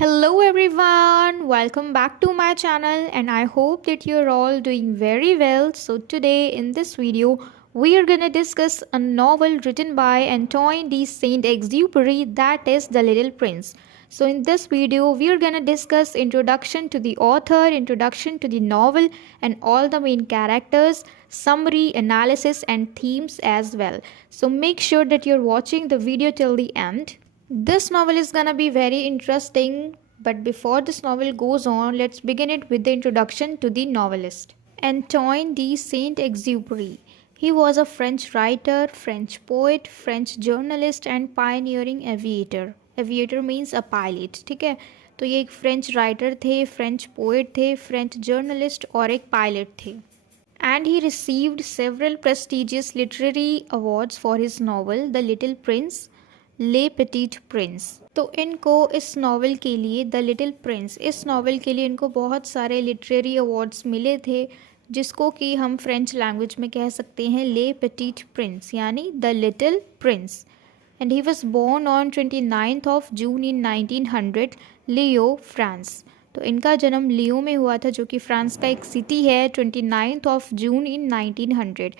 Hello everyone, welcome back to my channel and I hope that you're all doing very well. So today in this video we are gonna discuss a novel written by Antoine de Saint-Exupéry, that is The Little Prince. So in this video we are gonna discuss introduction to the author, introduction to the novel and all the main characters, summary, analysis and themes as well. So make sure that you're watching the video till the end. This novel is gonna be very interesting, but before this novel goes on, let's begin it with the introduction to the novelist. Antoine de Saint-Exupéry. He was a French writer, French poet, French journalist and pioneering aviator. Aviator means a pilot, ठीक है? तो ये एक French writer थे, French poet थे, French journalist और एक pilot थे. And he received several prestigious literary awards for his novel The Little Prince, ले पेटिट प्रिंस. तो इनको इस नावल के लिए द लिटिल प्रिंस, इस नावल के लिए इनको बहुत सारे लिटरेरी अवार्ड्स मिले थे, जिसको कि हम फ्रेंच लैंग्वेज में कह सकते हैं ले पेटिट प्रिंस यानी the Little Prince. And he was born on 29th of June in 1900 Lyon, France. तो इनका जन्म लियो में हुआ था, जो कि फ्रांस का एक सिटी है, 29th of June in 1900.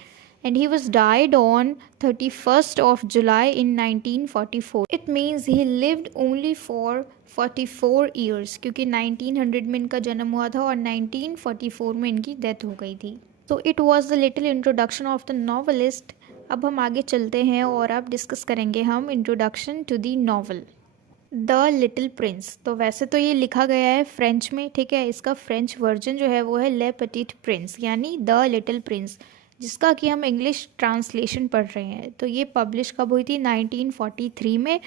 And he was died on 31st of July in 1944. It means he lived only for 44 years, क्योंकि 1900 में इनका जन्म हुआ था और 1944 में इनकी डेथ हो गई थी. So it was the little introduction of the novelist. अब हम आगे चलते हैं और अब डिस्कस करेंगे हम introduction to the novel the Little Prince. तो वैसे तो ये लिखा गया है फ्रेंच में, ठीक है. इसका फ्रेंच वर्जन जो है वो है ले पेटिट प्रिंस यानी द लिटिल प्रिंस, जिसका कि हम इंग्लिश ट्रांसलेशन पढ़ रहे हैं. तो ये पब्लिश कब हुई थी? 1943 में.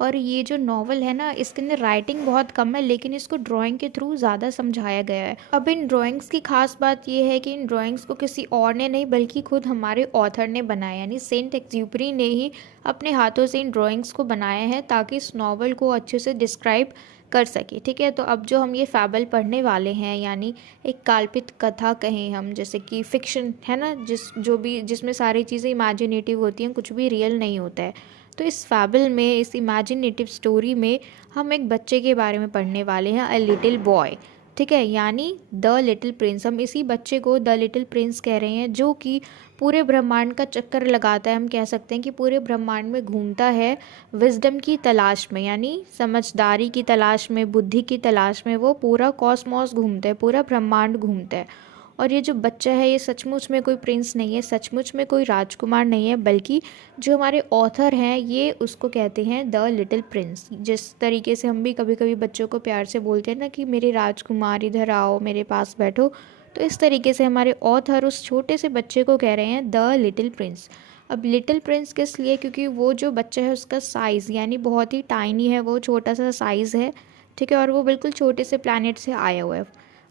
और ये जो नावल है ना, इसके अंदर राइटिंग बहुत कम है, लेकिन इसको ड्राइंग के थ्रू ज़्यादा समझाया गया है. अब इन ड्राइंग्स की खास बात ये है कि इन ड्राइंग्स को किसी और ने नहीं बल्कि खुद हमारे ऑथर ने बनाया, यानी सेंट एक्सुपेरी ने ही अपने हाथों से इन ड्राइंग्स को बनाया है ताकि इस नावल को अच्छे से डिस्क्राइब कर सके, ठीक है. तो अब जो हम ये फैबल पढ़ने वाले हैं, यानी एक काल्पित कथा कहें हम, जैसे कि फिक्शन है ना, जिसमें सारी चीज़ें इमेजिनेटिव होती हैं, कुछ भी रियल नहीं होता है. तो इस फैबल में, इस इमेजिनेटिव स्टोरी में हम एक बच्चे के बारे में पढ़ने वाले हैं, अ लिटिल बॉय, ठीक है, यानी द लिटिल प्रिंस. हम इसी बच्चे को द लिटिल प्रिंस कह रहे हैं, जो कि पूरे ब्रह्मांड का चक्कर लगाता है. हम कह सकते हैं कि पूरे ब्रह्मांड में घूमता है विजडम की तलाश में, यानी समझदारी की तलाश में, बुद्धि की तलाश में. वो पूरा कॉस्मॉस घूमता है, पूरा ब्रह्मांड घूमता है. और ये जो बच्चा है, ये सचमुच में कोई प्रिंस नहीं है, सचमुच में कोई राजकुमार नहीं है, बल्कि जो हमारे ऑथर हैं ये उसको कहते हैं द लिटिल प्रिंस. जिस तरीके से हम भी कभी कभी बच्चों को प्यार से बोलते हैं ना कि मेरे राजकुमार इधर आओ, मेरे पास बैठो, तो इस तरीके से हमारे ऑथर उस छोटे से बच्चे को कह रहे हैं द लिटिल प्रिंस. अब लिटिल प्रिंस किस लिए? क्योंकि वो जो बच्चा है उसका साइज़ यानी बहुत ही टाइनी है, वो छोटा सा साइज़ है, ठीक है. और वो बिल्कुल छोटे से प्लैनेट से आया हुआ है.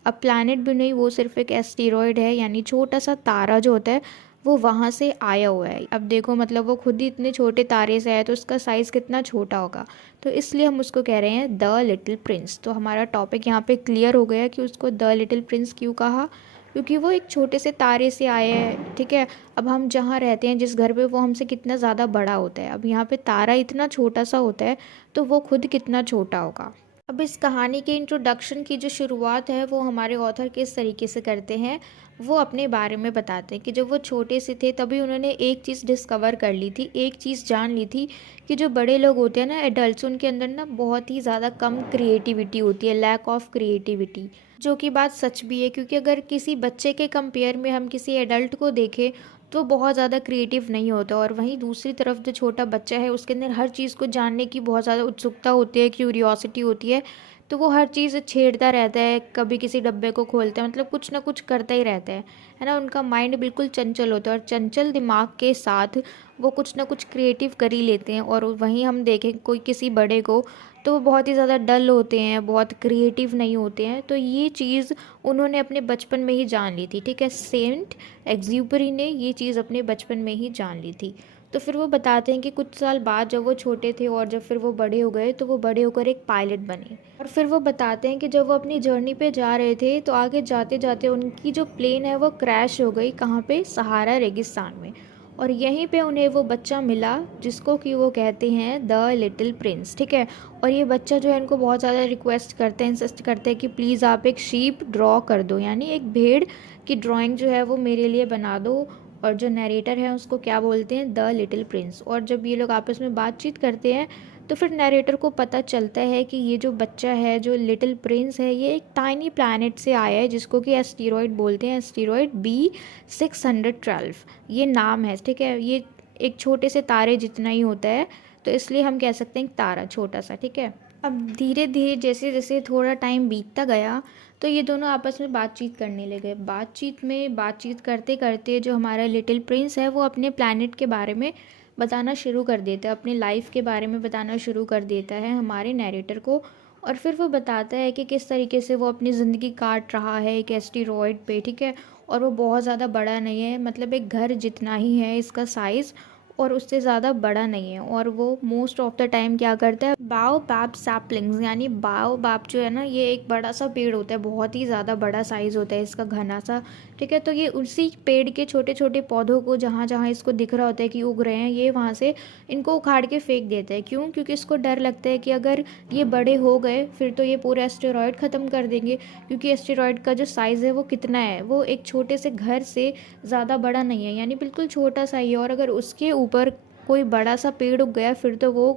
अब प्लैनेट भी नहीं, वो सिर्फ एक एस्टेरॉयड है, यानी छोटा सा तारा जो होता है वो वहाँ से आया हुआ है. अब देखो, मतलब वो खुद ही इतने छोटे तारे से आया, तो उसका साइज़ कितना छोटा होगा. तो इसलिए हम उसको कह रहे हैं द लिटिल प्रिंस. तो हमारा टॉपिक यहाँ पे क्लियर हो गया कि उसको द लिटिल प्रिंस क्यों कहा, क्योंकि वो एक छोटे से तारे से आया है, ठीक है. अब हम जहाँ रहते हैं, जिस घर पे, वो हमसे कितना ज़्यादा बड़ा होता है. अब यहाँ पे तारा इतना छोटा सा होता है, तो वो खुद कितना छोटा होगा. अब इस कहानी के इंट्रोडक्शन की जो शुरुआत है वो हमारे ऑथर किस तरीके से करते हैं, वो अपने बारे में बताते हैं कि जब वो छोटे से थे तभी उन्होंने एक चीज़ डिस्कवर कर ली थी, एक चीज़ जान ली थी कि जो बड़े लोग होते हैं ना, एडल्ट्स, उनके अंदर ना बहुत ही ज़्यादा कम क्रिएटिविटी होती है, लैक ऑफ क्रिएटिविटी. जो कि बात सच भी है, क्योंकि अगर किसी बच्चे के कंपेयर में हम किसी एडल्ट को देखें तो बहुत ज़्यादा क्रिएटिव नहीं होता. और वहीं दूसरी तरफ जो छोटा बच्चा है उसके अंदर हर चीज़ को जानने की बहुत ज़्यादा उत्सुकता होती है, क्यूरियोसिटी होती है. तो वो हर चीज़ छेड़ता रहता है, कभी किसी डब्बे को खोलता है, मतलब कुछ ना कुछ करता ही रहता है ना. उनका माइंड बिल्कुल चंचल होता है और चंचल दिमाग के साथ वो कुछ ना कुछ क्रिएटिव कर ही लेते हैं. और वहीं हम देखें कोई किसी बड़े को, तो वो बहुत ही ज़्यादा डल होते हैं, बहुत क्रिएटिव नहीं होते हैं. तो ये चीज़ उन्होंने अपने बचपन में ही जान ली थी, ठीक है. सेंट एक्सुपेरी ने ये चीज़ अपने बचपन में ही जान ली थी. तो फिर वो बताते हैं कि कुछ साल बाद जब वो छोटे थे और जब फिर वो बड़े हो गए, तो वो बड़े होकर एक पायलट बने. और फिर वो बताते हैं कि जब वो अपनी जर्नी पे जा रहे थे, तो आगे जाते जाते उनकी जो प्लेन है वो क्रैश हो गई. कहाँ पे? सहारा रेगिस्तान में. और यहीं पे उन्हें वो बच्चा मिला जिसको कि वो कहते हैं द लिटिल प्रिंस, ठीक है। और ये बच्चा जो है इनको बहुत ज़्यादा रिक्वेस्ट करते हैं, इंसिस्ट करते हैं कि प्लीज़ आप एक शीप ड्रॉ कर दो, यानी एक भेड़ की ड्राइंग जो है वो मेरे लिए बना दो। और जो नरेटर है उसको क्या बोलते हैं, द लिटिल प्रिंस। और जब ये लोग आपस में बातचीत करते हैं तो फिर नरेटर को पता चलता है कि ये जो बच्चा है, जो लिटिल प्रिंस है, ये एक टाइनी प्लैनेट से आया है जिसको कि एस्टेरॉयड बोलते हैं, एस्टेरॉयड B612 ये नाम है, ठीक है। ये एक छोटे से तारे जितना ही होता है, तो इसलिए हम कह सकते हैं तारा छोटा सा, ठीक है। अब धीरे धीरे जैसे जैसे थोड़ा टाइम बीतता गया तो ये दोनों आपस में बातचीत करने लगे। बातचीत करते करते जो हमारा लिटिल प्रिंस है वो अपने प्लैनेट के बारे में बताना शुरू कर देता है, अपनी लाइफ के बारे में बताना शुरू कर देता है हमारे नैरेटर को। और फिर वो बताता है कि किस तरीके से वो अपनी ज़िंदगी काट रहा है एक एस्टेरॉयड पे, ठीक है। और वो बहुत ज़्यादा बड़ा नहीं है, मतलब एक घर जितना ही है इसका साइज़, और उससे ज़्यादा बड़ा नहीं है। और वो मोस्ट ऑफ द टाइम क्या करता है, बाओबैब सैपलिंग्स, यानी बाओबैब जो है ना, ये एक बड़ा सा पेड़ होता है, बहुत ही ज़्यादा बड़ा साइज़ होता है इसका, घना सा, ठीक है। तो ये उसी पेड़ के छोटे छोटे पौधों को जहाँ जहाँ इसको दिख रहा होता है कि उग रहे हैं, ये वहाँ से इनको उखाड़ के फेंक देता है। क्यों? क्योंकि इसको डर लगता है कि अगर ये बड़े हो गए फिर तो ये पूरा एस्टेरॉयड ख़त्म कर देंगे, क्योंकि एस्टेरॉयड का जो साइज़ है वो कितना है, वो एक छोटे से घर से ज़्यादा बड़ा नहीं है, यानी बिल्कुल छोटा सा ही है। और अगर उसके ऊपर कोई बड़ा सा पेड़ उग गया फिर तो वो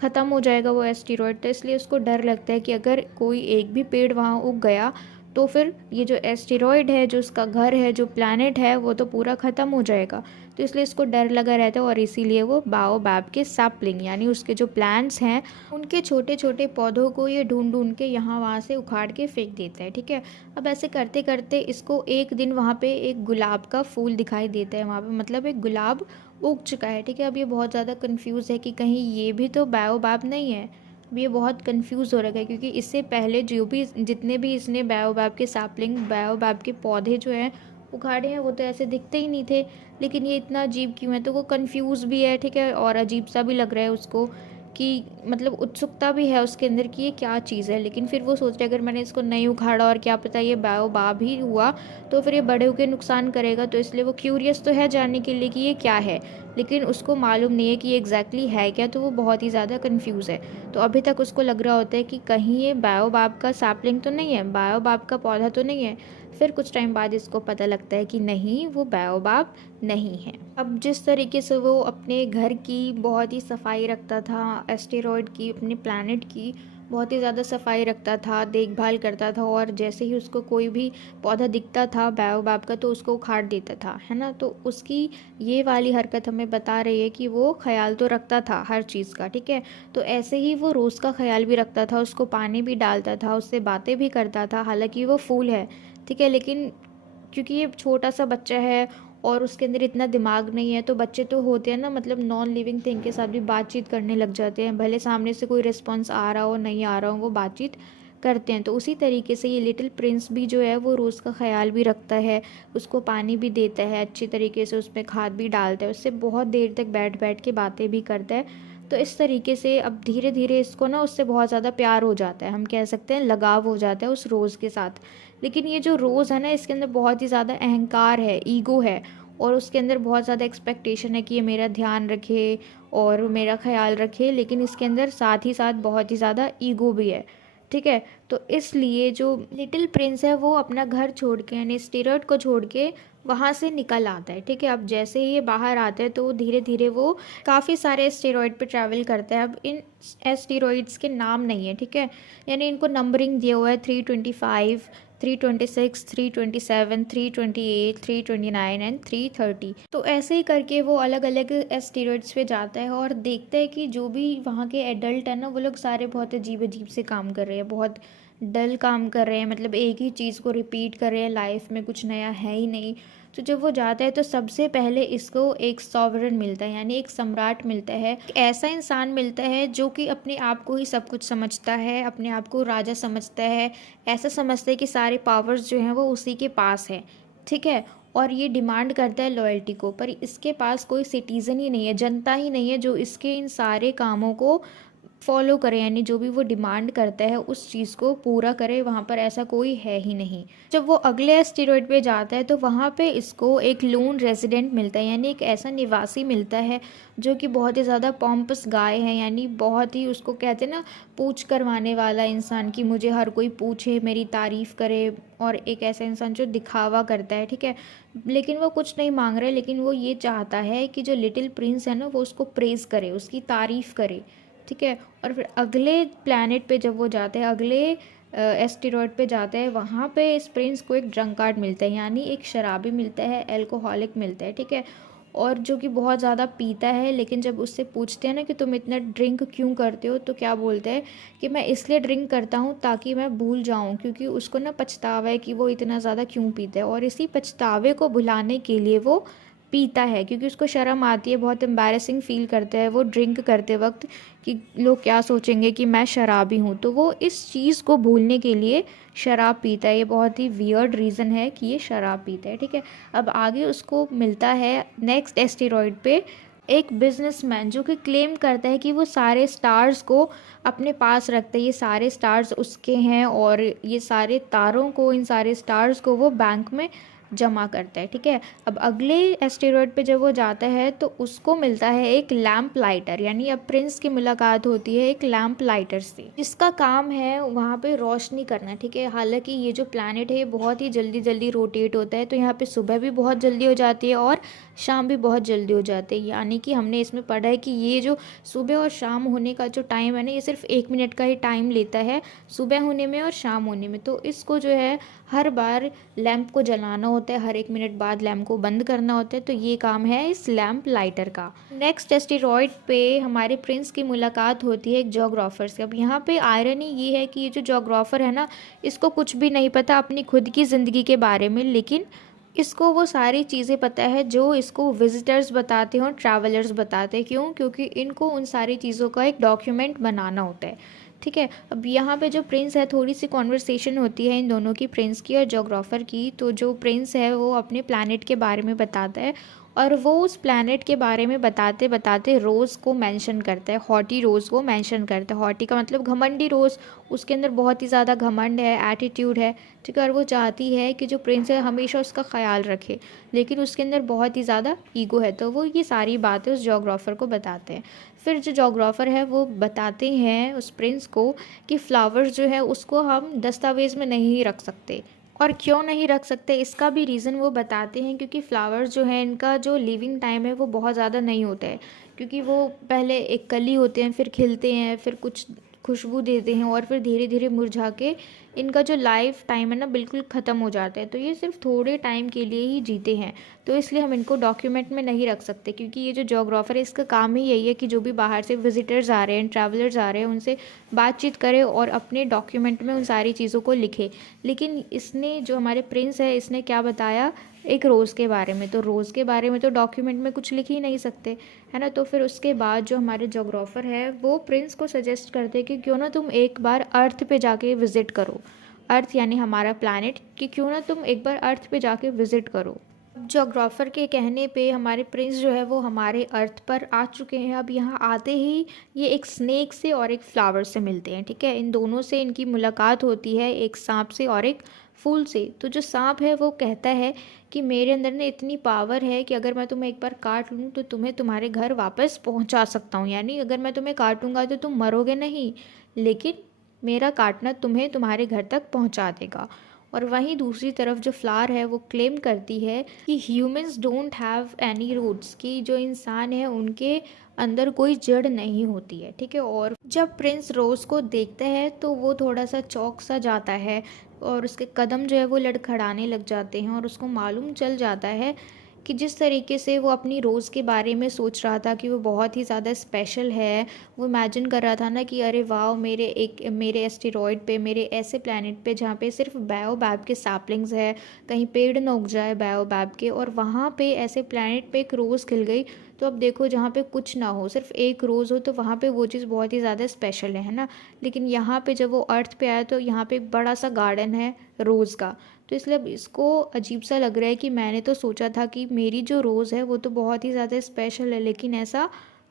ख़त्म हो जाएगा वो एस्टेरॉयड। तो इसलिए उसको डर लगता है कि अगर कोई एक भी पेड़ वहाँ उग गया तो फिर ये जो एस्टेरॉयड है, जो उसका घर है, जो प्लैनेट है, वो तो पूरा ख़त्म हो जाएगा। तो इसलिए इसको डर लगा रहता है और इसीलिए वो बाओबैब के सैपलिंग, यानी उसके जो प्लांट्स हैं उनके छोटे छोटे पौधों को ये ढूंढ ढूंढ के यहाँ वहाँ से उखाड़ के फेंक देता है, ठीक है। अब ऐसे करते करते इसको एक दिन वहाँ पे एक गुलाब का फूल दिखाई देता है वहाँ पे, मतलब एक गुलाब उग चुका है, ठीक है। अब ये बहुत ज़्यादा कंफ्यूज है कि कहीं ये भी तो बाओबैब नहीं है। अब ये बहुत कंफ्यूज हो रखा है क्योंकि इससे पहले जो भी जितने भी इसने बाओबैब के सैपलिंग, बाओबैब के पौधे जो हैं उखाड़े हैं, वो तो ऐसे दिखते ही नहीं थे, लेकिन ये इतना अजीब क्यों है। तो वो कंफ्यूज भी है, ठीक है, और अजीब सा भी लग रहा है उसको कि मतलब उत्सुकता भी है उसके अंदर कि ये क्या चीज़ है। लेकिन फिर वो सोच रहा है अगर मैंने इसको नहीं उखाड़ा और क्या पता ये बाओबाब ही हुआ तो फिर ये बड़े होकर नुकसान करेगा। तो इसलिए वो क्यूरियस तो है जानने के लिए कि ये क्या है, लेकिन उसको मालूम नहीं है कि ये एग्जैक्टली है क्या। तो वो बहुत ही ज़्यादा कंफ्यूज है। तो अभी तक उसको लग रहा होता है कि कहीं ये बाओबाब का सैपलिंग तो नहीं है, बाओबाब का पौधा तो नहीं है। फिर कुछ टाइम बाद इसको पता लगता है कि नहीं, वो बाओबाब नहीं है। अब जिस तरीके से वो अपने घर की बहुत ही सफाई रखता था, एस्टेरॉयड की, अपने प्लैनेट की बहुत ही ज़्यादा सफाई रखता था, देखभाल करता था, और जैसे ही उसको कोई भी पौधा दिखता था बाओबाब का तो उसको उखाड़ देता था, है ना। तो उसकी ये वाली हरकत हमें बता रही है कि वो ख्याल तो रखता था हर चीज़ का, ठीक है। तो ऐसे ही वो रोज़ का ख्याल भी रखता था, उसको पानी भी डालता था, उससे बातें भी करता था। हालांकि वो फूल है, ठीक है, लेकिन क्योंकि ये छोटा सा बच्चा है और उसके अंदर इतना दिमाग नहीं है, तो बच्चे तो होते हैं ना, मतलब नॉन लिविंग थिंग के साथ भी बातचीत करने लग जाते हैं, भले सामने से कोई रिस्पॉन्स आ रहा हो नहीं आ रहा हो, वो बातचीत करते हैं। तो उसी तरीके से ये लिटिल प्रिंस भी जो है वो रोज़ का ख्याल भी रखता है, उसको पानी भी देता है अच्छी तरीके से, उसमें खाद भी डालता है, उससे बहुत देर तक बैठ बैठ के बातें भी करता है। तो इस तरीके से अब धीरे धीरे इसको ना उससे बहुत ज़्यादा प्यार हो जाता है, हम कह सकते हैं लगाव हो जाता है उस रोज़ के साथ। लेकिन ये जो रोज़ है ना, इसके अंदर बहुत ही ज़्यादा अहंकार है, ईगो है, और उसके अंदर बहुत ज़्यादा एक्सपेक्टेशन है कि ये मेरा ध्यान रखे और मेरा ख्याल रखे, लेकिन इसके अंदर साथ ही साथ बहुत ही ज़्यादा ईगो भी है, ठीक है। तो इसलिए जो लिटिल प्रिंस है वो अपना घर छोड़ के, यानी स्टेरॉयड को छोड़ के वहाँ से निकल आता है, ठीक है। अब जैसे ही ये बाहर आता है तो धीरे धीरे वो काफ़ी सारे एस्टेरॉयड पे ट्रैवल करता है। अब इन एस्टेरॉयड्स के नाम नहीं है, ठीक है, यानी इनको नंबरिंग दिया हुआ है 325, 326, 327, 328, 329 एंड 330। तो ऐसे ही करके वो अलग अलग एस्टेरॉयड्स पे जाता है और देखता है कि जो भी वहाँ के एडल्ट हैं ना, वो लोग सारे बहुत अजीब अजीब से काम कर रहे हैं, बहुत डल काम कर रहे हैं, मतलब एक ही चीज़ को रिपीट कर रहे हैं, लाइफ में कुछ नया है ही नहीं। तो जब वो जाता है तो सबसे पहले इसको एक सॉवरन मिलता है, यानी एक सम्राट मिलता है, एक ऐसा इंसान मिलता है जो कि अपने आप को ही सब कुछ समझता है, अपने आप को राजा समझता है, ऐसा समझता है कि सारे पावर्स जो हैं वो उसी के पास है, ठीक है। और ये डिमांड करता है लॉयल्टी को, पर इसके पास कोई सिटीज़न ही नहीं है, जनता ही नहीं है जो इसके इन सारे कामों को फॉलो करे, यानी जो भी वो डिमांड करता है उस चीज़ को पूरा करे। वहाँ पर ऐसा कोई है ही नहीं। जब वो अगले एस्टेरॉयड पे जाता है तो वहाँ पे इसको एक लोन रेजिडेंट मिलता है, यानी एक ऐसा निवासी मिलता है जो कि बहुत ही ज़्यादा पॉम्पस गाय है, यानी बहुत ही, उसको कहते हैं ना, पूछ करवाने वाला इंसान, कि मुझे हर कोई पूछे, मेरी तारीफ़ करे। और एक ऐसा इंसान जो दिखावा करता है, ठीक है। लेकिन वो कुछ नहीं मांग रहा है, लेकिन वो ये चाहता है कि जो लिटिल प्रिंस है ना, वो उसको प्रेज़ करे, उसकी तारीफ़ करे, ठीक है। और फिर अगले प्लैनेट पे जब वो जाते हैं, अगले एस्टेरॉयड पे जाते हैं, वहाँ पे इस प्रिंस को एक ड्रंकार्ड मिलता है, यानी एक शराबी मिलता है, एल्कोहलिक मिलता है, ठीक है। और जो कि बहुत ज़्यादा पीता है। लेकिन जब उससे पूछते हैं ना कि तुम इतना ड्रिंक क्यों करते हो, तो क्या बोलते हैं कि मैं इसलिए ड्रिंक करता हूँ ताकि मैं भूल जाऊँ, क्योंकि उसको ना पछतावा है कि वो इतना ज़्यादा क्यों पीता है, और इसी पछतावे को भुलाने के लिए वो पीता है, क्योंकि उसको शर्म आती है, बहुत एम्बैरेसिंग फ़ील करता है वो ड्रिंक करते वक्त, कि लोग क्या सोचेंगे कि मैं शराबी हूँ। तो वो इस चीज़ को भूलने के लिए शराब पीता है। ये बहुत ही वियर्ड रीज़न है कि ये शराब पीता है, ठीक है। अब आगे उसको मिलता है नेक्स्ट एस्टेरॉयड पे एक बिजनेसमैन, जो कि क्लेम करता है कि वो सारे स्टार्स को अपने पास रखते हैं, ये सारे स्टार्स उसके हैं, और ये सारे तारों को, इन सारे स्टार्स को वो बैंक में जमा करता है, ठीक है। अब अगले एस्टेरॉयड पे जब वो जाता है तो उसको मिलता है एक लैंप लाइटर, यानी अब प्रिंस की मुलाकात होती है एक लैंप लाइटर से, जिसका काम है वहाँ पे रोशनी करना, ठीक है। हालांकि ये जो प्लैनेट है ये बहुत ही जल्दी जल्दी रोटेट होता है, तो यहाँ पे सुबह भी बहुत जल्दी हो जाती है और शाम भी बहुत जल्दी हो जाती है। यानी कि हमने इसमें पढ़ा है कि ये जो सुबह और शाम होने का जो टाइम है ना, ये सिर्फ 1 मिनट का ही टाइम लेता है, सुबह होने में और शाम होने में। तो इसको जो है हर बार लैंप को जलाना होता है, हर 1 मिनट बाद लैंप को बंद करना होता है। तो ये काम है इस लैंप लाइटर का। नेक्स्ट एस्टेरॉयड पे हमारे प्रिंस की मुलाकात होती है एक जोग्राफर से। अब यहाँ पे आयरनी ये है कि ये जो जोग्राफर है ना, इसको कुछ भी नहीं पता अपनी खुद की ज़िंदगी के बारे में, लेकिन इसको वो सारी चीज़ें पता है जो इसको विजिटर्स बताते हैं और ट्रैवलर्स बताते हैं। क्यों? क्योंकि इनको उन सारी चीज़ों का एक डॉक्यूमेंट बनाना होता है, ठीक है। अब यहाँ पे जो प्रिंस है, थोड़ी सी कॉन्वर्सेशन होती है इन दोनों की, प्रिंस की और जोग्राफर की। तो जो प्रिंस है वो अपने प्लानट के बारे में बताता है, और वो उस प्लानट के बारे में बताते बताते रोज़ को मेंशन करता है, हॉटी रोज़ को मेंशन करता है। हॉटी का मतलब घमंडी रोज़, उसके अंदर बहुत ही ज़्यादा घमंड है, एटीट्यूड है, ठीक है। और वो चाहती है कि जो प्रिंस है हमेशा उसका ख्याल रखे, लेकिन उसके अंदर बहुत ही ज़्यादा ईगो है। तो वो ये सारी बातें उस जोग्राफर को बताते हैं। फिर जो जोग्राफर है वो बताते हैं उस प्रिंस को कि फ्लावर्स जो है उसको हम दस्तावेज़ में नहीं रख सकते। और क्यों नहीं रख सकते, इसका भी रीज़न वो बताते हैं, क्योंकि फ्लावर्स जो है इनका जो लिविंग टाइम है वो बहुत ज़्यादा नहीं होता है, क्योंकि वो पहले एक कली होते हैं, फिर खिलते हैं, फिर कुछ खुशबू देते हैं, और फिर धीरे धीरे मुरझा के इनका जो लाइफ टाइम है ना बिल्कुल ख़त्म हो जाता है। तो ये सिर्फ थोड़े टाइम के लिए ही जीते हैं, तो इसलिए हम इनको डॉक्यूमेंट में नहीं रख सकते। क्योंकि ये जो जोग्राफर है इसका काम ही यही है कि जो भी बाहर से विजिटर्स आ रहे हैं, ट्रैवलर्स आ रहे हैं, उनसे बातचीत करे और अपने डॉक्यूमेंट में उन सारी चीज़ों को लिखे। लेकिन इसने, जो हमारे प्रिंस है, इसने क्या बताया एक रोज़ के बारे में, तो रोज़ के बारे में तो डॉक्यूमेंट में कुछ लिख ही नहीं सकते, है ना। तो फिर उसके बाद जो हमारे जोग्राफर है वो प्रिंस को सजेस्ट करते कि क्यों ना तुम एक बार अर्थ पे जाके विज़िट करो, अर्थ यानी हमारा प्लैनेट, कि क्यों ना तुम एक बार अर्थ पे जाके विज़िट करो। जोग्राफर के कहने पे हमारे प्रिंस जो है वो हमारे अर्थ पर आ चुके हैं। अब यहाँ आते ही ये एक स्नेक से और एक फ्लावर से मिलते हैं, ठीक है। इन दोनों से इनकी मुलाकात होती है, एक सांप से और एक फूल से। तो जो सांप है वो कहता है कि मेरे अंदर ना इतनी पावर है कि अगर मैं तुम्हें एक बार काट लूँ तो तुम्हें तुम्हारे घर वापस पहुँचा सकता हूँ, यानी अगर मैं तुम्हें काटूँगा तो तुम मरोगे नहीं, लेकिन मेरा काटना तुम्हें तुम्हारे घर तक पहुँचा देगा। और वहीं दूसरी तरफ जो फ्लावर है वो क्लेम करती है कि humans don't have any roots, कि जो इंसान है उनके अंदर कोई जड़ नहीं होती है, ठीक है। और जब प्रिंस रोज़ को देखता है तो वो थोड़ा सा चौंक सा जाता है, और उसके कदम जो है वो लड़खड़ाने लग जाते हैं, और उसको मालूम चल जाता है कि जिस तरीके से वो अपनी रोज़ के बारे में सोच रहा था कि वो बहुत ही ज़्यादा स्पेशल है, वो इमेजिन कर रहा था ना कि अरे वाह, मेरे एस्टेरॉयड पे, मेरे ऐसे प्लैनेट पे जहाँ पे सिर्फ बायोबैब के सैपलिंग्स है, कहीं पेड़ न उग जाए बायोबैब के, और वहाँ पे ऐसे प्लैनेट पे एक रोज़ खिल गई। तो अब देखो, जहाँ पे कुछ ना हो, सिर्फ एक रोज़ हो, तो वहाँ पे वो चीज़ बहुत ही ज़्यादा स्पेशल है ना। लेकिन यहाँ पे जब वो अर्थ पे आया तो यहाँ पे एक बड़ा सा गार्डन है रोज़ का। तो इसलिए अब इसको अजीब सा लग रहा है कि मैंने तो सोचा था कि मेरी जो रोज़ है वो तो बहुत ही ज़्यादा स्पेशल है, लेकिन ऐसा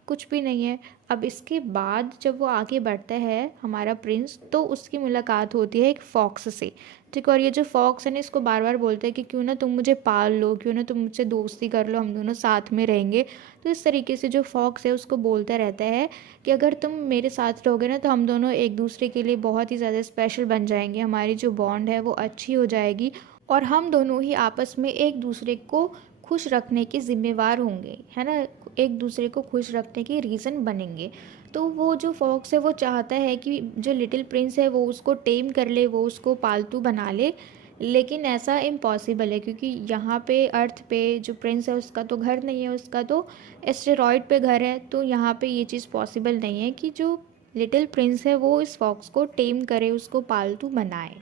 कुछ भी नहीं है। अब इसके बाद जब वो आगे बढ़ता है हमारा प्रिंस, तो उसकी मुलाकात होती है एक फॉक्स से, ठीक है। और ये जो फॉक्स है ना, इसको बार बार बोलते हैं कि क्यों ना तुम मुझे पाल लो, क्यों ना तुम मुझसे दोस्ती कर लो, हम दोनों साथ में रहेंगे। तो इस तरीके से जो फॉक्स है उसको बोलता रहता है कि अगर तुम मेरे साथ रहोगे ना, तो हम दोनों एक दूसरे के लिए बहुत ही ज़्यादा स्पेशल बन जाएंगे, हमारी जो बॉन्ड है वो अच्छी हो जाएगी, और हम दोनों ही आपस में एक दूसरे को खुश रखने के ज़िम्मेवार होंगे, है ना, एक दूसरे को खुश रखने के रीज़न बनेंगे। तो वो जो फॉक्स है वो चाहता है कि जो लिटिल प्रिंस है वो उसको टेम कर ले, वो उसको पालतू बना ले, लेकिन ऐसा इम्पॉसिबल है क्योंकि यहाँ पे अर्थ पे जो प्रिंस है उसका तो घर नहीं है, उसका तो एस्टेरॉयड पे घर है। तो यहाँ पे ये चीज़ पॉसिबल नहीं है कि जो लिटिल प्रिंस है वो इस फॉक्स को टेम करे, उसको पालतू बनाए।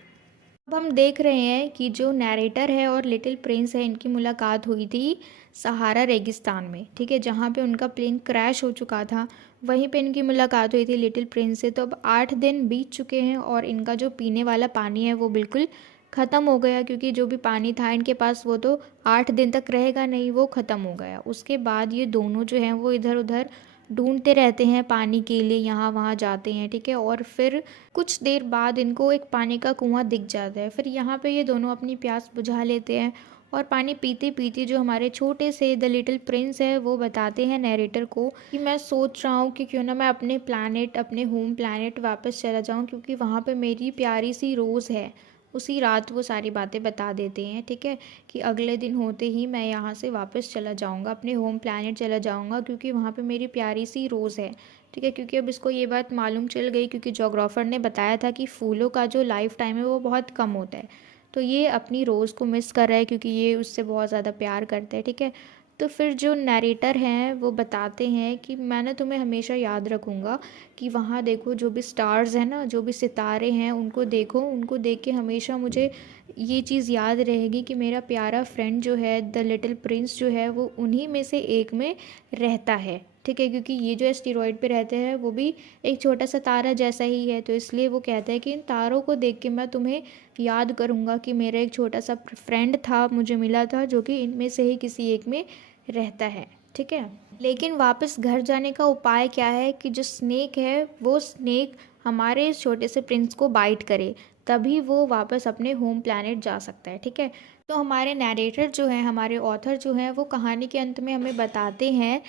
अब हम देख रहे हैं कि जो नैरेटर है और लिटिल प्रिंस है, इनकी मुलाकात हुई थी सहारा रेगिस्तान में, ठीक है, जहाँ पे उनका प्लेन क्रैश हो चुका था, वहीं पे इनकी मुलाकात हुई थी लिटिल प्रिंस से। तो अब 8 दिन बीत चुके हैं और इनका जो पीने वाला पानी है वो बिल्कुल ख़त्म हो गया, क्योंकि जो भी पानी था इनके पास वो तो 8 दिन तक रहेगा नहीं, वो ख़त्म हो गया। उसके बाद ये दोनों जो हैं वो इधर उधर ढूंढते रहते हैं पानी के लिए, यहाँ वहाँ जाते हैं, ठीक है। और फिर कुछ देर बाद इनको एक पानी का कुआं दिख जाता है, फिर यहाँ पे ये दोनों अपनी प्यास बुझा लेते हैं। और पानी पीते पीते जो हमारे छोटे से द लिटिल प्रिंस है वो बताते हैं नैरेटर को कि मैं सोच रहा हूँ कि क्यों ना मैं अपने प्लानट, अपने होम प्लानट वापस चला जाऊँ, क्योंकि वहाँ पे मेरी प्यारी सी रोज़ है। उसी रात वो सारी बातें बता देते हैं, ठीक है, कि अगले दिन होते ही मैं यहाँ से वापस चला जाऊँगा, अपने होम प्लानट चला जाऊँगा, क्योंकि वहाँ पे मेरी प्यारी सी रोज़ है, ठीक है। क्योंकि अब इसको ये बात मालूम चल गई, क्योंकि जोग्राफर ने बताया था कि फूलों का जो लाइफ टाइम है वो बहुत कम होता है। तो ये अपनी रोज़ को मिस कर रहा है क्योंकि ये उससे बहुत ज़्यादा प्यार करता है, ठीक है। तो फिर जो नरेटर हैं वो बताते हैं कि मैंने तुम्हें हमेशा याद रखूँगा, कि वहाँ देखो जो भी स्टार्स हैं ना, जो भी सितारे हैं, उनको देखो, उनको देख के हमेशा मुझे ये चीज़ याद रहेगी कि मेरा प्यारा फ्रेंड जो है द लिटिल प्रिंस जो है वो उन्हीं में से एक में रहता है, ठीक है। क्योंकि ये जो एस्टेरॉयड पे रहते हैं वो भी एक छोटा सा तारा जैसा ही है, तो इसलिए वो कहता है कि इन तारों को देख के मैं तुम्हें याद करूँगा कि मेरा एक छोटा सा फ्रेंड था, मुझे मिला था, जो कि इनमें से ही किसी एक में रहता है, ठीक है। लेकिन वापस घर जाने का उपाय क्या है कि जो स्नेक है वो स्नेक हमारे इस छोटे से प्रिंस को बाइट करे, तभी वो वापस अपने होम प्लैनेट जा सकता है, ठीक है। तो हमारे नैरेटर जो हैं, हमारे ऑथर जो हैं, वो कहानी के अंत में हमें बताते हैं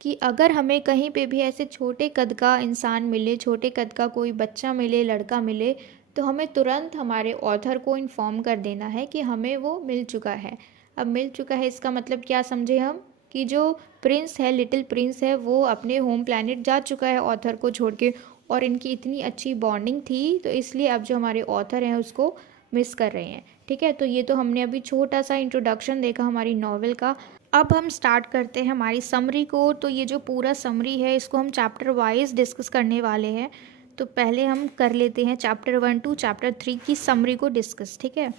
कि अगर हमें कहीं पे भी ऐसे छोटे कद का इंसान मिले, छोटे कद का कोई बच्चा मिले, लड़का मिले, तो हमें तुरंत हमारे ऑथर को इन्फॉर्म कर देना है कि हमें वो मिल चुका है। अब मिल चुका है इसका मतलब क्या समझे हम, कि जो प्रिंस है, लिटिल प्रिंस है, वो अपने होम प्लैनेट जा चुका है ऑथर को छोड़ के, और इनकी इतनी अच्छी बॉन्डिंग थी, तो इसलिए अब जो हमारे ऑथर हैं उसको मिस कर रहे हैं, ठीक है। तो ये तो हमने अभी छोटा सा इंट्रोडक्शन देखा हमारी नॉवेल का। अब हम स्टार्ट करते हैं हमारी समरी को। तो ये जो पूरा समरी है इसको हम चैप्टर वाइज डिस्कस करने वाले हैं। तो पहले हम कर लेते हैं चैप्टर 1 टू चैप्टर 3 की समरी को डिस्कस, ठीक है।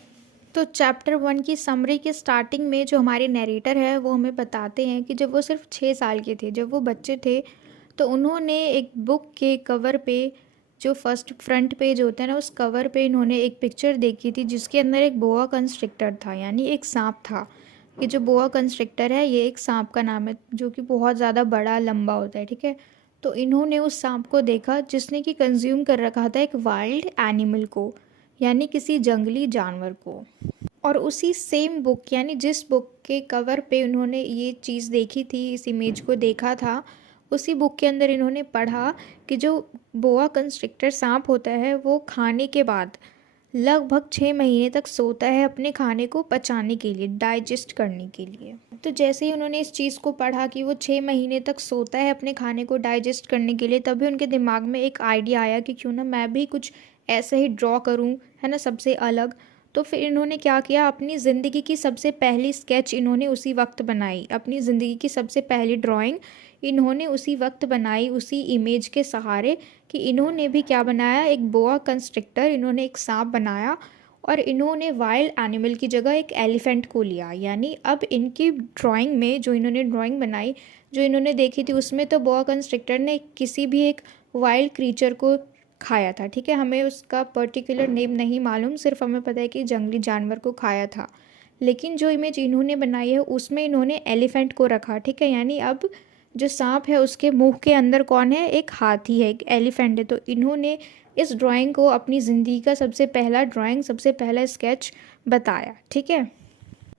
तो चैप्टर 1 की समरी के स्टार्टिंग में जो हमारे नरेटर है वो हमें बताते हैं कि जब वो सिर्फ 6 साल के थे, जब वो बच्चे थे, तो उन्होंने एक बुक के कवर पे, जो फर्स्ट फ्रंट पेज होता है ना, उस कवर पे इन्होंने एक पिक्चर देखी थी जिसके अंदर एक बोआ कंस्ट्रिक्टर था, यानी एक सांप था। ये जो बोआ कंस्ट्रिक्टर है ये एक सांप का नाम है जो कि बहुत ज़्यादा बड़ा लंबा होता है, ठीक है। तो इन्होंने उस सांप को देखा जिसने कि कंज्यूम कर रखा था एक वाइल्ड एनिमल को, यानी किसी जंगली जानवर को। और उसी सेम बुक, यानी जिस बुक के कवर पे उन्होंने ये चीज़ देखी थी, इस इमेज को देखा था, उसी बुक के अंदर इन्होंने पढ़ा कि जो बोआ कंस्ट्रिक्टर सांप होता है वो खाने के बाद लगभग 6 महीने तक सोता है अपने खाने को पचाने के लिए, डाइजेस्ट करने के लिए। तो जैसे ही उन्होंने इस चीज़ को पढ़ा कि वो 6 महीने तक सोता है अपने खाने को डाइजेस्ट करने के लिए, तभी उनके दिमाग में एक आइडिया आया कि क्यों ना मैं भी कुछ ऐसे ही ड्रॉ करूं, है ना, सबसे अलग। तो फिर इन्होंने क्या किया, अपनी ज़िंदगी की सबसे पहली स्केच इन्होंने उसी वक्त बनाई, अपनी ज़िंदगी की सबसे पहली ड्राइंग इन्होंने उसी वक्त बनाई, उसी इमेज के सहारे, कि इन्होंने भी क्या बनाया, एक बोआ कंस्ट्रिक्टर, इन्होंने एक सांप बनाया, और इन्होंने वाइल्ड एनिमल की जगह एक एलिफेंट को लिया। यानी अब इनकी ड्राइंग में, जो इन्होंने ड्राइंग बनाई, जो इन्होंने देखी थी, उसमें तो बोआ कंस्ट्रिक्टर ने किसी भी एक वाइल्ड क्रीचर को खाया था, ठीक है। हमें उसका पर्टिकुलर नेम नहीं मालूम, सिर्फ हमें पता है कि जंगली जानवर को खाया था। लेकिन जो इमेज इन्होंने बनाई है उसमें इन्होंने एलिफेंट को रखा, ठीक है। यानी अब जो सांप है उसके मुंह के अंदर कौन है, एक हाथी है, एक एलिफेंट है। तो इन्होंने इस ड्राइंग को अपनी ज़िंदगी का सबसे पहला ड्राइंग, सबसे पहला स्केच बताया। ठीक है,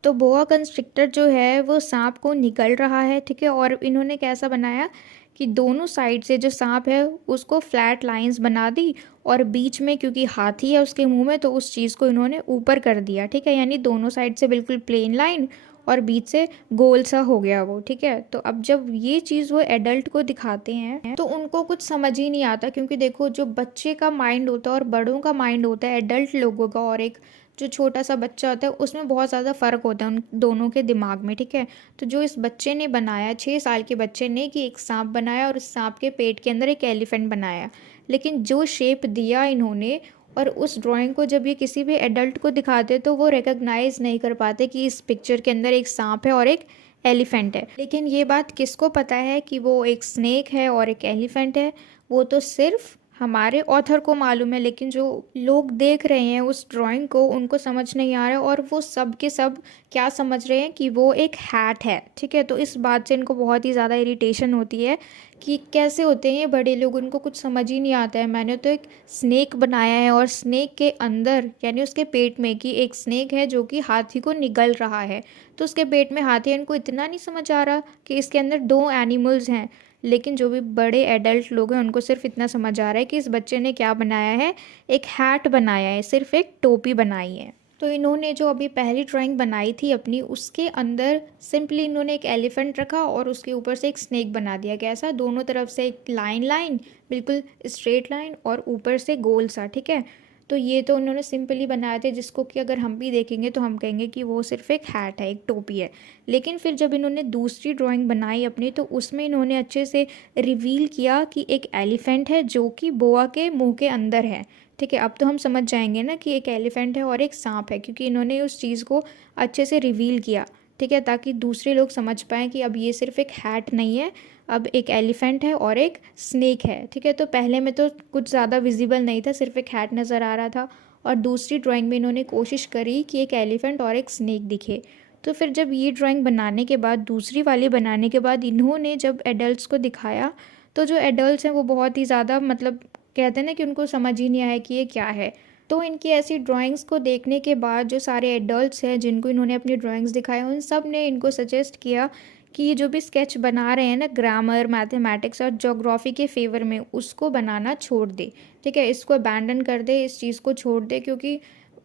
तो बोआ कंस्ट्रिक्टर जो है वो सांप को निगल रहा है। ठीक है, और इन्होंने कैसा बनाया कि दोनों साइड से जो सांप है उसको फ्लैट लाइंस बना दी, और बीच में क्योंकि हाथी है उसके मुंह में, तो उस चीज़ को इन्होंने ऊपर कर दिया। ठीक है, यानी दोनों साइड से बिल्कुल प्लेन लाइन और बीच से गोल सा हो गया वो। ठीक है, तो अब जब ये चीज़ वो एडल्ट को दिखाते हैं तो उनको कुछ समझ ही नहीं आता, क्योंकि देखो जो बच्चे का माइंड होता है और बड़ों का माइंड होता है, एडल्ट लोगों का और एक जो छोटा सा बच्चा होता है, उसमें बहुत ज़्यादा फ़र्क होता है उन दोनों के दिमाग में। ठीक है, तो जो इस बच्चे ने बनाया, 6 साल के बच्चे ने, कि एक सांप बनाया और उस सांप के पेट के अंदर एक एलिफेंट बनाया, लेकिन जो शेप दिया इन्होंने और उस ड्राइंग को जब ये किसी भी एडल्ट को दिखाते तो वो रिकग्नाइज नहीं कर पाते कि इस पिक्चर के अंदर एक सांप है और एक एलिफेंट है। लेकिन ये बात किसको पता है कि वो एक स्नेक है और एक एलिफेंट है, वो तो सिर्फ हमारे ऑथर को मालूम है। लेकिन जो लोग देख रहे हैं उस ड्राइंग को, उनको समझ नहीं आ रहा है, और वो सब के सब क्या समझ रहे हैं कि वो एक हैट है। ठीक है, तो इस बात से इनको बहुत ही ज़्यादा इरिटेशन होती है कि कैसे होते हैं ये बड़े लोग, उनको कुछ समझ ही नहीं आता है। मैंने तो एक स्नेक बनाया है और स्नेक के अंदर यानी उसके पेट में कि एक स्नेक है जो कि हाथी को निगल रहा है, तो उसके पेट में हाथी है। इनको इतना नहीं समझ आ रहा कि इसके अंदर दो एनिमल्स हैं। लेकिन जो भी बड़े एडल्ट लोग हैं उनको सिर्फ इतना समझ आ रहा है कि इस बच्चे ने क्या बनाया है, एक हैट बनाया है, सिर्फ एक टोपी बनाई है। तो इन्होंने जो अभी पहली ड्राइंग बनाई थी अपनी, उसके अंदर सिंपली इन्होंने एक एलिफेंट रखा और उसके ऊपर से एक स्नेक बना दिया। कैसा, दोनों तरफ से एक लाइन लाइन, बिल्कुल स्ट्रेट लाइन, और ऊपर से गोल सा। ठीक है, तो ये तो उन्होंने सिंपली बनाए थे, जिसको कि अगर हम भी देखेंगे तो हम कहेंगे कि वो सिर्फ एक हैट है, एक टोपी है। लेकिन फिर जब इन्होंने दूसरी ड्राइंग बनाई अपनी, तो उसमें इन्होंने अच्छे से रिवील किया कि एक एलिफेंट है जो कि बोआ के मुंह के अंदर है। ठीक है, अब तो हम समझ जाएंगे ना कि एक एलिफेंट है और एक सांप है, क्योंकि इन्होंने उस चीज़ को अच्छे से रिवील किया। ठीक है, ताकि दूसरे लोग समझ पाएँ कि अब ये सिर्फ एक हैट नहीं है, अब एक एलिफेंट है और एक स्नेक है। ठीक है, तो पहले में तो कुछ ज़्यादा विजिबल नहीं था, सिर्फ एक हैट नज़र आ रहा था, और दूसरी ड्राइंग में इन्होंने कोशिश करी कि एक एलिफेंट और एक स्नेक दिखे। तो फिर जब ये ड्राइंग बनाने के बाद, दूसरी वाली बनाने के बाद, इन्होंने जब एडल्ट्स को दिखाया, तो जो एडल्ट्स हैं वो बहुत ही ज़्यादा, मतलब कहते हैं ना कि उनको समझ ही नहीं आया कि ये क्या है। तो इनकी ऐसी ड्राइंग्स को देखने के बाद जो सारे एडल्ट्स हैं जिनको इन्होंने अपनी ड्राइंग्स दिखाया, उन सब ने इनको सजेस्ट किया कि ये जो भी स्केच बना रहे हैं ना, ग्रामर, मैथमेटिक्स और ज्योग्राफी के फेवर में, उसको बनाना छोड़ दे। ठीक है, इसको अबैंडन कर दे, इस चीज़ को छोड़ दे, क्योंकि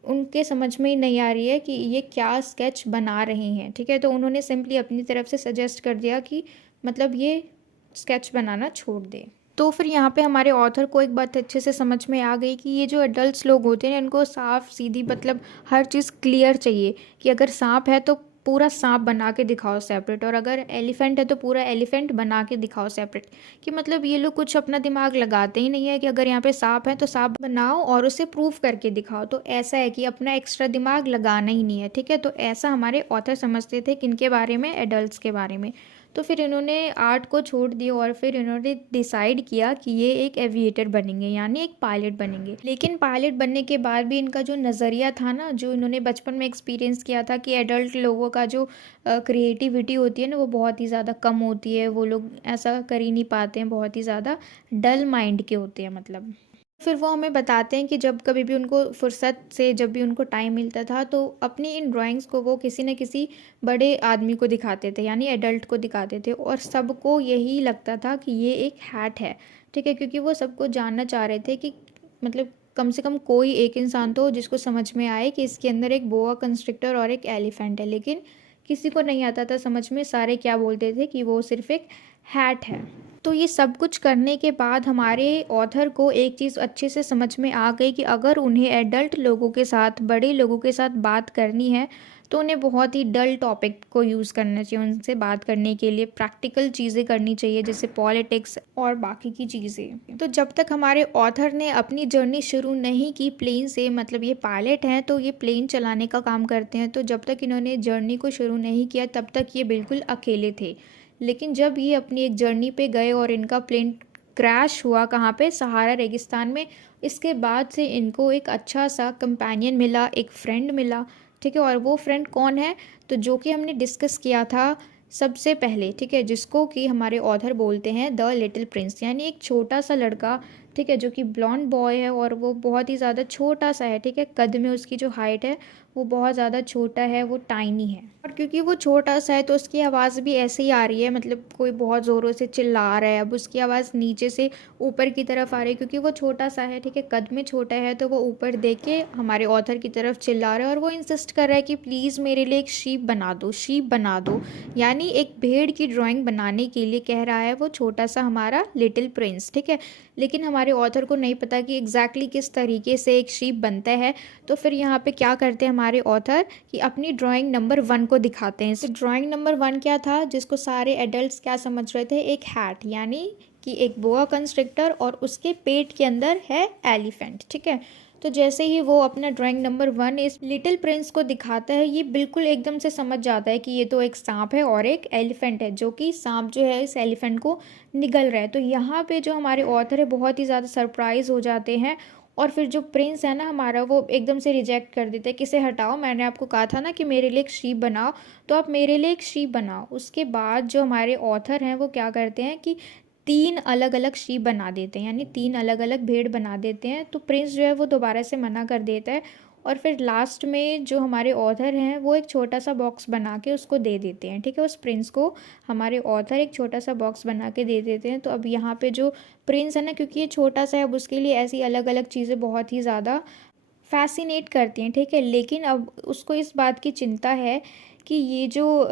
उनके समझ में ही नहीं आ रही है कि ये क्या स्केच बना रहे हैं। ठीक है, तो उन्होंने सिंपली अपनी तरफ से सजेस्ट कर दिया कि मतलब ये स्केच बनाना छोड़ दे। तो फिर यहाँ पे हमारे ऑथर को एक बात अच्छे से समझ में आ गई कि ये जो एडल्ट्स लोग होते हैं इनको साफ सीधी, मतलब हर चीज़ क्लियर चाहिए, कि अगर सांप है तो पूरा सांप बना के दिखाओ सेपरेट, और अगर एलिफेंट है तो पूरा एलिफेंट बना के दिखाओ सेपरेट। कि मतलब ये लोग कुछ अपना दिमाग लगाते ही नहीं है कि अगर यहाँ पे सांप है तो सांप बनाओ और उसे प्रूव करके दिखाओ। तो ऐसा है कि अपना एक्स्ट्रा दिमाग लगाना ही नहीं है। ठीक है, तो ऐसा हमारे ऑथर समझते थे किनके बारे में, एडल्ट्स के बारे में। तो फिर इन्होंने आर्ट को छोड़ दिया और फिर इन्होंने डिसाइड किया कि ये एक एविएटर बनेंगे, यानी एक पायलट बनेंगे। लेकिन पायलट बनने के बाद भी इनका जो नज़रिया था ना, जो इन्होंने बचपन में एक्सपीरियंस किया था कि एडल्ट लोगों का जो क्रिएटिविटी होती है ना, वो बहुत ही ज़्यादा कम होती है, वो लोग ऐसा कर ही नहीं पाते हैं, बहुत ही ज़्यादा डल माइंड के होते हैं मतलब। फिर वो हमें बताते हैं कि जब कभी भी उनको फुर्सत से, जब भी उनको टाइम मिलता था, तो अपनी इन ड्राइंग्स को वो किसी न किसी बड़े आदमी को दिखाते थे, यानी एडल्ट को दिखाते थे, और सबको यही लगता था कि ये एक हैट है। ठीक है, क्योंकि वो सबको जानना चाह रहे थे कि मतलब कम से कम कोई एक इंसान तो हो जिसको समझ में आए कि इसके अंदर एक बोआ कंस्ट्रिक्टर और एक एलिफेंट है। लेकिन किसी को नहीं आता था समझ में, सारे क्या बोलते थे कि वो सिर्फ एक हैट है। तो ये सब कुछ करने के बाद हमारे ऑथर को एक चीज़ अच्छे से समझ में आ गई कि अगर उन्हें एडल्ट लोगों के साथ, बड़े लोगों के साथ बात करनी है, तो उन्हें बहुत ही डल टॉपिक को यूज़ करना चाहिए। उनसे बात करने के लिए प्रैक्टिकल चीज़ें करनी चाहिए, जैसे पॉलिटिक्स और बाकी की चीज़ें। तो जब तक हमारे ऑथर ने अपनी जर्नी शुरू नहीं की प्लेन से, मतलब ये पायलट हैं तो ये प्लेन चलाने का काम करते हैं, तो जब तक इन्होंने जर्नी को शुरू नहीं किया तब तक ये बिल्कुल अकेले थे। लेकिन जब ये अपनी एक जर्नी पे गए और इनका प्लेन क्रैश हुआ, कहाँ पे, सहारा रेगिस्तान में, इसके बाद से इनको एक अच्छा सा कंपेनियन मिला, एक फ्रेंड मिला। ठीक है, और वो फ्रेंड कौन है, तो जो कि हमने डिस्कस किया था सबसे पहले, ठीक है, जिसको कि हमारे ऑथर बोलते हैं द लिटिल प्रिंस, यानी एक छोटा सा लड़का, ठीक है, जो कि ब्लॉन्ड बॉय है और वो बहुत ही ज़्यादा छोटा सा है, ठीक है, कद में उसकी जो हाइट है वो बहुत ज़्यादा छोटा है, वो टाइनी है। और क्योंकि वो छोटा सा है तो उसकी आवाज़ भी ऐसे ही आ रही है, मतलब कोई बहुत ज़ोरों से चिल्ला रहा है। अब उसकी आवाज़ नीचे से ऊपर की तरफ आ रही है क्योंकि वो छोटा सा है, ठीक है, कद में छोटा है, तो वो ऊपर देख के हमारे ऑथर की तरफ चिल्ला रहा है और वो इंसिस्ट कर रहा है कि प्लीज़ मेरे लिए एक शीप बना दो, शीप बना दो। यानी एक भेड़ की ड्राइंग बनाने के लिए कह रहा है वो छोटा सा हमारा लिटिल प्रिंस, ठीक है। लेकिन हमारे ऑथर को नहीं पता कि एग्जैक्टली किस तरीके से एक शीप बनता है। तो फिर यहाँ पे क्या करते हैं हमारे ऑथर कि अपनी ड्राइंग नंबर 1 को दिखाते हैं। तो ड्राइंग नंबर 1 क्या था, जिसको सारे एडल्ट्स क्या समझ रहे थे, एक हैट, यानी कि एक बोआ कंस्ट्रक्टर और उसके पेट के अंदर है एलिफेंट, ठीक है। तो जैसे ही वो अपना ड्राइंग नंबर 1 इस लिटिल प्रिंस को दिखाता है, ये बिल्कुल एकदम से समझ जाता है कि ये तो एक सांप है और एक एलिफेंट है, जो कि सांप जो है इस एलिफेंट को निगल रहा है। तो यहाँ पे जो हमारे ऑथर है बहुत ही ज़्यादा सरप्राइज हो जाते हैं। और फिर जो प्रिंस है ना हमारा, वो एकदम से रिजेक्ट कर देता है कि इसे हटाओ, मैंने आपको कहा था ना कि मेरे लिए एक शीप बनाओ, तो आप मेरे लिए एक शीप बनाओ। उसके बाद जो हमारे ऑथर हैं वो क्या करते हैं कि 3 अलग अलग शीप बना देते हैं, यानी 3 अलग अलग भेड़ बना देते हैं। तो प्रिंस जो है वो दोबारा से मना कर देता है और फिर लास्ट में जो हमारे ऑथर हैं वो एक छोटा सा बॉक्स बना के उसको दे देते हैं, ठीक है। उस प्रिंस को हमारे ऑथर एक छोटा सा बॉक्स बना के दे देते हैं। तो अब यहाँ पे जो प्रिंस है ना, क्योंकि ये छोटा सा है, अब उसके लिए ऐसी अलग अलग चीज़ें बहुत ही ज़्यादा फैसिनेट करती हैं, ठीक है। लेकिन अब उसको इस बात की चिंता है कि ये जो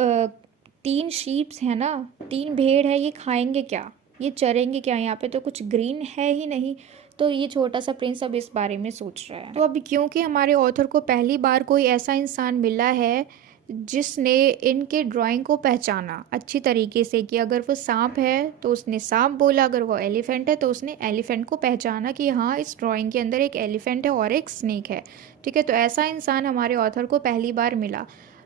3 शीप्स हैं ना, 3 भेड़ है, ये खाएंगे क्या, ये चरेंगे क्या, यहाँ पे तो कुछ ग्रीन है ही नहीं। तो ये छोटा सा प्रिंस अब इस बारे में सोच रहा है। तो अभी क्योंकि हमारे ऑथर को पहली बार कोई ऐसा इंसान मिला है जिसने इनके ड्राइंग को पहचाना अच्छी तरीके से, कि अगर वो सांप है तो उसने सांप बोला, अगर वो एलिफेंट है तो उसने एलिफेंट को पहचाना कि हाँ इस ड्राइंग के अंदर एक एलिफेंट है और एक स्नेक है, ठीक है। तो ऐसा इंसान हमारे ऑथर को पहली बार मिला।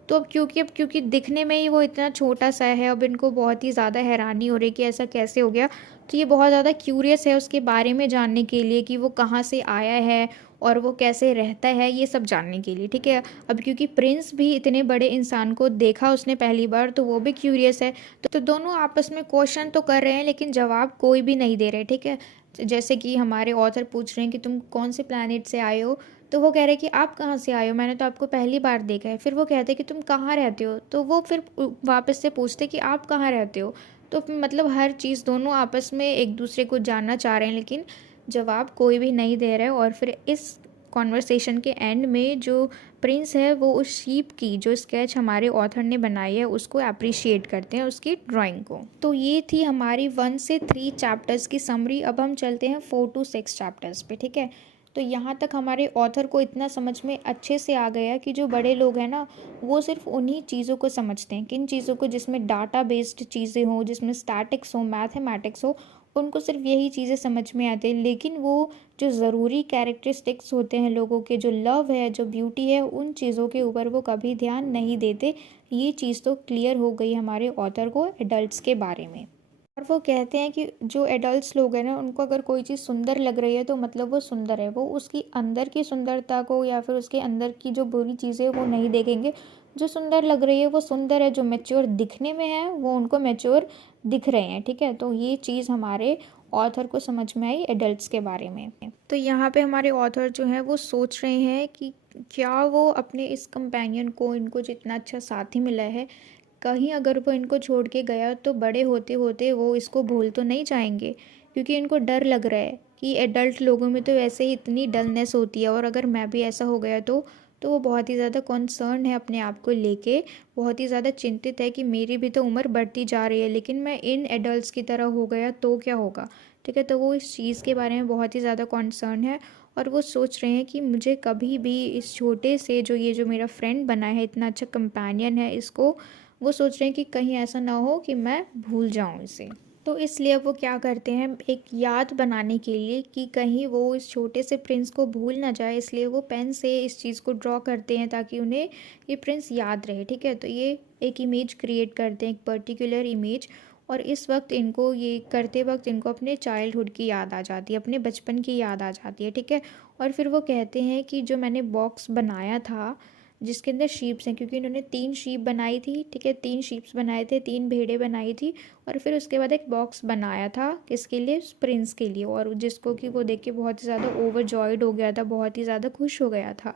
तो अब क्योंकि दिखने में ही वो इतना छोटा सा है, अब इनको बहुत ही ज़्यादा हैरानी हो रही है कि ऐसा कैसे हो गया। तो ये बहुत ज़्यादा क्यूरियस है उसके बारे में जानने के लिए कि वो कहाँ से आया है और वो कैसे रहता है, ये सब जानने के लिए, ठीक है। अब क्योंकि प्रिंस भी इतने बड़े इंसान को देखा उसने पहली बार, तो वो भी क्यूरियस है। तो दोनों आपस में क्वेश्चन तो कर रहे हैं लेकिन जवाब कोई भी नहीं दे रहे, ठीक है। जैसे कि हमारे ऑथर पूछ रहे हैं कि तुम कौन से प्लानट से आए हो, तो वो कह रहे हैं कि आप कहाँ से आए हो, मैंने तो आपको पहली बार देखा है। फिर वो कहते हैं कि तुम कहाँ रहते हो, तो वो फिर वापस से पूछते कि आप कहाँ रहते हो। तो मतलब हर चीज़ दोनों आपस में एक दूसरे को जानना चाह रहे हैं लेकिन जवाब कोई भी नहीं दे रहा है। और फिर इस कॉन्वर्सेशन के एंड में जो प्रिंस है वो उस शीप की जो स्केच हमारे ऑथर ने बनाई है उसको अप्रिशिएट करते हैं, उसकी ड्राइंग को। तो ये थी हमारी 1 से 3 चैप्टर्स की समरी। अब हम चलते हैं 4 to 6 चैप्टर्स पे, ठीक है। तो यहाँ तक हमारे ऑथर को इतना समझ में अच्छे से आ गया कि जो बड़े लोग हैं ना, वो सिर्फ उन्हीं चीज़ों को समझते हैं, किन चीज़ों को, जिसमें डाटा बेस्ड चीज़ें हों, जिसमें स्टैटिक्स हो, मैथमेटिक्स हो, उनको सिर्फ यही चीज़ें समझ में आती हैं। लेकिन वो जो ज़रूरी कैरेक्टरिस्टिक्स होते हैं लोगों के, जो लव है, जो ब्यूटी है, उन चीज़ों के ऊपर वो कभी ध्यान नहीं देते। ये चीज़ तो क्लियर हो गई हमारे ऑथर को एडल्ट्स के बारे में। और वो कहते हैं कि जो एडल्ट्स लोग हैं ना, उनको अगर कोई चीज़ सुंदर लग रही है तो मतलब वो सुंदर है, वो उसकी अंदर की सुंदरता को या फिर उसके अंदर की जो बुरी चीज़ें वो नहीं देखेंगे। जो सुंदर लग रही है वो सुंदर है, जो मैच्योर दिखने में है वो उनको मैच्योर दिख रहे हैं, ठीक है। तो ये चीज़ हमारे ऑथर को समझ में आई एडल्ट्स के बारे में। तो यहाँ पे हमारे ऑथर जो है वो सोच रहे हैं कि क्या वो अपने इस कंपेनियन को, इनको जितना अच्छा साथी मिला है, कहीं अगर वो इनको छोड़ के गया तो बड़े होते होते वो इसको भूल तो नहीं जाएंगे। क्योंकि इनको डर लग रहा है कि एडल्ट लोगों में तो वैसे ही इतनी डलनेस होती है, और अगर मैं भी ऐसा हो गया तो वो बहुत ही ज़्यादा कॉन्सर्न है अपने आप को लेके, बहुत ही ज़्यादा चिंतित है कि मेरी भी तो उम्र बढ़ती जा रही है, लेकिन मैं इन एडल्ट्स की तरह हो गया तो क्या होगा, ठीक है। तो वो इस चीज़ के बारे में बहुत ही ज़्यादा कॉन्सर्न है और वो सोच रहे हैं कि मुझे कभी भी इस छोटे से जो मेरा फ्रेंड बना है, इतना अच्छा कंपेनियन है, इसको वो सोच रहे हैं कि कहीं ऐसा ना हो कि मैं भूल जाऊं इसे। तो इसलिए वो क्या करते हैं, एक याद बनाने के लिए कि कहीं वो इस छोटे से प्रिंस को भूल ना जाए, इसलिए वो पेन से इस चीज़ को ड्रॉ करते हैं ताकि उन्हें ये प्रिंस याद रहे, ठीक है। तो ये एक इमेज क्रिएट करते हैं, एक पर्टिकुलर इमेज। और इस वक्त इनको ये करते वक्त इनको अपने चाइल्डहुड की याद आ जाती है, अपने बचपन की याद आ जाती है, ठीक है। और फिर वो कहते हैं कि जो मैंने बॉक्स बनाया था जिसके अंदर शीप्स हैं, क्योंकि इन्होंने 3 शीप बनाई थी, ठीक है, 3 शीप्स बनाए थे, 3 भेड़ें बनाई थी, और फिर उसके बाद एक बॉक्स बनाया था किसके लिए, प्रिंस के लिए, और जिसको कि वो देख के बहुत ही ज़्यादा ओवरजॉयड हो गया था, बहुत ही ज़्यादा खुश हो गया था।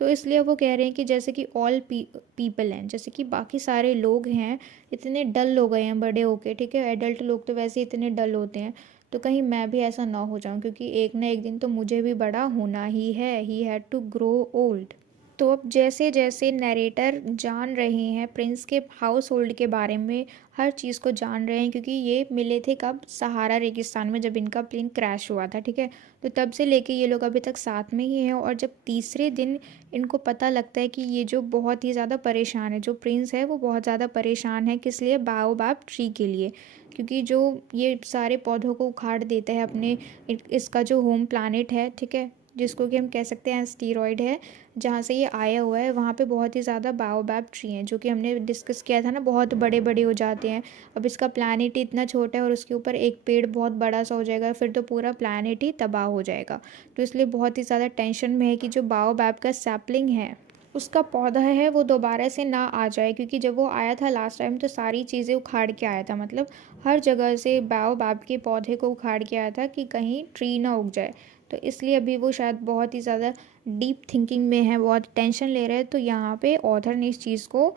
तो इसलिए वो कह रहे हैं कि जैसे कि ऑल पीपल हैं, जैसे कि बाकी सारे लोग हैं इतने डल हो गए हैं बड़े होके, ठीक है, एडल्ट लोग तो वैसे इतने डल होते हैं, तो कहीं मैं भी ऐसा ना हो जाऊं, क्योंकि एक ना एक दिन तो मुझे भी बड़ा होना ही है, he had to grow old. तो अब जैसे जैसे नरेटर जान रहे हैं प्रिंस के हाउस होल्ड के बारे में, हर चीज़ को जान रहे हैं, क्योंकि ये मिले थे कब, सहारा रेगिस्तान में जब इनका प्लेन क्रैश हुआ था, ठीक है, तो तब से लेके ये लोग अभी तक साथ में ही हैं। और जब तीसरे दिन इनको पता लगता है कि ये जो बहुत ही ज़्यादा परेशान है, जो प्रिंस है वो बहुत ज़्यादा परेशान है, किस लिए, बाओबाब ट्री के लिए, क्योंकि जो ये सारे पौधों को उखाड़ देता है अपने, इसका जो होम प्लानेट है, ठीक है, जिसको कि हम कह सकते हैं एस्टीरॉयड है, जहाँ से ये आया हुआ है, वहाँ पे बहुत ही ज़्यादा बाओबैब ट्री हैं, जो कि हमने डिस्कस किया था ना, बहुत बड़े बड़े हो जाते हैं। अब इसका प्लानेट ही इतना छोटा है और उसके ऊपर एक पेड़ बहुत बड़ा सा हो जाएगा, फिर तो पूरा प्लानेट ही तबाह हो जाएगा। तो इसलिए बहुत ही ज़्यादा टेंशन में है कि जो बाओबैब का सैपलिंग है, उसका पौधा है, वो दोबारा से ना आ जाए, क्योंकि जब वो आया था लास्ट टाइम तो सारी चीज़ें उखाड़ के आया था, मतलब हर जगह से बाओबैब के पौधे को उखाड़ के आया था कि कहीं ट्री ना उग जाए। तो इसलिए अभी वो शायद बहुत ही ज़्यादा डीप थिंकिंग में है, बहुत टेंशन ले रहे हैं। तो यहाँ पे ऑथर ने इस चीज़ को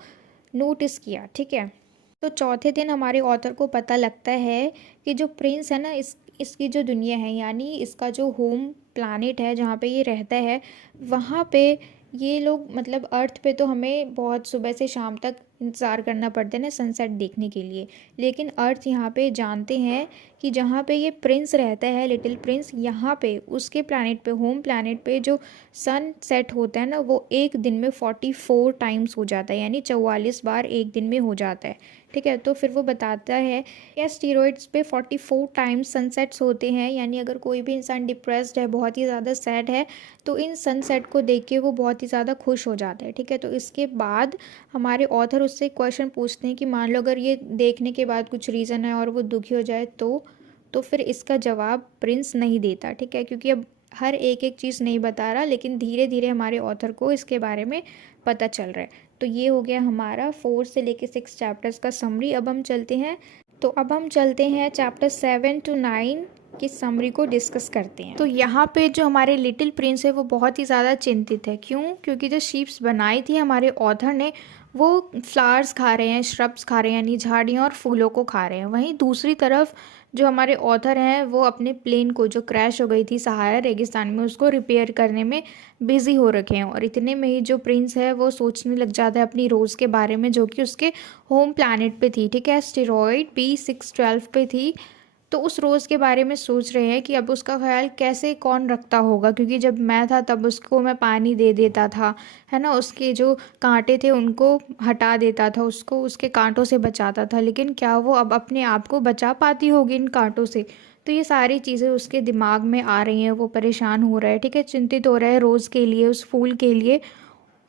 नोटिस किया, ठीक है। तो चौथे दिन हमारे ऑथर को पता लगता है कि जो प्रिंस है ना, इसकी जो दुनिया है, यानी इसका जो होम प्लानेट है जहाँ पे ये रहता है, वहाँ पे ये लोग, मतलब अर्थ पे तो हमें बहुत सुबह से शाम तक इंतज़ार करना पड़ता है ना सनसेट देखने के लिए, लेकिन अर्थ यहाँ पे जानते हैं कि जहाँ पे ये प्रिंस रहता है, लिटिल प्रिंस, यहाँ पे उसके प्लानेट पे, होम प्लानेट पे जो सन सेट होता है ना, वो एक दिन में 44 टाइम्स हो जाता है, यानी 44 बार एक दिन में हो जाता है, ठीक है। तो फिर वो बताता है कि एस्टेरॉइड्स पे 44 टाइम्स सनसेट्स होते हैं, यानी अगर कोई भी इंसान डिप्रेस्ड है, बहुत ही ज़्यादा सैड है, तो इन सनसेट को देख के वो बहुत ही ज़्यादा खुश हो जाता है, ठीक है। तो इसके बाद हमारे ऑथर उससे क्वेश्चन पूछते हैं कि मान लो अगर ये देखने के बाद कुछ रीज़न है और वो दुखी हो जाए तो फिर इसका जवाब प्रिंस नहीं देता, ठीक है, क्योंकि अब हर एक एक चीज़ नहीं बता रहा, लेकिन धीरे धीरे हमारे ऑथर को इसके बारे में पता चल रहा है। तो ये हो गया हमारा 4 से लेके 6 चैप्टर्स का समरी। अब हम चलते हैं चैप्टर 7 to 9 की समरी को डिस्कस करते हैं। तो यहाँ पे जो हमारे लिटिल प्रिंस है वो बहुत ही ज़्यादा चिंतित है। क्यों? क्योंकि जो शीप्स बनाई थी हमारे ऑथर ने, वो फ्लावर्स खा रहे हैं, श्रब्स खा रहे हैं, यानी झाड़ियाँ और फूलों को खा रहे हैं। वहीं दूसरी तरफ जो हमारे ऑथर हैं वो अपने प्लेन को, जो क्रैश हो गई थी सहारा रेगिस्तान में, उसको रिपेयर करने में बिजी हो रखे हैं। और इतने में ही जो प्रिंस है वो सोचने लग जाता है अपनी रोज़ के बारे में, जो कि उसके होम प्लानेट पे थी, ठीक है, एस्टेरॉयड P612 पे थी। तो उस रोज़ के बारे में सोच रहे हैं कि अब उसका ख्याल कैसे कौन रखता होगा, क्योंकि जब मैं था तब उसको मैं पानी दे देता था, है ना, उसके जो कांटे थे उनको हटा देता था, उसको उसके कांटों से बचाता था, लेकिन क्या वो अब अपने आप को बचा पाती होगी इन कांटों से? तो ये सारी चीज़ें उसके दिमाग में आ रही हैं, वो परेशान हो रहा है, ठीक है, चिंतित हो रहा है रोज़ के लिए, उस फूल के लिए।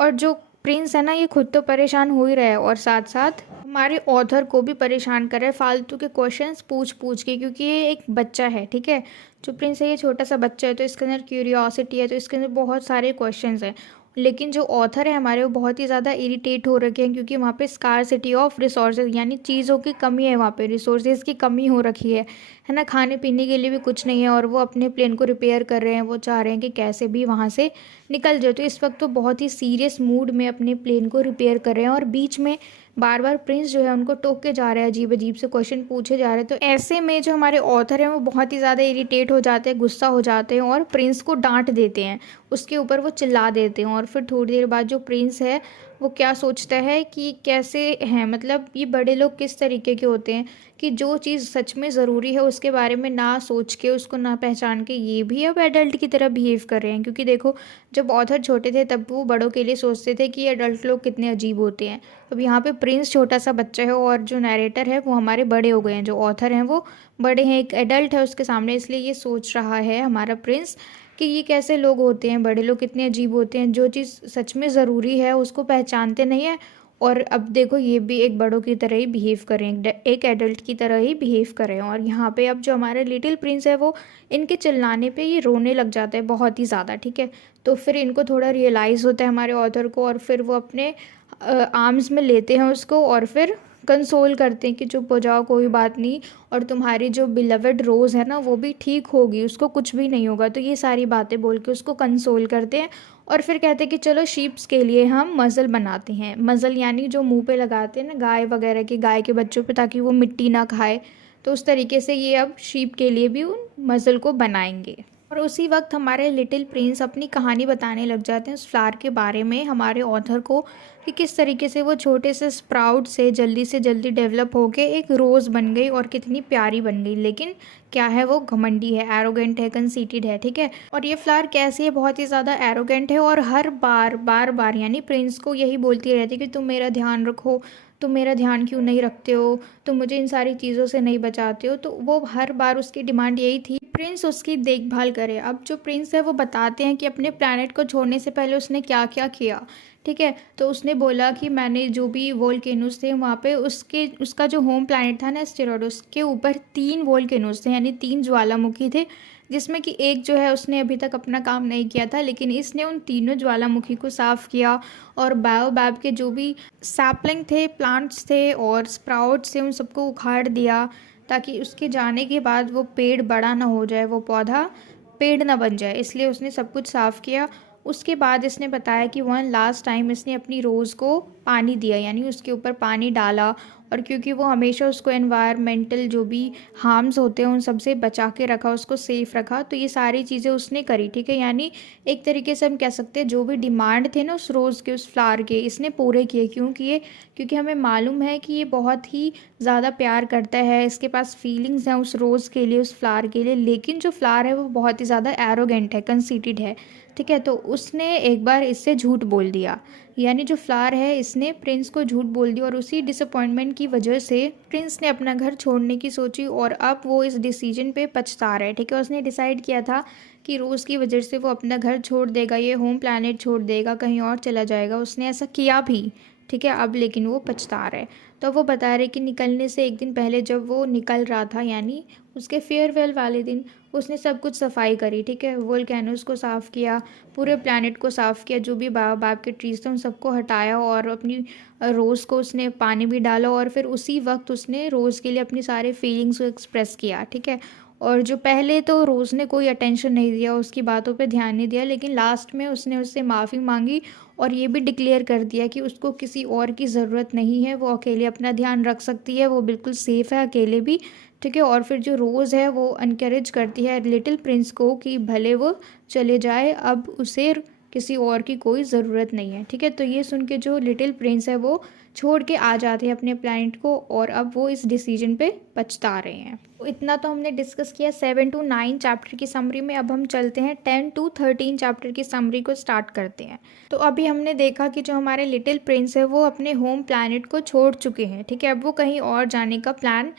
और जो प्रिंस है ना, ये खुद तो परेशान हो ही रहा है और साथ साथ हमारे ऑथर को भी परेशान कर रहा है फालतू के क्वेश्चंस पूछ पूछ के, क्योंकि ये एक बच्चा है, ठीक है, जो प्रिंस है ये छोटा सा बच्चा है, तो इसके अंदर क्यूरियोसिटी है, तो इसके अंदर बहुत सारे क्वेश्चंस हैं। लेकिन जो ऑथर है हमारे, वो बहुत ही ज़्यादा इरिटेट हो रखे हैं, क्योंकि वहाँ पे स्कार्सिटी ऑफ रिसोर्सेज, यानी चीज़ों की कमी है, वहाँ पे रिसोर्सेज की कमी हो रखी है ना, खाने पीने के लिए भी कुछ नहीं है, और वो अपने प्लेन को रिपेयर कर रहे हैं, वो चाह रहे हैं कि कैसे भी वहाँ से निकल जाए। तो इस वक्त तो बहुत ही सीरियस मूड में अपने प्लेन को रिपेयर कर रहे हैं, और बीच में बार बार प्रिंस जो है उनको टोक के जा रहे हैं, अजीब अजीब से क्वेश्चन पूछे जा रहे हैं। तो ऐसे में जो हमारे ऑथर हैं वो बहुत ही ज़्यादा इरिटेट हो जाते हैं, गुस्सा हो जाते हैं, और प्रिंस को डांट देते हैं, उसके ऊपर वो चिल्ला देते हैं। और फिर थोड़ी देर बाद जो प्रिंस है वो क्या सोचता है कि कैसे हैं, मतलब ये बड़े लोग किस तरीके के होते हैं कि जो चीज़ सच में ज़रूरी है उसके बारे में ना सोच के, उसको ना पहचान के, ये भी अब एडल्ट की तरह बिहेव कर रहे हैं। क्योंकि देखो, जब ऑथर छोटे थे तब वो बड़ों के लिए सोचते थे कि एडल्ट लोग कितने अजीब होते हैं। अब यहाँ पे प्रिंस छोटा सा बच्चा है, और जो नरेटर है वो हमारे बड़े हो गए हैं, जो ऑथर हैं वो बड़े हैं, एक एडल्ट है उसके सामने, इसलिए ये सोच रहा है हमारा प्रिंस कि ये कैसे लोग होते हैं, बड़े लोग कितने अजीब होते हैं, जो चीज़ सच में ज़रूरी है उसको पहचानते नहीं है। और अब देखो, ये भी एक बड़ों की तरह ही बिहेव करें, एक एडल्ट की तरह ही बिहेव करें। और यहाँ पे अब जो हमारे लिटिल प्रिंस है वो इनके चिल्लाने पे ये रोने लग जाता है बहुत ही ज़्यादा, ठीक है। तो फिर इनको थोड़ा रियलाइज़ होता है हमारे ऑथर को, और फिर वो अपने आर्म्स में लेते हैं उसको और फिर कंसोल करते हैं कि चुप हो जाओ, कोई बात नहीं, और तुम्हारी जो बिलवड रोज़ है ना वो भी ठीक होगी, उसको कुछ भी नहीं होगा। तो ये सारी बातें बोल के उसको कंसोल करते हैं और फिर कहते हैं कि चलो शीप्स के लिए हम मज़ल बनाते हैं। मज़ल यानी जो मुंह पे लगाते हैं ना गाय वगैरह के, गाय के बच्चों पे, ताकि वो मिट्टी ना खाए। तो उस तरीके से ये अब शीप के लिए भी उन मज़ल को बनाएंगे। और उसी वक्त हमारे लिटिल प्रिंस अपनी कहानी बताने लग जाते हैं उस फ्लावर के बारे में हमारे ऑथर को, कि किस तरीके से वो छोटे से स्प्राउट से जल्दी डेवलप होके एक रोज़ बन गई और कितनी प्यारी बन गई। लेकिन क्या है, वो घमंडी है, एरोगेंट है, कंसीटेड है, ठीक है। और ये फ्लावर कैसी है, बहुत ही ज़्यादा एरोगेंट है और हर बार यानी प्रिंस को यही बोलती रहती है कि तुम मेरा ध्यान रखो, तुम मेरा ध्यान क्यों नहीं रखते हो, तुम मुझे इन सारी चीज़ों से नहीं बचाते हो। तो वो हर बार उसकी डिमांड यही थी प्रिंस उसकी देखभाल करे। अब जो प्रिंस है वो बताते हैं कि अपने प्लैनेट को छोड़ने से पहले उसने क्या क्या किया, ठीक है। तो उसने बोला कि मैंने जो भी वोल्केनोस थे वहाँ पे उसका जो होम प्लैनेट था ना एस्टेरॉयड, उसके ऊपर 3 वोल्केनोस थे, यानी 3 ज्वालामुखी थे, जिसमें कि एक जो है उसने अभी तक अपना काम नहीं किया था, लेकिन इसने उन तीनों ज्वालामुखी को साफ़ किया और बायोबैब के जो भी सैपलिंग थे, प्लांट्स थे और स्प्राउट्स थे, उन सबको उखाड़ दिया, ताकि उसके जाने के बाद वो पेड़ बड़ा ना हो जाए, वो पौधा पेड़ ना बन जाए, इसलिए उसने सब कुछ साफ़ किया। उसके बाद इसने बताया कि वन लास्ट टाइम इसने अपनी रोज़ को पानी दिया, यानी उसके ऊपर पानी डाला, और क्योंकि वो हमेशा उसको एनवायरमेंटल जो भी हार्म्स होते हैं उन सब से बचा के रखा, उसको सेफ़ रखा, तो ये सारी चीज़ें उसने करी, ठीक है। यानी एक तरीके से हम कह सकते हैं जो भी डिमांड थे ना उस रोज़ के, उस फ्लावर के, इसने पूरे किए। क्यों किए? क्योंकि हमें मालूम है कि ये बहुत ही ज़्यादा प्यार करता है, इसके पास फीलिंग्स हैं उस रोज़ के लिए, उस फ्लावर के लिए, लेकिन जो फ्लावर है वो बहुत ही ज़्यादा एरोगेंट है, कंसीटेड है, ठीक है। तो उसने एक बार इससे झूठ बोल दिया, यानी जो फ्लावर है इसने प्रिंस को झूठ बोल दिया, और उसी डिसअपॉइंटमेंट की वजह से प्रिंस ने अपना घर छोड़ने की सोची, और अब वो इस डिसीजन पे पछता रहा है, ठीक है। उसने डिसाइड किया था कि रोज़ की वजह से वो अपना घर छोड़ देगा, ये होम प्लैनेट छोड़ देगा, कहीं और चला जाएगा, उसने ऐसा किया भी, ठीक है। अब लेकिन वो पछता रहा है। तो वो बता रहे कि निकलने से एक दिन पहले जब वो निकल रहा था, यानी उसके फेयरवेल वाले दिन, उसने सब कुछ सफाई करी, ठीक है। वोल्केनोस को साफ़ किया, पूरे प्लैनेट को साफ़ किया, जो भी बायोबैब के ट्रीज थे उन सबको हटाया, और अपनी रोज़ को उसने पानी भी डाला, और फिर उसी वक्त उसने रोज़ के लिए अपनी सारे फीलिंग्स को एक्सप्रेस किया, ठीक है। और जो पहले तो रोज़ ने कोई अटेंशन नहीं दिया, उसकी बातों पे ध्यान नहीं दिया, लेकिन लास्ट में उसने उससे माफ़ी मांगी और ये भी डिक्लेयर कर दिया कि उसको किसी और की ज़रूरत नहीं है, वो अकेले अपना ध्यान रख सकती है, वो बिल्कुल सेफ़ है अकेले भी, ठीक है। और फिर जो रोज़ है वो इनकरेज करती है लिटिल प्रिंस को कि भले वो चले जाए, अब उसे किसी और की कोई ज़रूरत नहीं है, ठीक है। तो ये सुन के जो लिटिल प्रिंस है वो छोड़ के आ जाते हैं अपने प्लैनेट को, और अब वो इस डिसीजन पे पछता रहे हैं। तो इतना तो हमने डिस्कस किया 7 to 9 चैप्टर की समरी में। अब हम चलते हैं 10 to 13 चैप्टर की समरी को स्टार्ट करते हैं। तो अभी हमने देखा कि जो हमारे लिटिल प्रिंस है वो अपने होम प्लैनेट को छोड़ चुके हैं, ठीक है। अब वो कहीं और जाने का प्लान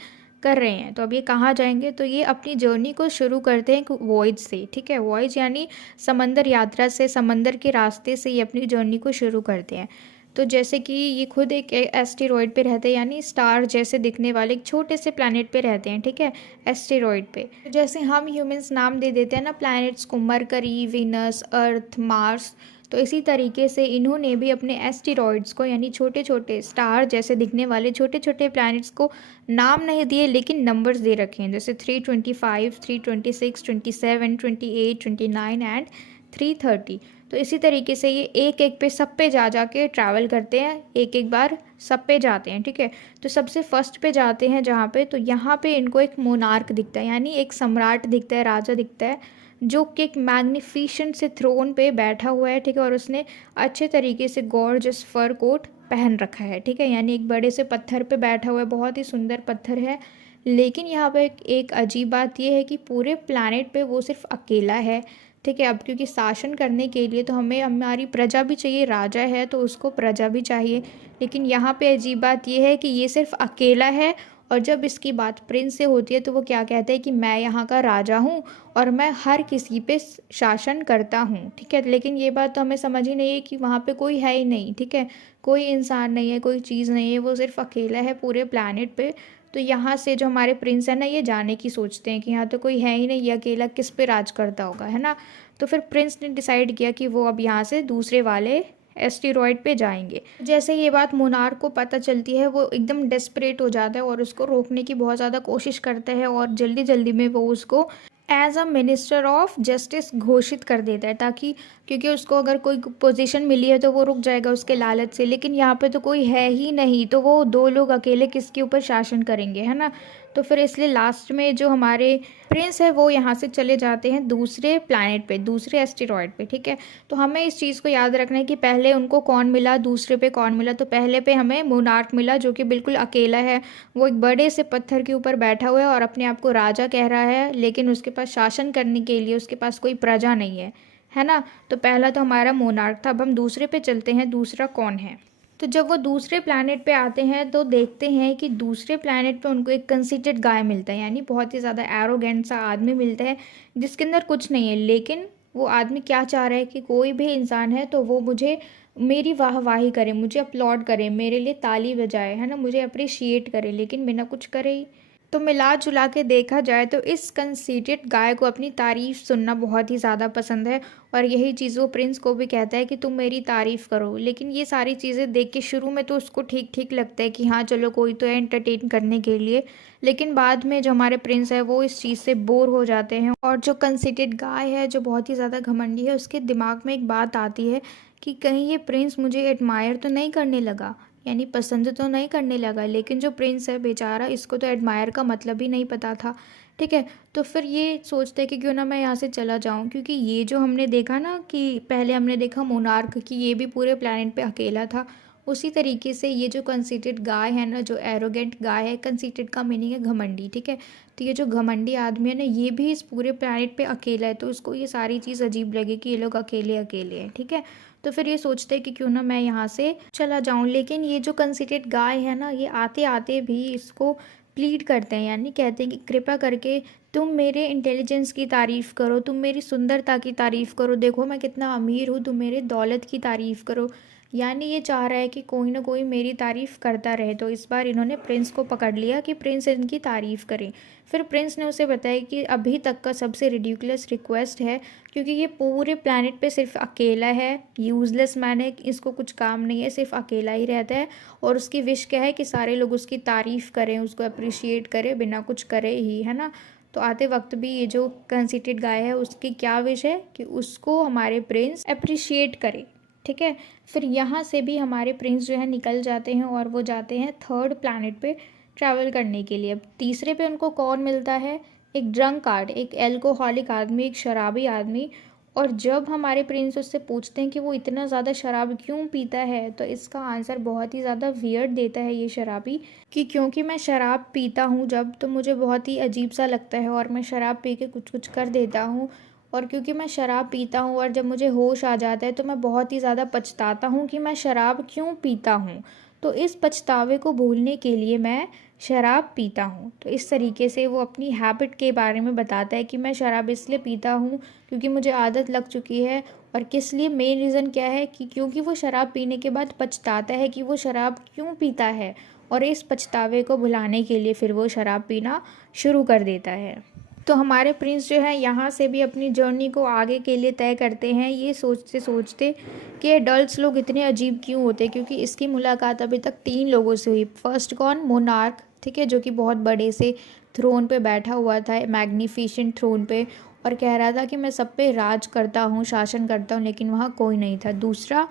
कर रहे हैं। तो अब ये कहाँ जाएंगे? तो ये अपनी जर्नी को शुरू करते हैं एक वॉयज से, ठीक है। वॉयज यानी समंदर यात्रा से, समंदर के रास्ते से ये अपनी जर्नी को शुरू करते हैं। तो जैसे कि ये खुद एक एस्टेरॉयड पे रहते हैं, यानी स्टार जैसे दिखने वाले एक छोटे से प्लैनेट पे रहते हैं, ठीक है, एस्टेरॉयड पे। तो जैसे हम ह्यूमंस नाम दे देते हैं ना प्लैनेट्स को, मरकरी, वीनस, अर्थ, मार्स, तो इसी तरीके से इन्होंने भी अपने एस्टेरॉयड्स को, यानी छोटे छोटे स्टार जैसे दिखने वाले छोटे छोटे प्लैनेट्स को नाम नहीं दिए, लेकिन नंबर्स दे रखे हैं, जैसे 325, 326, 27, 28, 29 एंड 330। तो इसी तरीके से ये एक एक पे सब पे जा के ट्रैवल करते हैं, एक एक बार सब पे जाते हैं, ठीक है। तो सबसे फर्स्ट पे जाते हैं जहाँ पे, तो यहाँ पे इनको एक मोनार्क दिखता है, यानी एक सम्राट दिखता है, राजा दिखता है, जो कि एक मैग्निफिशेंट से थ्रोन पे बैठा हुआ है, ठीक है। और उसने अच्छे तरीके से गॉर्जियस फर कोट पहन रखा है, ठीक है, यानी एक बड़े से पत्थर पे बैठा हुआ है, बहुत ही सुंदर पत्थर है। लेकिन यहाँ पे एक अजीब बात यह है कि पूरे प्लैनेट पे वो सिर्फ अकेला है, ठीक है। अब क्योंकि शासन करने के लिए तो हमें हमारी प्रजा भी चाहिए, राजा है तो उसको प्रजा भी चाहिए, लेकिन यहाँ पे अजीब बात यह है कि ये सिर्फ अकेला है। और जब इसकी बात प्रिंस से होती है तो वो क्या कहते हैं कि मैं यहाँ का राजा हूँ और मैं हर किसी पे शासन करता हूँ, ठीक है। लेकिन ये बात तो हमें समझ ही नहीं है कि वहाँ पे कोई है ही नहीं, ठीक है, कोई इंसान नहीं है, कोई चीज़ नहीं है, वो सिर्फ अकेला है पूरे प्लैनेट पे। तो यहाँ से जो हमारे प्रिंस है ना, ये जाने की सोचते हैं कि यहाँ तो कोई है ही नहीं, ये अकेला किस पे राज करता होगा, है ना। तो फिर प्रिंस ने डिसाइड किया कि वो अब यहाँ से दूसरे वाले एस्टेरॉयड पे जाएंगे। जैसे ये बात मोनार्क को पता चलती है, वो एकदम डेस्परेट हो जाता है और उसको रोकने की बहुत ज़्यादा कोशिश करता है, और जल्दी जल्दी में वो उसको as a minister of justice घोषित कर देता है, ताकि क्योंकि उसको अगर कोई पोजीशन मिली है तो वो रुक जाएगा उसके लालच से। लेकिन यहाँ पे तो कोई है ही नहीं, तो वो दो लोग अकेले किसके ऊपर शासन करेंगे, है ना। तो फिर इसलिए लास्ट में जो हमारे प्रिंस है वो यहाँ से चले जाते हैं दूसरे प्लैनेट पे, दूसरे एस्टेरॉयड पे, ठीक है। तो हमें इस चीज़ को याद रखना है कि पहले उनको कौन मिला, दूसरे पे कौन मिला। तो पहले पे हमें मोनार्क मिला, जो कि बिल्कुल अकेला है। वो एक बड़े से पत्थर के ऊपर बैठा हुआ है और अपने आप को राजा कह रहा है, लेकिन उसके पास शासन करने के लिए उसके पास कोई प्रजा नहीं है ना। तो पहला तो हमारा मोनार्क था। अब हम दूसरे पे चलते हैं, दूसरा कौन है। तो जब वो दूसरे प्लैनेट पे आते हैं तो देखते हैं कि दूसरे प्लैनेट पे उनको एक कंसीटेड गाय मिलता है, यानी बहुत ही ज़्यादा एरोगेंट सा आदमी मिलता है जिसके अंदर कुछ नहीं है। लेकिन वो आदमी क्या चाह रहा है कि कोई भी इंसान है तो वो मुझे मेरी वाहवाही करे, मुझे अपलॉड करे, मेरे लिए ताली बजाए, है ना, मुझे अप्रिशिएट करे, लेकिन बिना कुछ करे ही। तो मिला जुला के देखा जाए तो इस कंसीटेड गाय को अपनी तारीफ़ सुनना बहुत ही ज़्यादा पसंद है, और यही चीज़ वो प्रिंस को भी कहता है कि तुम मेरी तारीफ़ करो। लेकिन ये सारी चीज़ें देख के शुरू में तो उसको ठीक ठीक लगता है कि हाँ चलो कोई तो है एंटरटेन करने के लिए, लेकिन बाद में जो हमारे प्रिंस है वो इस चीज़ से बोर हो जाते हैं। और जो कंसीटेड गाय है, जो बहुत ही ज़्यादा घमंडी है, उसके दिमाग में एक बात आती है कि कहीं ये प्रिंस मुझे एडमायर तो नहीं करने लगा, यानी पसंद तो नहीं करने लगा। लेकिन जो प्रिंस है बेचारा, इसको तो एडमायर का मतलब ही नहीं पता था, ठीक है। तो फिर ये सोचते हैं कि क्यों ना मैं यहाँ से चला जाऊँ, क्योंकि ये जो हमने देखा ना कि पहले हमने देखा मोनार्क कि ये भी पूरे प्लैनेट पे अकेला था, उसी तरीके से ये जो कंसीटेड गाय है ना, जो एरोगेंट गाय है, कंसीटेड का मीनिंग है घमंडी, ठीक है। तो ये जो घमंडी आदमी है ना, ये भी इस पूरे प्लैनेट पे अकेला है, तो उसको ये सारी चीज़ अजीब लगे कि ये लोग अकेले अकेले हैं, ठीक है। तो फिर ये सोचते हैं कि क्यों ना मैं यहाँ से चला जाऊँ। लेकिन ये जो कंसीटेड गाय है ना, ये आते आते भी इसको प्लीड करते हैं, यानी कहते हैं कि कृपया करके तुम मेरे इंटेलिजेंस की तारीफ़ करो, तुम मेरी सुंदरता की तारीफ़ करो, देखो मैं कितना अमीर हूँ, तुम मेरे दौलत की तारीफ़ करो। यानी ये चाह रहा है कि कोई ना कोई मेरी तारीफ़ करता रहे। तो इस बार इन्होंने प्रिंस को पकड़ लिया कि प्रिंस इनकी तारीफ़ करें। फिर प्रिंस ने उसे बताया कि अभी तक का सबसे रिडिकुलस रिक्वेस्ट है, क्योंकि ये पूरे प्लैनेट पे सिर्फ अकेला है, यूज़लेस मैन है, इसको कुछ काम नहीं है, सिर्फ अकेला ही रहता है। और उसकी विश क्या है कि सारे लोग उसकी तारीफ़ करें, उसको अप्रिशिएट करें, बिना कुछ करे ही, है ना। तो आते वक्त भी ये जो कंसीटेड गाय है उसकी क्या विश है कि उसको हमारे प्रिंस अप्रिशिएट करे, ठीक है। फिर यहाँ से भी हमारे प्रिंस जो है निकल जाते हैं और वो जाते हैं थर्ड प्लैनेट पे ट्रैवल करने के लिए। अब तीसरे पे उनको कौन मिलता है, एक ड्रंक कार्ड, एक एल्कोहलिक आदमी, एक शराबी आदमी। और जब हमारे प्रिंस उससे पूछते हैं कि वो इतना ज़्यादा शराब क्यों पीता है, तो इसका आंसर बहुत ही ज़्यादा वियर्ड देता है ये शराबी, कि क्योंकि मैं शराब पीता हूँ जब, तो मुझे बहुत ही अजीब सा लगता है और मैं शराब पी के कुछ कुछ कर देता हूँ। और क्योंकि मैं शराब पीता हूँ और जब मुझे होश आ जाता है तो मैं बहुत ही ज़्यादा पछताता हूँ कि मैं शराब क्यों पीता हूँ। तो इस पछतावे को भूलने के लिए मैं शराब पीता हूँ। तो इस तरीके से वो अपनी हैबिट के बारे में बताता है कि मैं शराब इसलिए पीता हूँ क्योंकि मुझे आदत लग चुकी है। और किस लिए, मेन रीज़न क्या है कि क्योंकि वो शराब पीने के बाद पछताता है कि वो शराब क्यों पीता है, और इस पछतावे को भुलाने के लिए फिर वो शराब पीना शुरू कर देता है। तो हमारे प्रिंस जो है यहाँ से भी अपनी जर्नी को आगे के लिए तय करते हैं, ये सोचते सोचते कि एडल्ट्स लोग इतने अजीब क्यों होते, क्योंकि इसकी मुलाकात अभी तक 3 लोगों से हुई। फर्स्ट कौन, मोनार्क, ठीक है, जो कि बहुत बड़े से थ्रोन पे बैठा हुआ था, मैग्निफिसेंट थ्रोन पे, और कह रहा था कि मैं सब पे राज करता हूँ, शासन करता हूँ, लेकिन वहाँ कोई नहीं था। दूसरा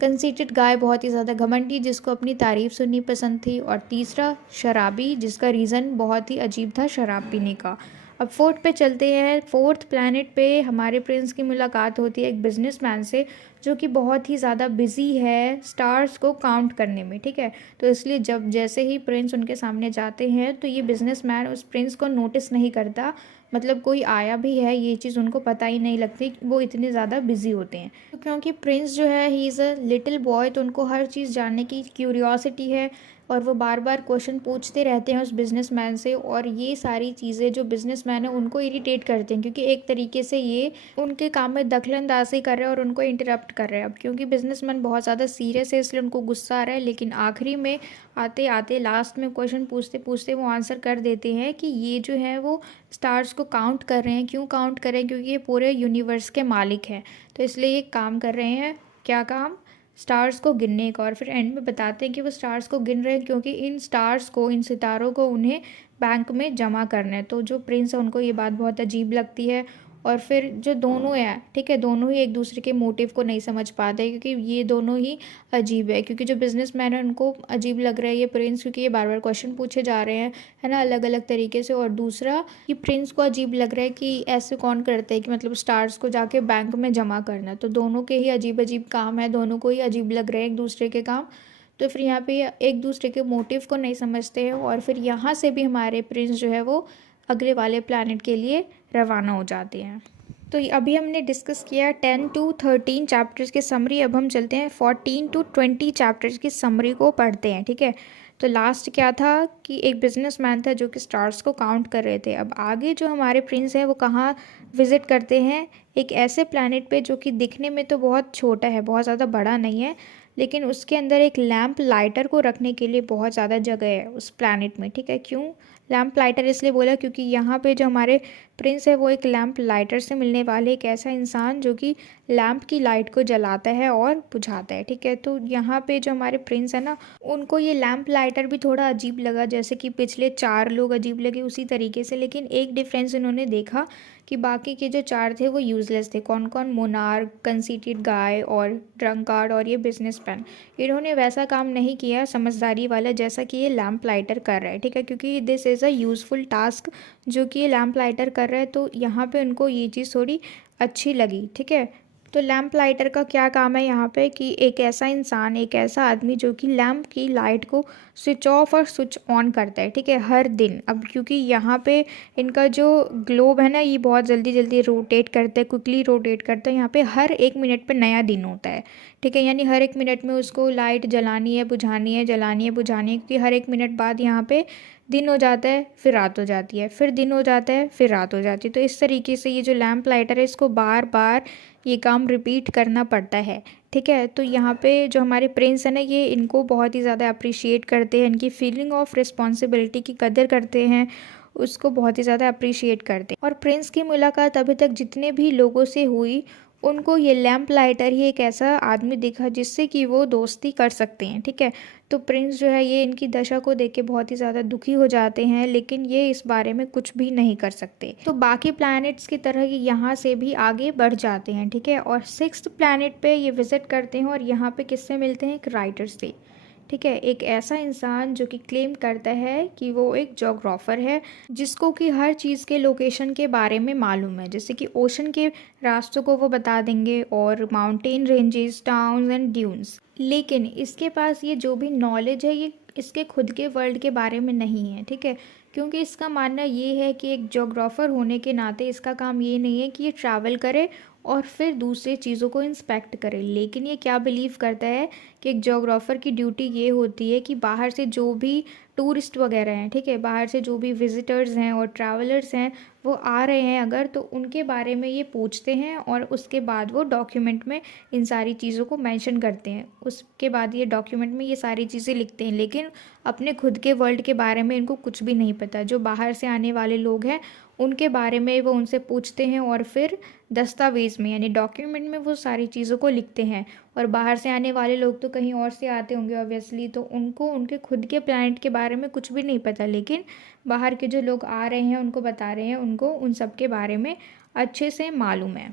कंसीटेड गाय, बहुत ही ज़्यादा घमंडी, जिसको अपनी तारीफ़ सुननी पसंद थी। और तीसरा शराबी, जिसका रीज़न बहुत ही अजीब था शराब पीने का। अब फोर्थ पे चलते हैं। फोर्थ प्लैनेट पे हमारे प्रिंस की मुलाकात होती है एक बिजनेसमैन से, जो कि बहुत ही ज़्यादा बिजी है स्टार्स को काउंट करने में, ठीक है। तो इसलिए जब जैसे ही प्रिंस उनके सामने जाते हैं तो ये बिजनेसमैन उस प्रिंस को नोटिस नहीं करता, मतलब कोई आया भी है ये चीज़ उनको पता ही नहीं लगती, वो इतने ज़्यादा बिजी होते हैं। तो क्योंकि प्रिंस जो है he is a little boy, तो उनको हर चीज़ जानने की क्यूरियोसिटी है। और वो बार बार क्वेश्चन पूछते रहते हैं उस बिजनेसमैन से, और ये सारी चीज़ें जो बिजनेसमैन है उनको इरिटेट करते हैं, क्योंकि एक तरीके से ये उनके काम में दखलंदाजी कर रहे हैं और उनको इंटरप्ट कर रहे हैं। अब क्योंकि बिजनेसमैन बहुत ज़्यादा सीरियस है इसलिए उनको गुस्सा आ रहा है, लेकिन आखिरी में आते आते लास्ट में क्वेश्चन पूछते पूछते वो आंसर कर देते हैं कि ये जो है वो स्टार्स को काउंट कर रहे हैं। क्यों काउंट कर रहे हैं? क्योंकि ये पूरे यूनिवर्स के मालिक हैं, तो इसलिए ये काम कर रहे हैं। क्या काम? स्टार्स को गिनने का। और फिर एंड में बताते हैं कि वो स्टार्स को गिन रहे हैं क्योंकि इन स्टार्स को, इन सितारों को उन्हें बैंक में जमा करना है। तो जो प्रिंस है उनको ये बात बहुत अजीब लगती है। और फिर जो दोनों हैं, ठीक है, दोनों ही एक दूसरे के मोटिव को नहीं समझ पाते, क्योंकि ये दोनों ही अजीब है। क्योंकि जो बिजनेसमैन है उनको अजीब लग रहा है ये प्रिंस, क्योंकि ये बार बार क्वेश्चन पूछे जा रहे हैं, है ना, अलग अलग तरीके से। और दूसरा, ये प्रिंस को अजीब लग रहा है कि ऐसे कौन करते हैं कि मतलब स्टार्स को जाके बैंक में जमा करना। तो दोनों के ही अजीब अजीब काम है, दोनों को ही अजीब लग रहे हैं एक दूसरे के काम। तो फिर यहाँ पे एक दूसरे के मोटिव को नहीं समझते हैं, और फिर यहाँ से भी हमारे प्रिंस जो है वो अगले वाले प्लैनेट के लिए रवाना हो जाते हैं। तो अभी हमने डिस्कस किया 10 to 13 चैप्टर्स की समरी। अब हम चलते हैं 14 to 20 चैप्टर्स की समरी को पढ़ते हैं, ठीक है। तो लास्ट क्या था कि एक बिजनेसमैन था जो कि स्टार्स को काउंट कर रहे थे। अब आगे जो हमारे प्रिंस हैं वो कहाँ विज़िट करते हैं? एक ऐसे प्लैनेट पे जो कि दिखने में तो बहुत छोटा है, बहुत ज़्यादा बड़ा नहीं है, लेकिन उसके अंदर एक लैम्प लाइटर को रखने के लिए बहुत ज़्यादा जगह है उस प्लैनेट में, ठीक है। क्यों लैम्प लाइटर इसलिए बोला? क्योंकि यहाँ पे जो हमारे प्रिंस है वो एक लैम्प लाइटर से मिलने वाले एक ऐसा इंसान जो कि लैम्प की लाइट को जलाता है और बुझाता है, ठीक है। तो यहाँ पे जो हमारे प्रिंस है ना, उनको ये लैम्प लाइटर भी थोड़ा अजीब लगा, जैसे कि पिछले 4 लोग अजीब लगे उसी तरीके से। लेकिन एक डिफरेंस इन्होंने देखा कि बाकी के जो 4 थे वो यूज़लेस थे। कौन कौन? मोनार्क, कंसीटेड गाय और ड्रंकार्ड और ये बिजनेसमैन। इन्होंने वैसा काम नहीं किया समझदारी वाला जैसा कि ये लैम्प लाइटर कर रहा है, ठीक है, क्योंकि this is a useful task जो कि ये लैम्प लाइटर कर रहा है। तो यहाँ पे उनको ये चीज़ थोड़ी अच्छी लगी, ठीक है। तो लैम्प लाइटर का क्या काम है यहाँ पे कि एक ऐसा इंसान, एक ऐसा आदमी जो कि लैम्प की लाइट को स्विच ऑफ और स्विच ऑन करता है, ठीक है, हर दिन। अब क्योंकि यहाँ पे इनका जो ग्लोब है ना ये बहुत जल्दी जल्दी रोटेट करता है, क्विकली रोटेट करता है। यहाँ पे हर 1 मिनट पे नया दिन होता है, ठीक है, यानी हर 1 मिनट में उसको लाइट जलानी है, बुझानी है, जलानी है, बुझानी है, क्योंकि हर 1 मिनट बाद यहाँ पे दिन हो जाता है, फिर रात हो जाती है, फिर दिन हो जाता है, फिर रात हो जाती है। तो इस तरीके से ये जो लैम्प लाइटर है इसको बार बार ये काम रिपीट करना पड़ता है, ठीक है। तो यहाँ पे जो हमारे प्रिंस है ना ये इनको बहुत ही ज़्यादा अप्रिशिएट करते हैं, इनकी फीलिंग ऑफ रिस्पॉन्सिबिलिटी की कदर करते हैं, उसको बहुत ही ज़्यादा अप्रिशिएट करते हैं। और प्रिंस की मुलाकात अभी तक जितने भी लोगों से हुई उनको ये लैम्प लाइटर ही एक ऐसा आदमी दिखा जिससे कि वो दोस्ती कर सकते हैं, ठीक है। तो प्रिंस जो है ये इनकी दशा को देख के बहुत ही ज़्यादा दुखी हो जाते हैं, लेकिन ये इस बारे में कुछ भी नहीं कर सकते। तो बाकी प्लैनेट्स की तरह ही यहाँ से भी आगे बढ़ जाते हैं, ठीक है। और 6th प्लैनेट पे ये विज़िट करते हैं और यहाँ पे किससे मिलते हैं? एक राइटर से, ठीक है, एक ऐसा इंसान जो कि क्लेम करता है कि वो एक जोग्राफर है, जिसको कि हर चीज़ के लोकेशन के बारे में मालूम है, जैसे कि ओशन के रास्तों को वो बता देंगे और mountain ranges, towns and dunes. लेकिन इसके पास ये जो भी नॉलेज है ये इसके खुद के वर्ल्ड के बारे में नहीं है, ठीक है, क्योंकि इसका मानना ये है कि एक जोग्राफर होने के नाते इसका काम ये नहीं है कि ये ट्रैवल करे और फिर दूसरे चीज़ों को इंस्पेक्ट करे। लेकिन ये क्या बिलीव करता है कि एक जोग्राफर की ड्यूटी ये होती है कि बाहर से जो भी टूरिस्ट वगैरह हैं, ठीक है, बाहर से जो भी विजिटर्स हैं और ट्रैवलर्स हैं वो आ रहे हैं अगर, तो उनके बारे में ये पूछते हैं और उसके बाद वो डॉक्यूमेंट में इन सारी चीज़ों को मेंशन करते हैं। उसके बाद ये डॉक्यूमेंट में ये सारी चीज़ें लिखते हैं, लेकिन अपने खुद के वर्ल्ड के बारे में इनको कुछ भी नहीं पता। जो बाहर से आने वाले लोग हैं उनके बारे में वो उनसे पूछते हैं और फिर दस्तावेज़ में यानी डॉक्यूमेंट में वो सारी चीज़ों को लिखते हैं। और बाहर से आने वाले लोग तो कहीं और से आते होंगे ऑब्वियसली, तो उनको उनके खुद के प्लैनेट के बारे में कुछ भी नहीं पता, लेकिन बाहर के जो लोग आ रहे हैं उनको बता रहे हैं, उनको उन सब के बारे में अच्छे से मालूम है।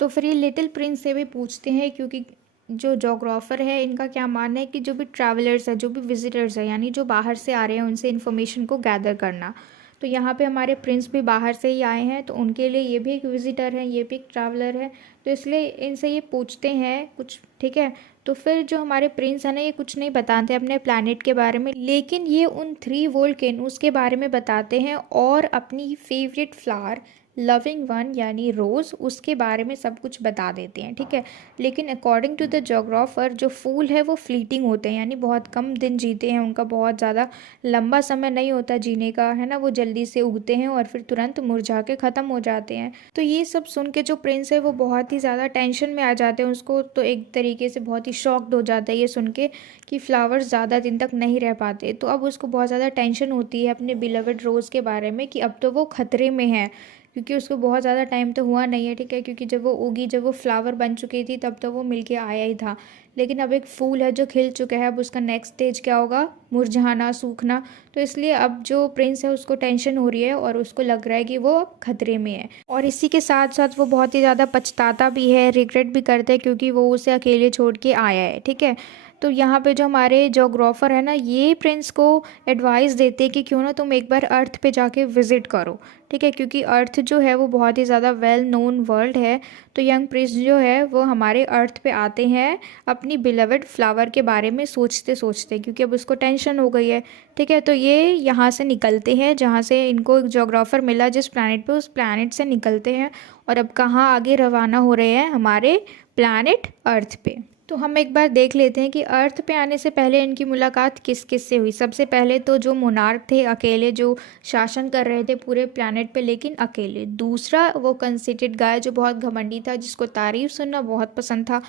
तो फिर ये लिटिल प्रिंस से भी पूछते हैं, क्योंकि जो जोग्राफर है इनका क्या मानना है कि जो भी ट्रैवलर्स है, जो भी विजिटर्स है, यानी जो बाहर से आ रहे हैं उनसे इन्फॉर्मेशन को गैदर करना। तो यहाँ पे हमारे प्रिंस भी बाहर से ही आए हैं, तो उनके लिए ये भी एक विजिटर है, ये भी एक ट्रैवलर है, तो इसलिए इनसे ये पूछते हैं कुछ, ठीक है। तो फिर जो हमारे प्रिंस है ना ये कुछ नहीं बताते अपने प्लैनेट के बारे में, लेकिन ये उन 3 वोल्केनोस के बारे में बताते हैं और अपनी फेवरेट फ्लावर लविंग वन यानी रोज़, उसके बारे में सब कुछ बता देते हैं, ठीक है। लेकिन अकॉर्डिंग टू द जोग्राफर जो फूल है वो फ्लीटिंग होते हैं, यानी बहुत कम दिन जीते हैं, उनका बहुत ज़्यादा लंबा समय नहीं होता जीने का, है ना। वो जल्दी से उगते हैं और फिर तुरंत मुरझा के ख़त्म हो जाते हैं। तो ये सब सुन के जो प्रिंस है वो बहुत ही ज़्यादा टेंशन में आ जाते हैं। उसको तो एक तरीके से बहुत ही शॉक्ड हो जाता है ये सुन के कि फ्लावर्स ज़्यादा दिन तक नहीं रह पाते। तो अब उसको बहुत ज़्यादा टेंशन होती है अपने बिलवड रोज़ के बारे में कि अब तो वो खतरे में है, क्योंकि उसको बहुत ज़्यादा टाइम तो हुआ नहीं है, ठीक है। क्योंकि जब वो उगी, जब वो फ्लावर बन चुकी थी, तब तो वो मिलके आया ही था। लेकिन अब एक फूल है जो खिल चुका है, अब उसका नेक्स्ट स्टेज क्या होगा, मुरझाना, सूखना। तो इसलिए अब जो प्रिंस है उसको टेंशन हो रही है और उसको लग रहा है कि वो अब खतरे में है। और इसी के साथ साथ वो बहुत ही ज़्यादा पछताता भी है, रिग्रेट भी करता है, क्योंकि वो उसे अकेले छोड़ के आया है, ठीक है। तो यहाँ पे जो हमारे जोग्राफर है ना, ये प्रिंस को एडवाइस देते हैं कि क्यों ना तुम एक बार अर्थ पे जाके विज़िट करो, ठीक है। क्योंकि अर्थ जो है वो बहुत ही ज़्यादा वेल नोन वर्ल्ड है। तो यंग प्रिंस जो है वो हमारे अर्थ पे आते हैं अपनी बिलवड फ्लावर के बारे में सोचते सोचते, क्योंकि अब उसको टेंशन हो गई है, ठीक है। तो ये यहाँ से निकलते हैं, जहाँ से इनको एक जोग्राफर मिला जिस प्लानट पे, उस प्लानट से निकलते हैं और अब कहाँ आगे रवाना हो रहे हैं, हमारे प्लानट अर्थ पे। तो हम एक बार देख लेते हैं कि अर्थ पे आने से पहले इनकी मुलाकात किस किस से हुई। सबसे पहले तो जो मोनार्क थे अकेले, जो शासन कर रहे थे पूरे प्लानट पे, लेकिन अकेले। दूसरा वो कंसीटेड गाय जो बहुत घमंडी था, जिसको तारीफ सुनना बहुत पसंद था।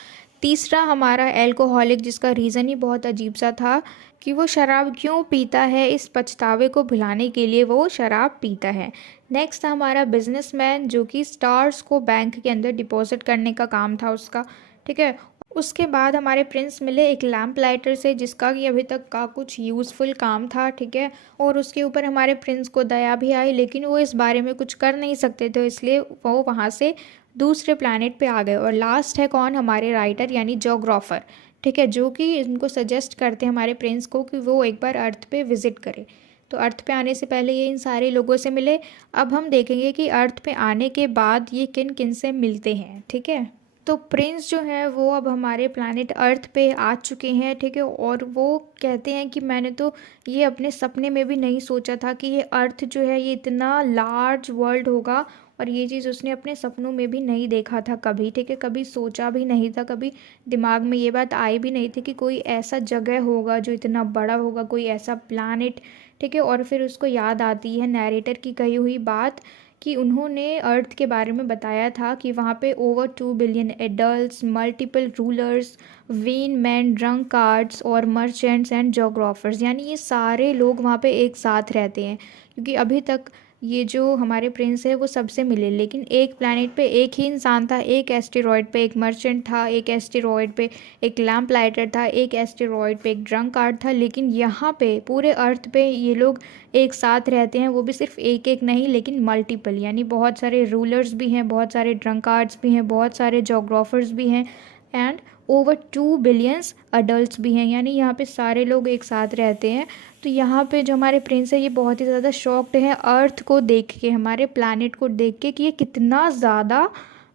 तीसरा हमारा एल्कोहलिक, जिसका रीज़न ही बहुत अजीब सा था कि वो शराब क्यों पीता है, इस पछतावे को भुलाने के लिए वो शराब पीता है। नेक्स्ट हमारा बिजनेसमैन, जो कि स्टार्स को बैंक के अंदर डिपॉजिट करने का काम था उसका, ठीक है। उसके बाद हमारे प्रिंस मिले एक लैम्प लाइटर से, जिसका कि अभी तक का कुछ यूज़फुल काम था, ठीक है। और उसके ऊपर हमारे प्रिंस को दया भी आई, लेकिन वो इस बारे में कुछ कर नहीं सकते थे, इसलिए वो वहाँ से दूसरे प्लानट पे आ गए। और लास्ट है कौन, हमारे राइटर यानी जोग्राफर, ठीक है, जो कि इनको सजेस्ट करते हैं हमारे प्रिंस को कि वो एक बार अर्थ पे विज़िट करे। तो अर्थ पे आने से पहले ये इन सारे लोगों से मिले। अब हम देखेंगे कि अर्थ पे आने के बाद ये किन किन से मिलते हैं, ठीक है। तो प्रिंस जो है वो अब हमारे प्लानट अर्थ पे आ चुके हैं, ठीक है। और वो कहते हैं कि मैंने तो ये अपने सपने में भी नहीं सोचा था कि ये अर्थ जो है ये इतना लार्ज वर्ल्ड होगा, और ये चीज़ उसने अपने सपनों में भी नहीं देखा था कभी, ठीक है। कभी सोचा भी नहीं था, कभी दिमाग में ये बात आई भी नहीं थी कि कोई ऐसा जगह होगा जो इतना बड़ा होगा, कोई ऐसा प्लानट, ठीक है। और फिर उसको याद आती है नैरेटर की कही हुई बात कि उन्होंने अर्थ के बारे में बताया था कि वहाँ पे over 2 billion adults, multiple rulers, when man, drunk cards और मर्चेंट्स एंड जोग्राफर्स, यानी ये सारे लोग वहाँ पे एक साथ रहते हैं। क्योंकि अभी तक ये जो हमारे प्रिंस है वो सबसे मिले, लेकिन एक प्लैनेट पे एक ही इंसान था, एक एस्टेरॉयड पे एक मर्चेंट था, एक एस्टेरॉयड पे एक लैम्प लाइटर था, एक एस्टेरॉयड पे एक ड्रंक कार्ड था। लेकिन यहाँ पे पूरे अर्थ पे ये लोग एक साथ रहते हैं, वो भी सिर्फ एक एक नहीं लेकिन मल्टीपल, यानी बहुत सारे रूलर्स भी हैं, बहुत सारे ड्रंक कार्ड्स भी हैं, बहुत सारे जोग्राफर्स भी हैं, एंड ओवर 2 बिलियंस अडल्ट भी हैं, यानी यहाँ पे सारे लोग एक साथ रहते हैं। तो यहाँ पे जो हमारे प्रिंस है ये बहुत ही ज़्यादा शॉक्ड हैं अर्थ को देख के, हमारे प्लानट को देख के कि ये कितना ज़्यादा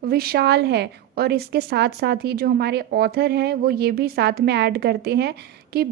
विशाल है। और इसके साथ साथ ही जो हमारे ऑथर हैं वो ये भी साथ में ऐड करते हैं कि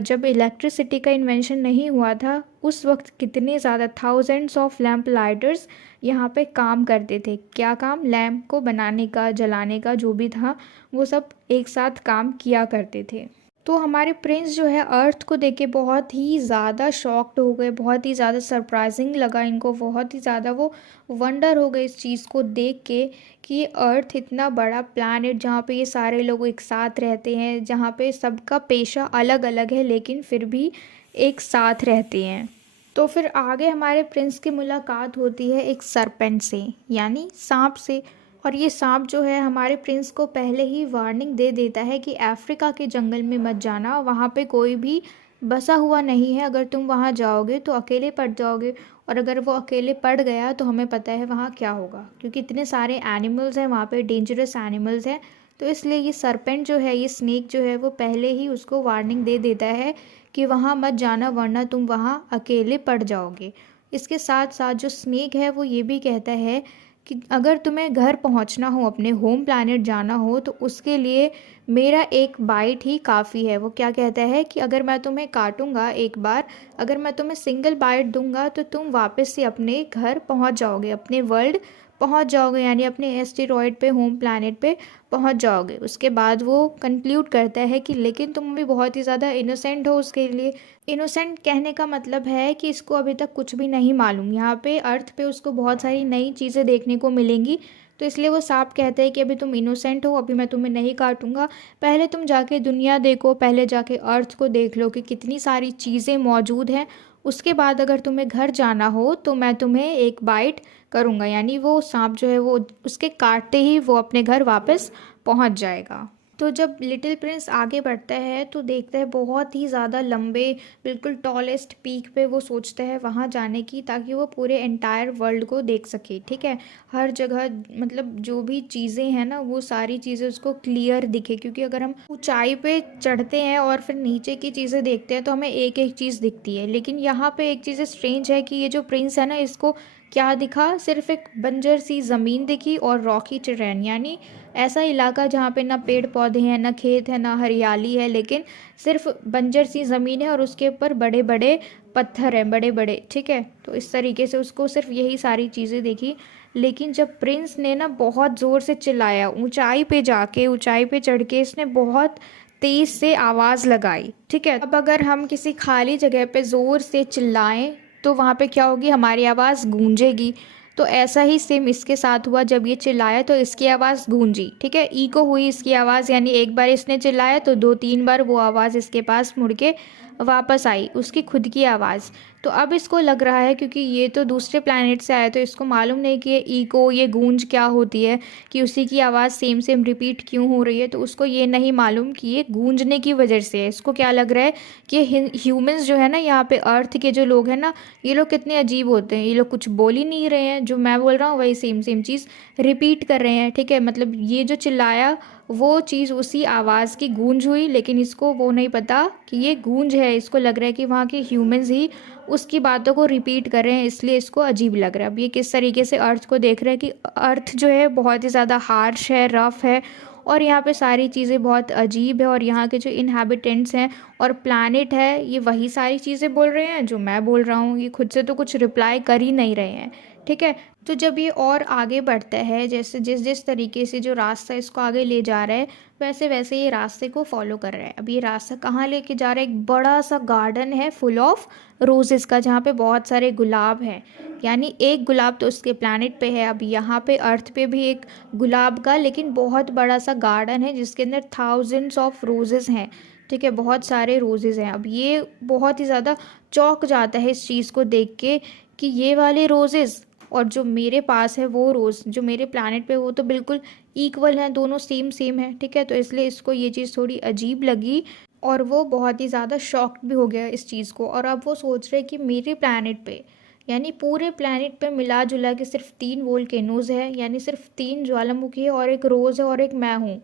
जब इलेक्ट्रिसिटी का इन्वेंशन नहीं हुआ था उस वक्त कितने ज़्यादा थाउजेंड्स ऑफ लैम्प लाइटर्स यहाँ पे काम करते थे। क्या काम, लैम्प को बनाने का, जलाने का, जो भी था वो सब एक साथ काम किया करते थे। तो हमारे प्रिंस जो है अर्थ को देख के बहुत ही ज़्यादा शॉक्ड हो गए, बहुत ही ज़्यादा सरप्राइजिंग लगा इनको, बहुत ही ज़्यादा वो वंडर हो गए इस चीज़ को देख के कि ये अर्थ इतना बड़ा प्लैनेट जहाँ पे ये सारे लोग एक साथ रहते हैं, जहाँ पे सबका पेशा अलग अलग है लेकिन फिर भी एक साथ रहते हैं। तो फिर आगे हमारे प्रिंस की मुलाकात होती है एक सरपेंट से, यानी सांप से। और ये सांप जो है हमारे प्रिंस को पहले ही वार्निंग दे देता है कि अफ्रीका के जंगल में मत जाना, वहाँ पे कोई भी बसा हुआ नहीं है, अगर तुम वहाँ जाओगे तो अकेले पड़ जाओगे, और अगर वो अकेले पड़ गया तो हमें पता है वहाँ क्या होगा, क्योंकि इतने सारे एनिमल्स हैं वहाँ पे, डेंजरस एनिमल्स हैं। तो इसलिए ये सरपेंट जो है, ये स्नेक जो है, वो पहले ही उसको वार्निंग दे देता है कि वहाँ मत जाना वरना तुम वहाँ अकेले पड़ जाओगे। इसके साथ साथ जो स्नेक है वो ये भी कहता है कि अगर तुम्हें घर पहुंचना हो, अपने होम प्लैनेट जाना हो, तो उसके लिए मेरा एक बाइट ही काफ़ी है। वो क्या कहता है कि अगर मैं तुम्हें काटूंगा एक बार, अगर मैं तुम्हें सिंगल बाइट दूंगा तो तुम वापस से अपने घर पहुंच जाओगे, अपने वर्ल्ड पहुंच जाओगे, यानी अपने एस्टेरॉयड पे, होम प्लैनेट पे पहुंच जाओगे। उसके बाद वो कंक्लूड करता है कि लेकिन तुम भी बहुत ही ज़्यादा इनोसेंट हो उसके लिए। इनोसेंट कहने का मतलब है कि इसको अभी तक कुछ भी नहीं मालूम। यहाँ पे अर्थ पे उसको बहुत सारी नई चीज़ें देखने को मिलेंगी, तो इसलिए वो सांप कहते हैं कि अभी तुम इनोसेंट हो, अभी मैं तुम्हें नहीं काटूंगा, पहले तुम जाके दुनिया देखो, पहले जाके अर्थ को देख लो कि कितनी सारी चीज़ें मौजूद हैं। उसके बाद अगर तुम्हें घर जाना हो तो मैं तुम्हें एक बाइट करूँगा, यानी वो सांप जो है वो उसके काटते ही वो अपने घर वापस पहुँच जाएगा। तो जब लिटिल प्रिंस आगे बढ़ता है तो देखता है बहुत ही ज़्यादा लंबे, बिल्कुल टॉलेस्ट पीक पे वो सोचता है वहाँ जाने की, ताकि वो पूरे एंटायर वर्ल्ड को देख सके। ठीक है, हर जगह मतलब जो भी चीज़ें हैं ना वो सारी चीज़ें उसको क्लियर दिखे, क्योंकि अगर हम ऊंचाई पे चढ़ते हैं और फिर नीचे की चीज़ें देखते हैं तो हमें एक एक चीज़ दिखती है। लेकिन यहाँ पे एक चीज़ स्ट्रेंज है कि ये जो प्रिंस है ना, इसको क्या दिखा, सिर्फ एक बंजर सी ज़मीन दिखी और रॉकी टेरेन, यानी ऐसा इलाका जहाँ पे ना पेड़ पौधे हैं, ना खेत है, ना हरियाली है, लेकिन सिर्फ बंजर सी ज़मीन है और उसके ऊपर बड़े बड़े पत्थर हैं, बड़े बड़े। ठीक है, तो इस तरीके से उसको सिर्फ यही सारी चीज़ें देखी। लेकिन जब प्रिंस ने ना बहुत ज़ोर से चिल्लाया, ऊंचाई पे जाके, ऊंचाई पे चढ़ के इसने बहुत तेज से आवाज़ लगाई। ठीक है, अब अगर हम किसी खाली जगह पे ज़ोर से चिल्लाएं तो वहाँ पे क्या होगी, हमारी आवाज़ गूंजेगी। तो ऐसा ही सेम इसके साथ हुआ, जब ये चिल्लाया तो इसकी आवाज़ गूंजी। ठीक है, इको हुई इसकी आवाज़, यानी एक बार इसने चिल्लाया तो 2-3 बार वो आवाज़ इसके पास मुड़ के वापस आई, उसकी खुद की आवाज़। तो अब इसको लग रहा है, क्योंकि ये तो दूसरे प्लैनेट से आया, तो इसको मालूम नहीं कि ये इको, ये गूंज क्या होती है, कि उसी की आवाज़ सेम सेम रिपीट क्यों हो रही है। तो उसको ये नहीं मालूम कि ये गूंजने की वजह से है। इसको क्या लग रहा है कि ह्यूमंस जो है ना, यहाँ पे अर्थ के जो लोग हैं ना, ये लोग कितने अजीब होते हैं, ये लोग कुछ बोल ही नहीं रहे हैं, जो मैं बोल रहा हूँ वही सेम सेम चीज़ रिपीट कर रहे हैं। ठीक है, मतलब ये जो चिल्लाया वो चीज़ उसी आवाज़ की गूंज हुई, लेकिन इसको वो नहीं पता कि ये गूंज है। इसको लग रहा है कि वहाँ के ह्यूमंस ही उसकी बातों को रिपीट कर रहे हैं, इसलिए इसको अजीब लग रहा है। अब ये किस तरीके से अर्थ को देख रहे हैं कि अर्थ जो है बहुत ही ज़्यादा हार्श है, रफ है, और यहाँ पे सारी चीज़ें बहुत अजीब है, और यहाँ के जो इनहेबिटेंट्स हैं और प्लैनेट है, ये वही सारी चीज़ें बोल रहे हैं जो मैं बोल रहा हूँ, ये खुद से तो कुछ रिप्लाई कर ही नहीं रहे हैं। ठीक है, तो जब ये और आगे बढ़ता है, जैसे जिस जिस तरीके से जो रास्ता इसको आगे ले जा रहा है, वैसे वैसे ये रास्ते को फॉलो कर रहा है। अब ये रास्ता कहाँ लेके जा रहा है, एक बड़ा सा गार्डन है फुल ऑफ रोजेस का, जहाँ पे बहुत सारे गुलाब हैं, यानी एक गुलाब तो उसके प्लैनेट पे है। अब यहाँ पे अर्थ पे भी एक गुलाब का लेकिन बहुत बड़ा सा गार्डन है, जिसके अंदर थाउजेंड्स ऑफ रोजेस हैं। ठीक है, बहुत सारे रोजेस हैं। अब ये बहुत ही ज़्यादा चौंक जाता है इस चीज़ को देख के कि ये वाले रोजेस और जो मेरे पास है वो रोज़, जो मेरे प्लैनेट पे, वो तो बिल्कुल इक्वल हैं, दोनों सेम सेम है। ठीक है, तो इसलिए इसको ये चीज़ थोड़ी अजीब लगी और वो बहुत ही ज़्यादा शॉक्ड भी हो गया इस चीज़ को। और अब वो सोच रहे कि मेरे प्लैनेट पे, यानी पूरे प्लैनेट पे मिला जुला के सिर्फ 3 वोल्केनोज है, यानी सिर्फ 3 ज्वालामुखी है, और एक रोज़ है, और एक मैं हूँ।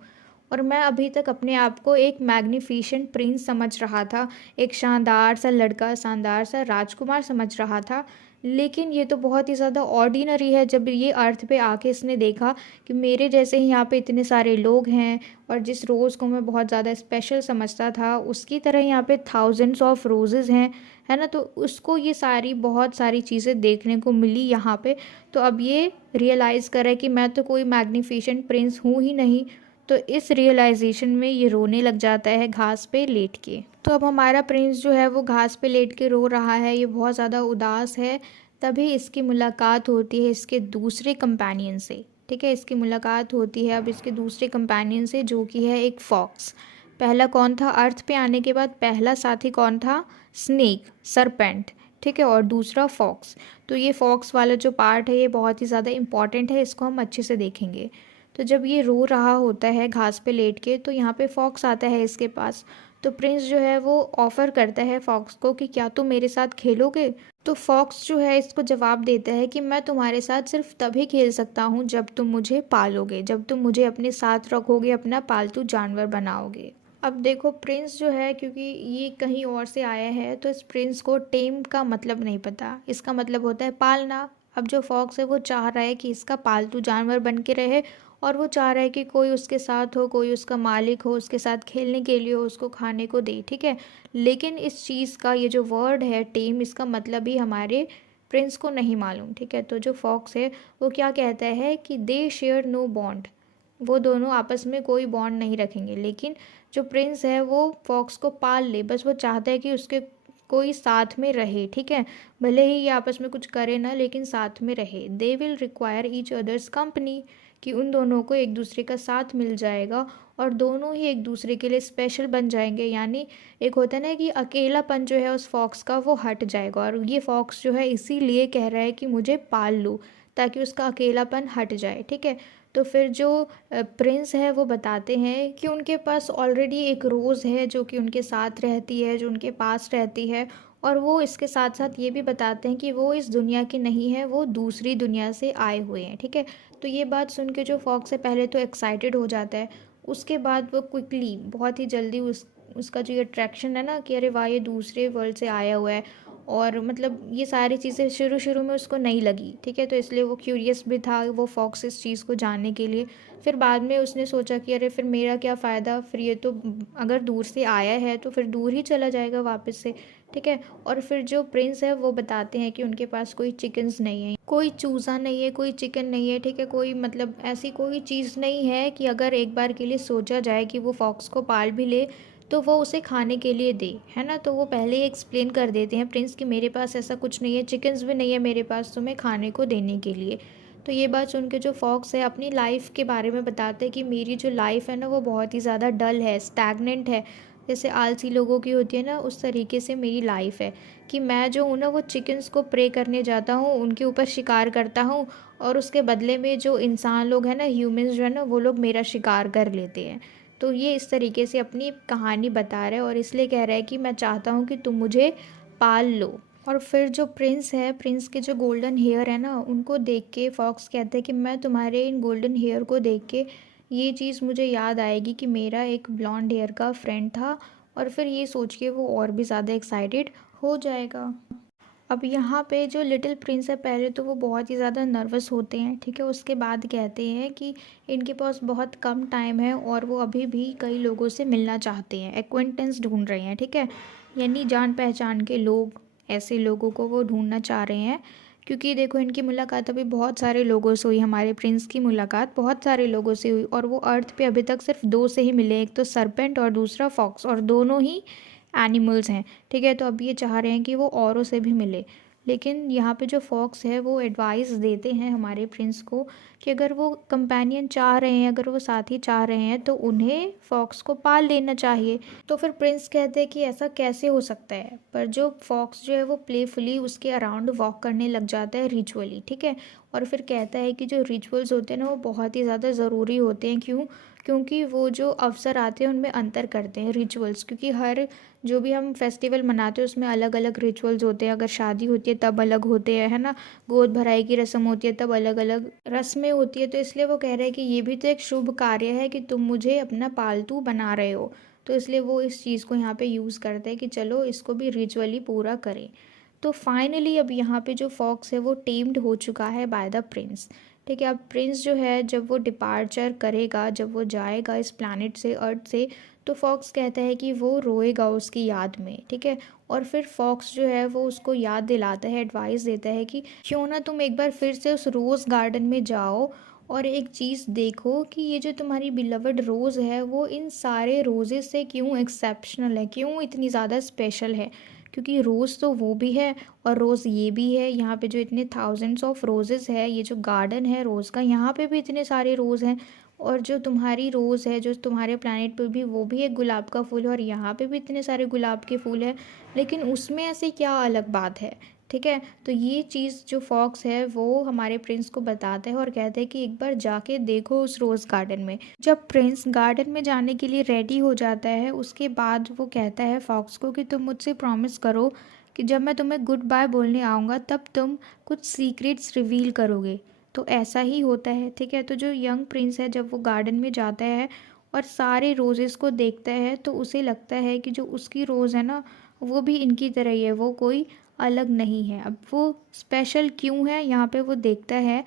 और मैं अभी तक अपने आप को एक मैग्निफिशेंट प्रिंस समझ रहा था, एक शानदार सा लड़का, शानदार सा राजकुमार समझ रहा था। लेकिन ये तो बहुत ही ज़्यादा ऑर्डिनरी है। जब ये अर्थ पे आके इसने देखा कि मेरे जैसे ही यहाँ पे इतने सारे लोग हैं, और जिस रोज़ को मैं बहुत ज़्यादा स्पेशल समझता था, उसकी तरह यहाँ पे थाउजेंड्स ऑफ रोजेज़ हैं, है ना, तो उसको ये सारी बहुत सारी चीज़ें देखने को मिली यहाँ पे। तो अब ये रियलाइज़ करे कि मैं तो कोई मैग्निफिशेंट प्रिंस हूँ ही नहीं। तो इस रियलाइजेशन में ये रोने लग जाता है घास पे लेट के। तो अब हमारा प्रिंस जो है वो घास पे लेट के रो रहा है, ये बहुत ज़्यादा उदास है। तभी इसकी मुलाकात होती है इसके दूसरे कंपेनियन से। ठीक है, इसकी मुलाकात होती है अब इसके दूसरे कंपेनियन से, जो कि है एक फॉक्स। पहला कौन था, अर्थ पे आने के बाद पहला साथी कौन था, स्नेक, सरपेंट। ठीक है, और दूसरा फॉक्स। तो ये फॉक्स वाला जो पार्ट है ये बहुत ही ज़्यादा इम्पॉर्टेंट है, इसको हम अच्छे से देखेंगे। तो जब ये रो रहा होता है घास पे लेट के, तो यहाँ पे फॉक्स आता है इसके पास। तो प्रिंस जो है वो ऑफ़र करता है फॉक्स को कि क्या तुम मेरे साथ खेलोगे। तो फॉक्स जो है इसको जवाब देता है कि मैं तुम्हारे साथ सिर्फ तभी खेल सकता हूँ जब तुम मुझे पालोगे, जब तुम मुझे अपने साथ रखोगे, अपना पालतू जानवर बनाओगे। अब देखो प्रिंस जो है, क्योंकि ये कहीं और से आया है, तो इस प्रिंस को टेम का मतलब नहीं पता। इसका मतलब होता है पालना। अब जो फॉक्स है वो चाह रहा है कि इसका पालतू जानवर बन के रहे, और वो चाह रहा है कि कोई उसके साथ हो, कोई उसका मालिक हो, उसके साथ खेलने के लिए हो, उसको खाने को दे। ठीक है, लेकिन इस चीज़ का ये जो वर्ड है टेम, इसका मतलब ही हमारे प्रिंस को नहीं मालूम, ठीक है। तो जो फॉक्स है वो क्या कहता है कि दे शेयर नो बॉन्ड, वो दोनों आपस में कोई बॉन्ड नहीं रखेंगे। लेकिन जो प्रिंस है वो फॉक्स को पाल ले, बस वो चाहता है कि उसके कोई साथ में रहे, ठीक है। भले ही ये आपस में कुछ करे ना, लेकिन साथ में रहे। They will require each others company, कि उन दोनों को एक दूसरे का साथ मिल जाएगा और दोनों ही एक दूसरे के लिए स्पेशल बन जाएंगे। यानी एक होता है ना कि अकेलापन जो है उस फॉक्स का वो हट जाएगा। और ये फॉक्स जो है इसीलिए कह रहा है कि मुझे पाल लो, ताकि उसका अकेलापन हट जाए, ठीक है। तो फिर जो प्रिंस है वो बताते हैं कि उनके पास ऑलरेडी एक रोज़ है जो कि उनके साथ रहती है, जो उनके पास रहती है। और वो इसके साथ साथ ये भी बताते हैं कि वो इस दुनिया के नहीं है, वो दूसरी दुनिया से आए हुए हैं, ठीक है। तो ये बात सुन के जो फॉक्स है पहले तो एक्साइटेड हो जाता है, उसके बाद वो क्विकली बहुत ही जल्दी उसका जो ये अट्रैक्शन है ना कि अरे वाह ये दूसरे वर्ल्ड से आया हुआ है, और मतलब ये सारी चीज़ें शुरू शुरू में उसको नहीं लगी, ठीक है। तो इसलिए वो क्यूरियस भी था वो फॉक्स इस चीज़ को जानने के लिए। फिर बाद में उसने सोचा कि अरे फिर मेरा क्या फ़ायदा, फिर ये तो अगर दूर से आया है तो फिर दूर ही चला जाएगा वापस से, ठीक है। और फिर जो प्रिंस है वो बताते हैं कि उनके पास कोई चिकन्स नहीं है, कोई चूज़ा नहीं है, कोई चिकन नहीं है, ठीक है। कोई मतलब ऐसी कोई चीज़ नहीं है कि अगर एक बार के लिए सोचा जाए कि वो फॉक्स को पाल भी ले तो वो उसे खाने के लिए दे, है ना। तो वो पहले ही एक्सप्लेन कर देते हैं प्रिंस कि मेरे पास ऐसा कुछ नहीं है, चिकन्स भी नहीं है मेरे पास तुम्हें खाने को देने के लिए। तो ये बात सुन के जो फॉक्स है अपनी लाइफ के बारे में बताते हैं कि मेरी जो लाइफ है ना वो बहुत ही ज़्यादा डल है, स्टैगनेंट है, जैसे आलसी लोगों की होती है ना, उस तरीके से मेरी लाइफ है। कि मैं जो हूँ ना वो चिकन्स को प्रे करने जाता हूँ, उनके ऊपर शिकार करता हूँ, और उसके बदले में जो इंसान लोग हैं ना, ह्यूमंस जो है ना, वो लोग मेरा शिकार कर लेते हैं। तो ये इस तरीके से अपनी कहानी बता रहे हैं, और इसलिए कह रहा है कि मैं चाहता हूँ कि तुम मुझे पाल लो। और फिर जो प्रिंस है, प्रिंस के जो गोल्डन हेयर है ना, उनको देख के फॉक्स कहते हैं कि मैं तुम्हारे इन गोल्डन हेयर को देख के ये चीज़ मुझे याद आएगी कि मेरा एक ब्लॉन्ड हेयर का फ्रेंड था। और फिर ये सोच के वो और भी ज़्यादा एक्साइटेड हो जाएगा। अब यहाँ पे जो लिटिल प्रिंस है पहले तो वो बहुत ही ज़्यादा नर्वस होते हैं, ठीक है। उसके बाद कहते हैं कि इनके पास बहुत कम टाइम है और वो अभी भी कई लोगों से मिलना चाहते हैं, एक्वेंटेंस ढूंढ रहे हैं, ठीक है। यानी जान पहचान के लोग, ऐसे लोगों को वो ढूंढना चाह रहे हैं। क्योंकि देखो इनकी मुलाकात अभी बहुत सारे लोगों से हुई, हमारे प्रिंस की मुलाकात बहुत सारे लोगों से हुई, और वो अर्थ पे अभी तक सिर्फ दो से ही मिले, एक तो सरपेंट और दूसरा फॉक्स, और दोनों ही एनिमल्स हैं, ठीक है। तो अब ये चाह रहे हैं कि वो औरों से भी मिले। लेकिन यहाँ पे जो फॉक्स है वो एडवाइस देते हैं हमारे प्रिंस को कि अगर वो कंपेनियन चाह रहे हैं, अगर वो साथी चाह रहे हैं, तो उन्हें फॉक्स को पाल लेना चाहिए। तो फिर प्रिंस कहते हैं कि ऐसा कैसे हो सकता है, पर जो फॉक्स जो है वो प्लेफुली उसके अराउंड वॉक करने लग जाता है रिचुअली, ठीक है। और फिर कहता है कि जो रिचुअल्स होते हैं ना वो बहुत ही ज़्यादा ज़रूरी होते हैं। क्यों? क्योंकि वो जो अवसर आते हैं उनमें अंतर करते हैं रिचुअल्स, क्योंकि हर जो भी हम फेस्टिवल मनाते हैं उसमें अलग अलग रिचुअल्स होते हैं। अगर शादी होती है तब अलग होते हैं, है ना। गोद भराई की रस्म होती है तब अलग अलग रस्में होती है। तो इसलिए वो कह रहे हैं कि ये भी तो एक शुभ कार्य है कि तुम मुझे अपना पालतू बना रहे हो। तो इसलिए वो इस चीज़ को यहाँ पे यूज़ करते हैं कि चलो इसको भी रिचुअली पूरा करें। तो फाइनली अब यहाँ पे जो फॉक्स है वो टेम्ड हो चुका है बाय द प्रिंस, ठीक है। अब प्रिंस जो है जब वो डिपार्चर करेगा, जब वो जाएगा इस प्लानट से, अर्थ से, तो फॉक्स कहता है कि वो रोएगा उसकी याद में, ठीक है। और फिर फॉक्स जो है वो उसको याद दिलाता है, एडवाइस देता है कि क्यों ना तुम एक बार फिर से उस रोज़ गार्डन में जाओ और एक चीज़ देखो कि ये जो तुम्हारी बिलवड रोज़ है वो इन सारे रोज़ेस से क्यों एक्सेप्शनल है, क्यों इतनी ज़्यादा स्पेशल है। क्योंकि रोज़ तो वो भी है और रोज़ ये भी है। यहाँ पे जो इतने थाउजेंड्स ऑफ रोजेस है, ये जो गार्डन है रोज़ का, यहाँ पे भी इतने सारे रोज़ हैं। और जो तुम्हारी रोज़ है जो तुम्हारे प्लानट पे भी, वो भी एक गुलाब का फूल है, और यहाँ पे भी इतने सारे गुलाब के फूल हैं। लेकिन उसमें ऐसे क्या अलग बात है, ठीक है। तो ये चीज़ जो फॉक्स है वो हमारे प्रिंस को बताता है और कहता है कि एक बार जाके देखो उस रोज़ गार्डन में। जब प्रिंस गार्डन में जाने के लिए रेडी हो जाता है उसके बाद वो कहता है फॉक्स को कि तुम मुझसे प्रॉमिस करो कि जब मैं तुम्हें गुड बाय बोलने आऊँगा तब तुम कुछ सीक्रेट्स रिवील करोगे। तो ऐसा ही होता है, ठीक है। तो जो यंग प्रिंस है जब वो गार्डन में जाता है और सारे रोजेस को देखता है तो उसे लगता है कि जो उसकी रोज़ है ना वो भी इनकी तरह ही है, वो कोई अलग नहीं है। अब वो स्पेशल क्यों है यहाँ पे वो देखता है,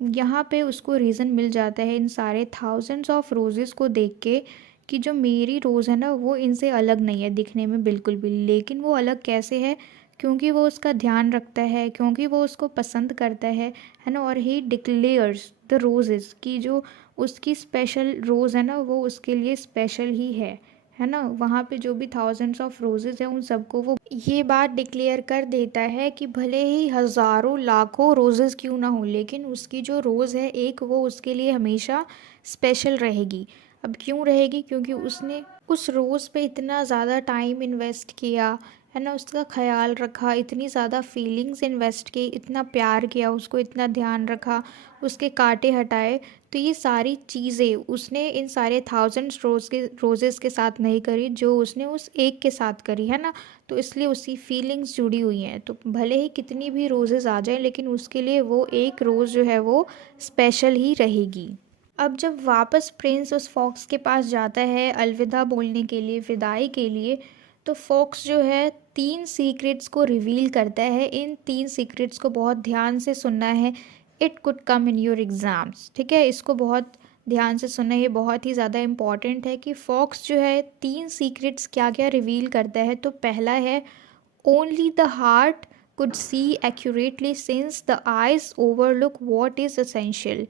यहाँ पे उसको रीज़न मिल जाता है इन सारे थाउजेंड्स ऑफ रोजेस को देख के कि जो मेरी रोज़ है ना वो इनसे अलग नहीं है दिखने में बिल्कुल भी। लेकिन वो अलग कैसे है? क्योंकि वो उसका ध्यान रखता है, क्योंकि वो उसको पसंद करता है ना। और ही डिक्लेयर्स द रोजेस कि जो उसकी स्पेशल रोज़ है ना वो उसके लिए स्पेशल ही है ना। वहाँ पे जो भी थाउजेंड्स ऑफ रोजेस हैं उन सबको वो ये बात डिक्लेयर कर देता है कि भले ही हज़ारों लाखों रोजेस क्यों ना हो, लेकिन उसकी जो रोज़ है एक, वो उसके लिए हमेशा स्पेशल रहेगी। अब क्यों रहेगी? क्योंकि उसने उस रोज़ पे इतना ज़्यादा टाइम इन्वेस्ट किया है ना, उसका ख्याल रखा, इतनी ज़्यादा फीलिंग्स इन्वेस्ट की, इतना प्यार किया उसको, इतना ध्यान रखा, उसके कांटे हटाए। तो ये सारी चीज़ें उसने इन सारे थाउजेंड्स रोज़ेस के साथ नहीं करी, जो उसने उस एक के साथ करी है ना। तो इसलिए उसकी फीलिंग्स जुड़ी हुई हैं। तो भले ही कितनी भी रोज़ेस आ जाए, लेकिन उसके लिए वो एक रोज़ जो है वो स्पेशल ही रहेगी। अब जब वापस प्रिंस उस फॉक्स के पास जाता है अलविदा बोलने के लिए, विदाई के लिए, तो फॉक्स जो है 3 सीक्रेट्स को रिवील करता है। इन 3 सीक्रेट्स को बहुत ध्यान से सुनना है। It could come in your exams, ठीक है। इसको बहुत ध्यान से सुनना, ये बहुत ही ज़्यादा इम्पॉर्टेंट है कि फॉक्स जो है 3 सीक्रेट्स क्या क्या रिवील करता है। तो पहला है, only the heart could see accurately since the eyes overlook what is essential.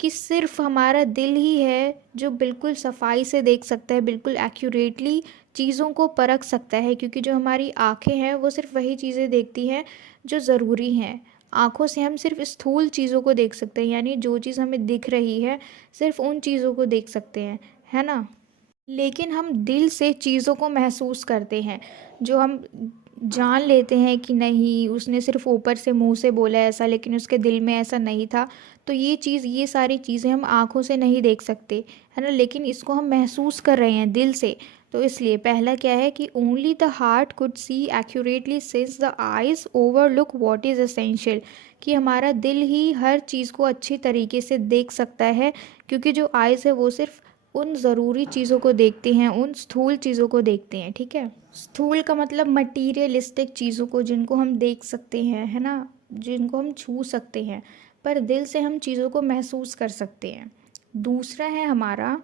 कि सिर्फ हमारा दिल ही है जो बिल्कुल सफाई से देख सकता है, बिल्कुल एक्यूरेटली चीज़ों को परख सकता है, क्योंकि जो हमारी आँखें हैं वो सिर्फ वही चीज़ें देखती हैं जो ज़रूरी हैं। आँखों से हम सिर्फ स्थूल चीज़ों को देख सकते हैं, यानी जो चीज़ हमें दिख रही है सिर्फ उन चीज़ों को देख सकते हैं, है ना। लेकिन हम दिल से चीज़ों को महसूस करते हैं, जो हम जान लेते हैं कि नहीं, उसने सिर्फ ऊपर से मुंह से बोला ऐसा, लेकिन उसके दिल में ऐसा नहीं था। तो ये चीज़, ये सारी चीज़ें हम आँखों से नहीं देख सकते, है ना, लेकिन इसको हम महसूस कर रहे हैं दिल से। तो इसलिए पहला क्या है कि only the heart could see accurately since the eyes overlook what is essential. कि हमारा दिल ही हर चीज़ को अच्छी तरीके से देख सकता है, क्योंकि जो आइज़ है वो सिर्फ उन ज़रूरी चीज़ों को देखते हैं, उन स्थूल चीज़ों को देखते हैं, ठीक है। स्थूल का मतलब मटीरियलिस्टिक चीज़ों को, जिनको हम देख सकते हैं, है ना, जिनको हम छू सकते हैं। पर दिल से हम चीज़ों को महसूस कर सकते हैं। दूसरा है हमारा,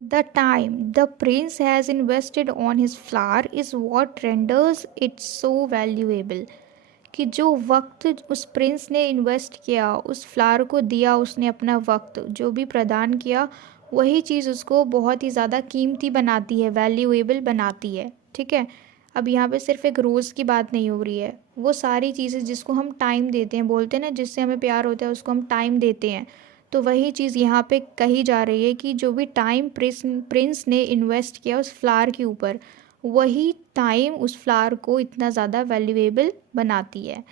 the time the prince has invested on his flower is what renders it so valuable. कि जो वक्त उस प्रिंस ने इन्वेस्ट किया, उस फ्लावर को दिया उसने अपना वक्त, जो भी प्रदान किया, वही चीज़ उसको बहुत ही ज़्यादा कीमती बनाती है, वैल्यूएबल बनाती है, ठीक है। अब यहाँ पे सिर्फ एक रोज़ की बात नहीं हो रही है, वो सारी चीज़ें जिसको हम टाइम देते हैं, बोलते हैं ना जिससे हमें प्यार होता है उसको हम टाइम देते हैं। तो वही चीज़ यहाँ पे कही जा रही है कि जो भी टाइम प्रिंस ने इन्वेस्ट किया उस फ्लावर के ऊपर, वही टाइम उस फ्लावर को इतना ज़्यादा वैल्यूएबल बनाती है।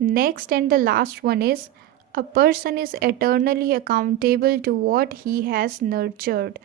Next and the last one is, a person is eternally accountable to what he has nurtured.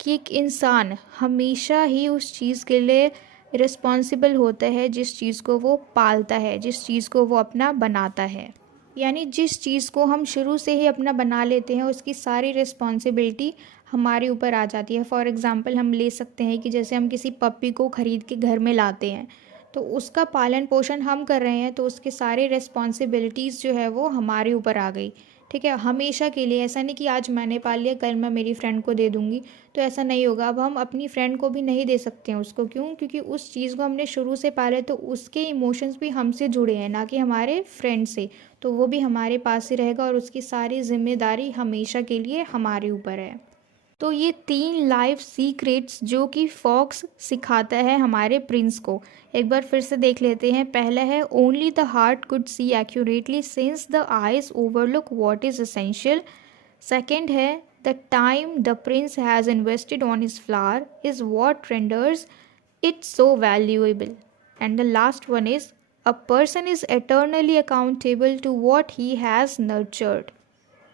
कि एक इंसान हमेशा ही उस चीज़ के लिए रिस्पॉन्सिबल होता है जिस चीज़ को वो पालता है, जिस चीज़ को वो अपना बनाता है। यानी जिस चीज़ को हम शुरू से ही अपना बना लेते हैं उसकी सारी रिस्पॉन्सिबिलिटी हमारे ऊपर आ जाती है। फॉर एग्ज़ाम्पल हम ले सकते हैं कि जैसे हम किसी पप्पी को ख़रीद के घर में लाते हैं, तो उसका पालन पोषण हम कर रहे हैं, तो उसके सारे रिस्पॉन्सिबिलिटीज़ जो है वो हमारे ऊपर आ गई, ठीक है, हमेशा के लिए। ऐसा नहीं कि आज मैंने पाल लिया कल मैं मेरी फ्रेंड को दे दूँगी, तो ऐसा नहीं होगा। अब हम अपनी फ्रेंड को भी नहीं दे सकते हैं उसको, क्यों? क्योंकि उस चीज़ को हमने शुरू से पाला है, तो उसके इमोशंस भी हमसे जुड़े हैं, ना कि हमारे फ्रेंड से। तो वो भी हमारे पास ही रहेगा और उसकी सारी जिम्मेदारी हमेशा के लिए हमारे ऊपर है। तो ये 3 लाइफ सीक्रेट्स जो कि फॉक्स सिखाता है हमारे प्रिंस को, एक बार फिर से देख लेते हैं। पहला है, only the heart could see accurately since the eyes overlook what is essential. Second है, the time the prince has invested on his flower is what renders it so valuable. And the last one is, a person is eternally accountable to what he has nurtured.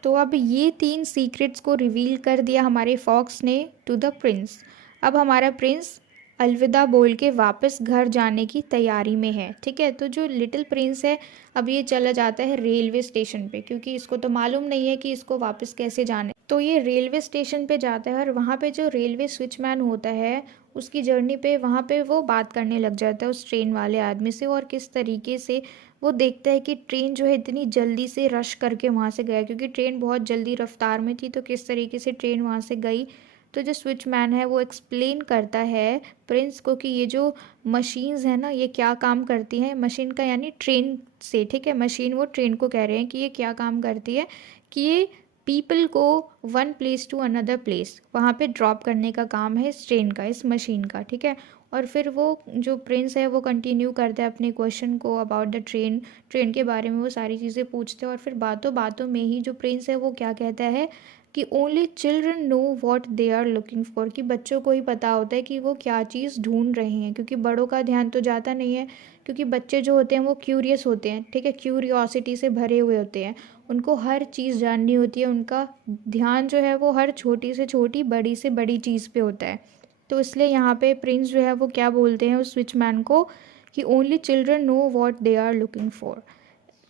तो अब ये 3 secrets को reveal कर दिया हमारे fox ने to the Prince. अब हमारा प्रिंस अलविदा बोल के वापस घर जाने की तैयारी में है, ठीक है। तो जो लिटिल प्रिंस है अब ये चला जाता है रेलवे स्टेशन पे, क्योंकि इसको तो मालूम नहीं है कि इसको वापस कैसे जाना है। तो ये रेलवे स्टेशन पे जाता है और वहाँ पे जो रेलवे स्विचमैन होता है उसकी जर्नी पे, वहाँ पे वो बात करने लग जाता है उस ट्रेन वाले आदमी से, और किस तरीके से वो देखता है कि ट्रेन जो है इतनी जल्दी से रश करके वहाँ से गया, क्योंकि ट्रेन बहुत जल्दी रफ्तार में थी, तो किस तरीके से ट्रेन वहाँ से गई। तो जो स्विचमैन है वो एक्सप्लेन करता है प्रिंस को कि ये जो मशीन्स है ना ये क्या काम करती हैं। मशीन का यानी ट्रेन से, ठीक है, मशीन वो ट्रेन को कह रहे हैं कि ये क्या काम करती है, कि ये पीपल को one place to another place वहाँ पे ड्रॉप करने का काम है इस ट्रेन का, इस मशीन का, ठीक है। और फिर वो जो प्रिंस है वो कंटिन्यू करता है अपने क्वेश्चन को अबाउट द ट्रेन, ट्रेन के बारे में वो सारी चीज़ें पूछते हैं। और फिर बातों बातों में ही जो प्रिंस है वो क्या कहता है कि only children know what they are looking for, कि बच्चों को ही पता होता है कि वो क्या चीज़ ढूंढ रहे हैं, क्योंकि बड़ों का ध्यान तो जाता नहीं है, क्योंकि बच्चे जो होते हैं वो क्यूरियस होते हैं, ठीक है, क्यूरियोसिटी से भरे हुए होते हैं, उनको हर चीज़ जाननी होती है, उनका ध्यान जो है वो हर छोटी से छोटी बड़ी से बड़ी चीज़ पे होता है। तो इसलिए यहाँ पे प्रिंस जो है वो क्या बोलते हैं उस स्विचमैन को कि only children know what they are looking for.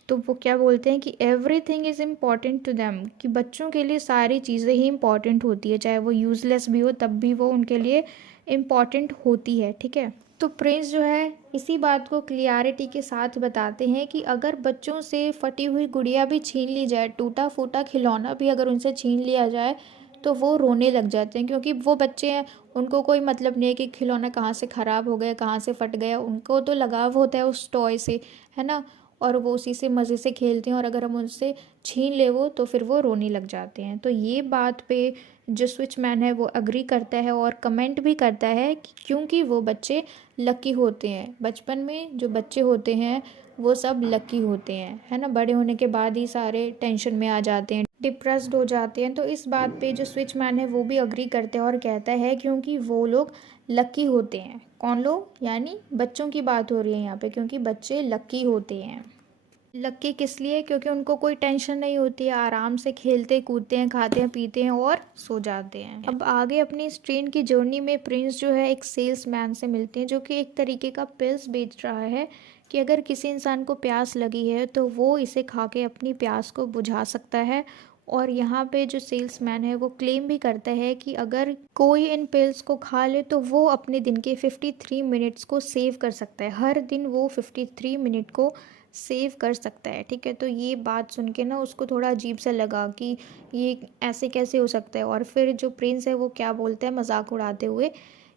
तो वो क्या बोलते हैं कि everything is important to them, कि बच्चों के लिए सारी चीज़ें ही इम्पॉर्टेंट होती है, चाहे वो यूज़लेस भी हो तब भी वो उनके लिए इम्पॉर्टेंट होती है, ठीक है। तो प्रिंस जो है इसी बात को क्लियरिटी के साथ बताते हैं कि अगर बच्चों से फटी हुई गुड़िया भी छीन ली जाए, टूटा फूटा खिलौना भी अगर उनसे छीन लिया जाए तो वो रोने लग जाते हैं, क्योंकि वो बच्चे हैं, उनको कोई मतलब नहीं है कि खिलौना कहाँ से ख़राब हो गया, कहाँ से फट गया, उनको तो लगाव होता है उस टॉय से, है ना, और वो उसी से मज़े से खेलते हैं, और अगर हम उनसे छीन ले वो तो फिर वो रोने लग जाते हैं। तो ये बात पे जो स्विचमैन है वो अग्री करता है और कमेंट भी करता है कि क्योंकि वो बच्चे लकी होते हैं, बचपन में जो बच्चे होते हैं वो सब लकी होते हैं, है ना, बड़े होने के बाद ही सारे टेंशन में आ जाते हैं, डिप्रेस्ड हो जाते हैं। तो इस बात पे जो स्विचमैन है वो भी अग्री करते हैं और कहता है क्योंकि वो लोग लकी होते हैं। कौन लोग? यानी बच्चों की बात हो रही है यहाँ पे, क्योंकि बच्चे लकी होते हैं। लकी किस लिए? क्योंकि उनको कोई टेंशन नहीं होती है, आराम से खेलते कूदते हैं, खाते हैं पीते हैं और सो जाते हैं। अब आगे अपनी इस ट्रेन की जर्नी में प्रिंस जो है एक सेल्समैन से मिलते हैं जो कि एक तरीके का पिल्स बेच रहा है कि अगर किसी इंसान को प्यास लगी है तो वो इसे खा के अपनी प्यास को बुझा सकता है। और यहाँ पे जो सेल्समैन है वो क्लेम भी करता है कि अगर कोई इन पिल्स को खा ले तो वो अपने दिन के 53 मिनट्स को सेव कर सकता है, हर दिन वो 53 मिनट को सेव कर सकता है, ठीक है। तो ये बात सुन के ना उसको थोड़ा अजीब सा लगा कि ये ऐसे कैसे हो सकता है। और फिर जो प्रिंस है वो क्या बोलता है मजाक उड़ाते हुए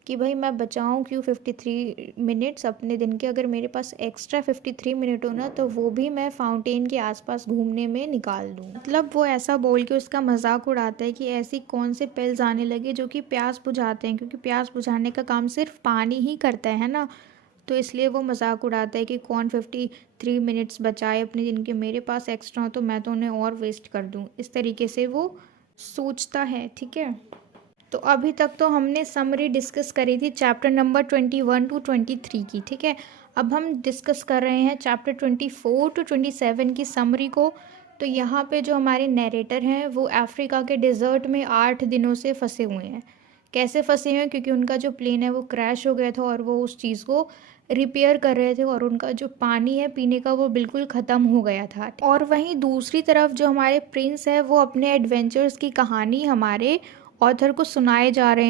कि भाई मैं बचाऊं क्यों 53 मिनट्स अपने दिन के, अगर मेरे पास एक्स्ट्रा 53 मिनट हो ना तो वो भी मैं फाउंटेन के आसपास घूमने में निकाल दूं। मतलब वो ऐसा बोल के उसका मजाक उड़ाता है कि ऐसी कौन से पिल्स आने लगे जो कि प्यास बुझाते हैं, क्योंकि प्यास बुझाने का काम सिर्फ पानी ही करता है ना। तो इसलिए वो मजाक उड़ाता है कि कौन 53 मिनट्स बचाए अपने दिन के, मेरे पास एक्स्ट्रा हो तो मैं तो उन्हें और वेस्ट कर दूं, इस तरीके से वो सोचता है, ठीक है। तो अभी तक तो हमने समरी डिस्कस करी थी चैप्टर नंबर 21 टू 23 की, ठीक है। अब हम डिस्कस कर रहे हैं चैप्टर 24 टू 27 की समरी को। तो यहाँ पे जो हमारे नरेटर हैं वो अफ्रीका के डिज़र्ट में 8 दिनों से फंसे हुए हैं। कैसे फंसे हुए हैं? क्योंकि उनका जो प्लेन है वो क्रैश हो गया था और वो उस चीज़ को रिपेयर कर रहे थे और उनका जो पानी है पीने का वो बिल्कुल ख़त्म हो गया था। और वहीं दूसरी तरफ जो हमारे प्रिंस है वो अपने एडवेंचर्स की कहानी हमारे ऑथर को सुनाए जा रहे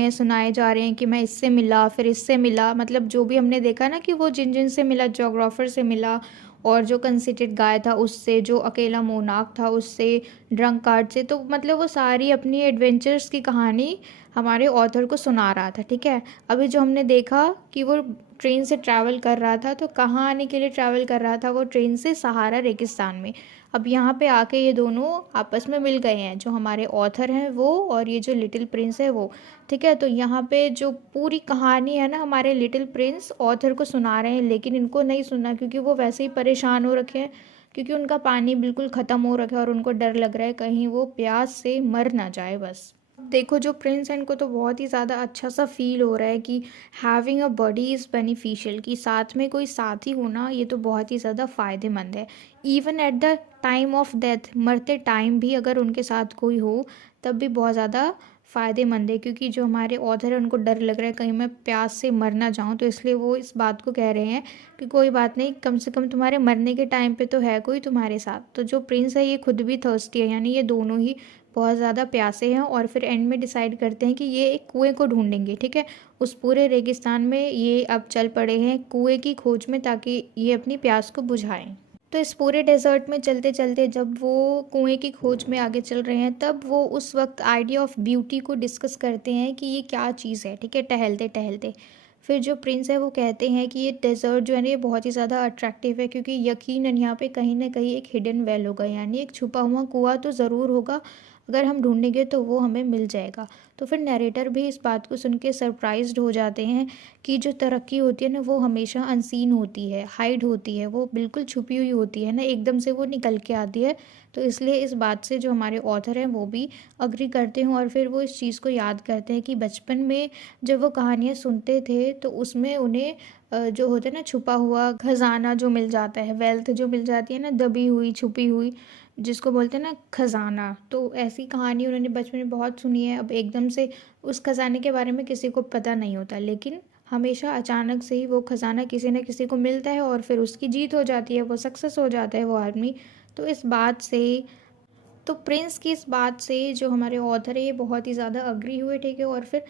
हैं कि मैं इससे मिला, फिर इससे मिला, मतलब जो भी हमने देखा ना कि वो जिन जिन से मिला, जोग्राफर से मिला, और जो कंसिटेड गाय था उससे, जो अकेला मोनाक था उससे, ड्रंक कार्ड से, तो मतलब वो सारी अपनी एडवेंचर्स की कहानी हमारे ऑथर को सुना रहा था, ठीक है। अभी जो हमने देखा कि वो ट्रेन से ट्रैवल कर रहा था, तो कहाँ आने के लिए ट्रैवल कर रहा था? वो ट्रेन से सहारा रेगिस्तान में। अब यहाँ पे आके ये दोनों आपस में मिल गए हैं, जो हमारे ऑथर हैं वो और ये जो लिटिल प्रिंस है वो, ठीक है। तो यहाँ पे जो पूरी कहानी है ना हमारे लिटिल प्रिंस ऑथर को सुना रहे हैं, लेकिन इनको नहीं सुनना क्योंकि वो वैसे ही परेशान हो रखे हैं, क्योंकि उनका पानी बिल्कुल ख़त्म हो रखा है और उनको डर लग रहा है कहीं वो प्यास से मर ना जाए बस। देखो जो प्रिंस है इनको तो बहुत ही ज़्यादा अच्छा सा फील हो रहा है कि having a buddy is beneficial, कि साथ में कोई साथी होना ये तो बहुत ही ज़्यादा फ़ायदेमंद है। Even at the time of death, मरते टाइम भी अगर उनके साथ कोई हो तब भी बहुत ज़्यादा फ़ायदेमंद है, क्योंकि जो हमारे ऑथर है उनको डर लग रहा है कहीं मैं प्यास से मर ना जाऊँ, तो इसलिए वो इस बात को कह रहे हैं कि कोई बात नहीं, कम से कम तुम्हारे मरने के टाइम पे तो है कोई तुम्हारे साथ। तो जो प्रिंस है ये खुद भी थर्स्टी है, यानी ये दोनों ही बहुत ज़्यादा प्यासे हैं, और फिर एंड में डिसाइड करते हैं कि ये एक कुएं को ढूंढेंगे, ठीक है। उस पूरे रेगिस्तान में ये अब चल पड़े हैं कुएं की खोज में, ताकि ये अपनी प्यास को बुझाएं। तो इस पूरे डेज़र्ट में चलते-चलते जब वो कुएँ की खोज में आगे चल रहे हैं, तब वो उस वक़्त आइडिया ऑफ ब्यूटी को डिस्कस करते हैं कि ये क्या चीज़ है, ठीक है? टहलते-टहलते। फिर जो प्रिंस है वो कहते हैं कि ये डेज़र्ट जो है ना, ये बहुत ही ज़्यादा अट्रैक्टिव है, क्योंकि यकीनन यहाँ पे कहीं न कहीं एक हिडन वेल होगा, यानी एक छुपा हुआ कुआँ तो ज़रूर होगा। अगर हम ढूँढेंगे तो वो हमें मिल जाएगा। तो फिर नैरेटर भी इस बात को सुन के सरप्राइज़्ड हो जाते हैं कि जो तरक्की होती है ना, वो हमेशा अनसीन होती है, हाइड होती है, वो बिल्कुल छुपी हुई होती है ना, एकदम से वो निकल के आती है। तो इसलिए इस बात से जो हमारे ऑथर हैं वो भी अग्री करते हैं, और फिर वो इस चीज़ को याद करते हैं कि बचपन में जब वो कहानियाँ सुनते थे तो उसमें उन्हें जो होता है ना, छुपा हुआ खजाना जो मिल जाता है, वेल्थ जो मिल जाती है ना, दबी हुई, छुपी हुई, जिसको बोलते हैं ना खजाना। तो ऐसी कहानी उन्होंने बचपन में बहुत सुनी है। अब एकदम से उस खजाने के बारे में किसी को पता नहीं होता, लेकिन हमेशा अचानक से ही वो खजाना किसी न किसी को मिलता है और फिर उसकी जीत हो जाती है, वो सक्सेस हो जाता है वो आदमी। तो इस बात से, तो प्रिंस की इस बात से जो हमारे ऑथर है ये बहुत ही ज़्यादा अग्री हुए, ठीक है। और फिर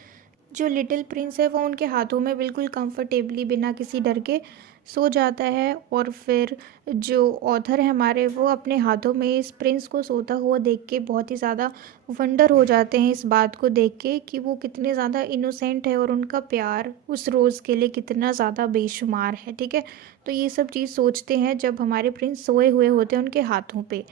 जो लिटिल प्रिंस है वो उनके हाथों में बिल्कुल कंफर्टेबली बिना किसी डर के सो जाता है। और फिर जो ऑथर है हमारे, वो अपने हाथों में इस प्रिंस को सोता हुआ देख के बहुत ही ज़्यादा वंडर हो जाते हैं इस बात को देख के कि वो कितने ज़्यादा इनोसेंट है और उनका प्यार उस रोज़ के लिए कितना ज़्यादा बेशुमार है, ठीक है। तो ये सब चीज़ सोचते हैं जब हमारे प्रिंस सोए हुए होते हैं उनके हाथों पे।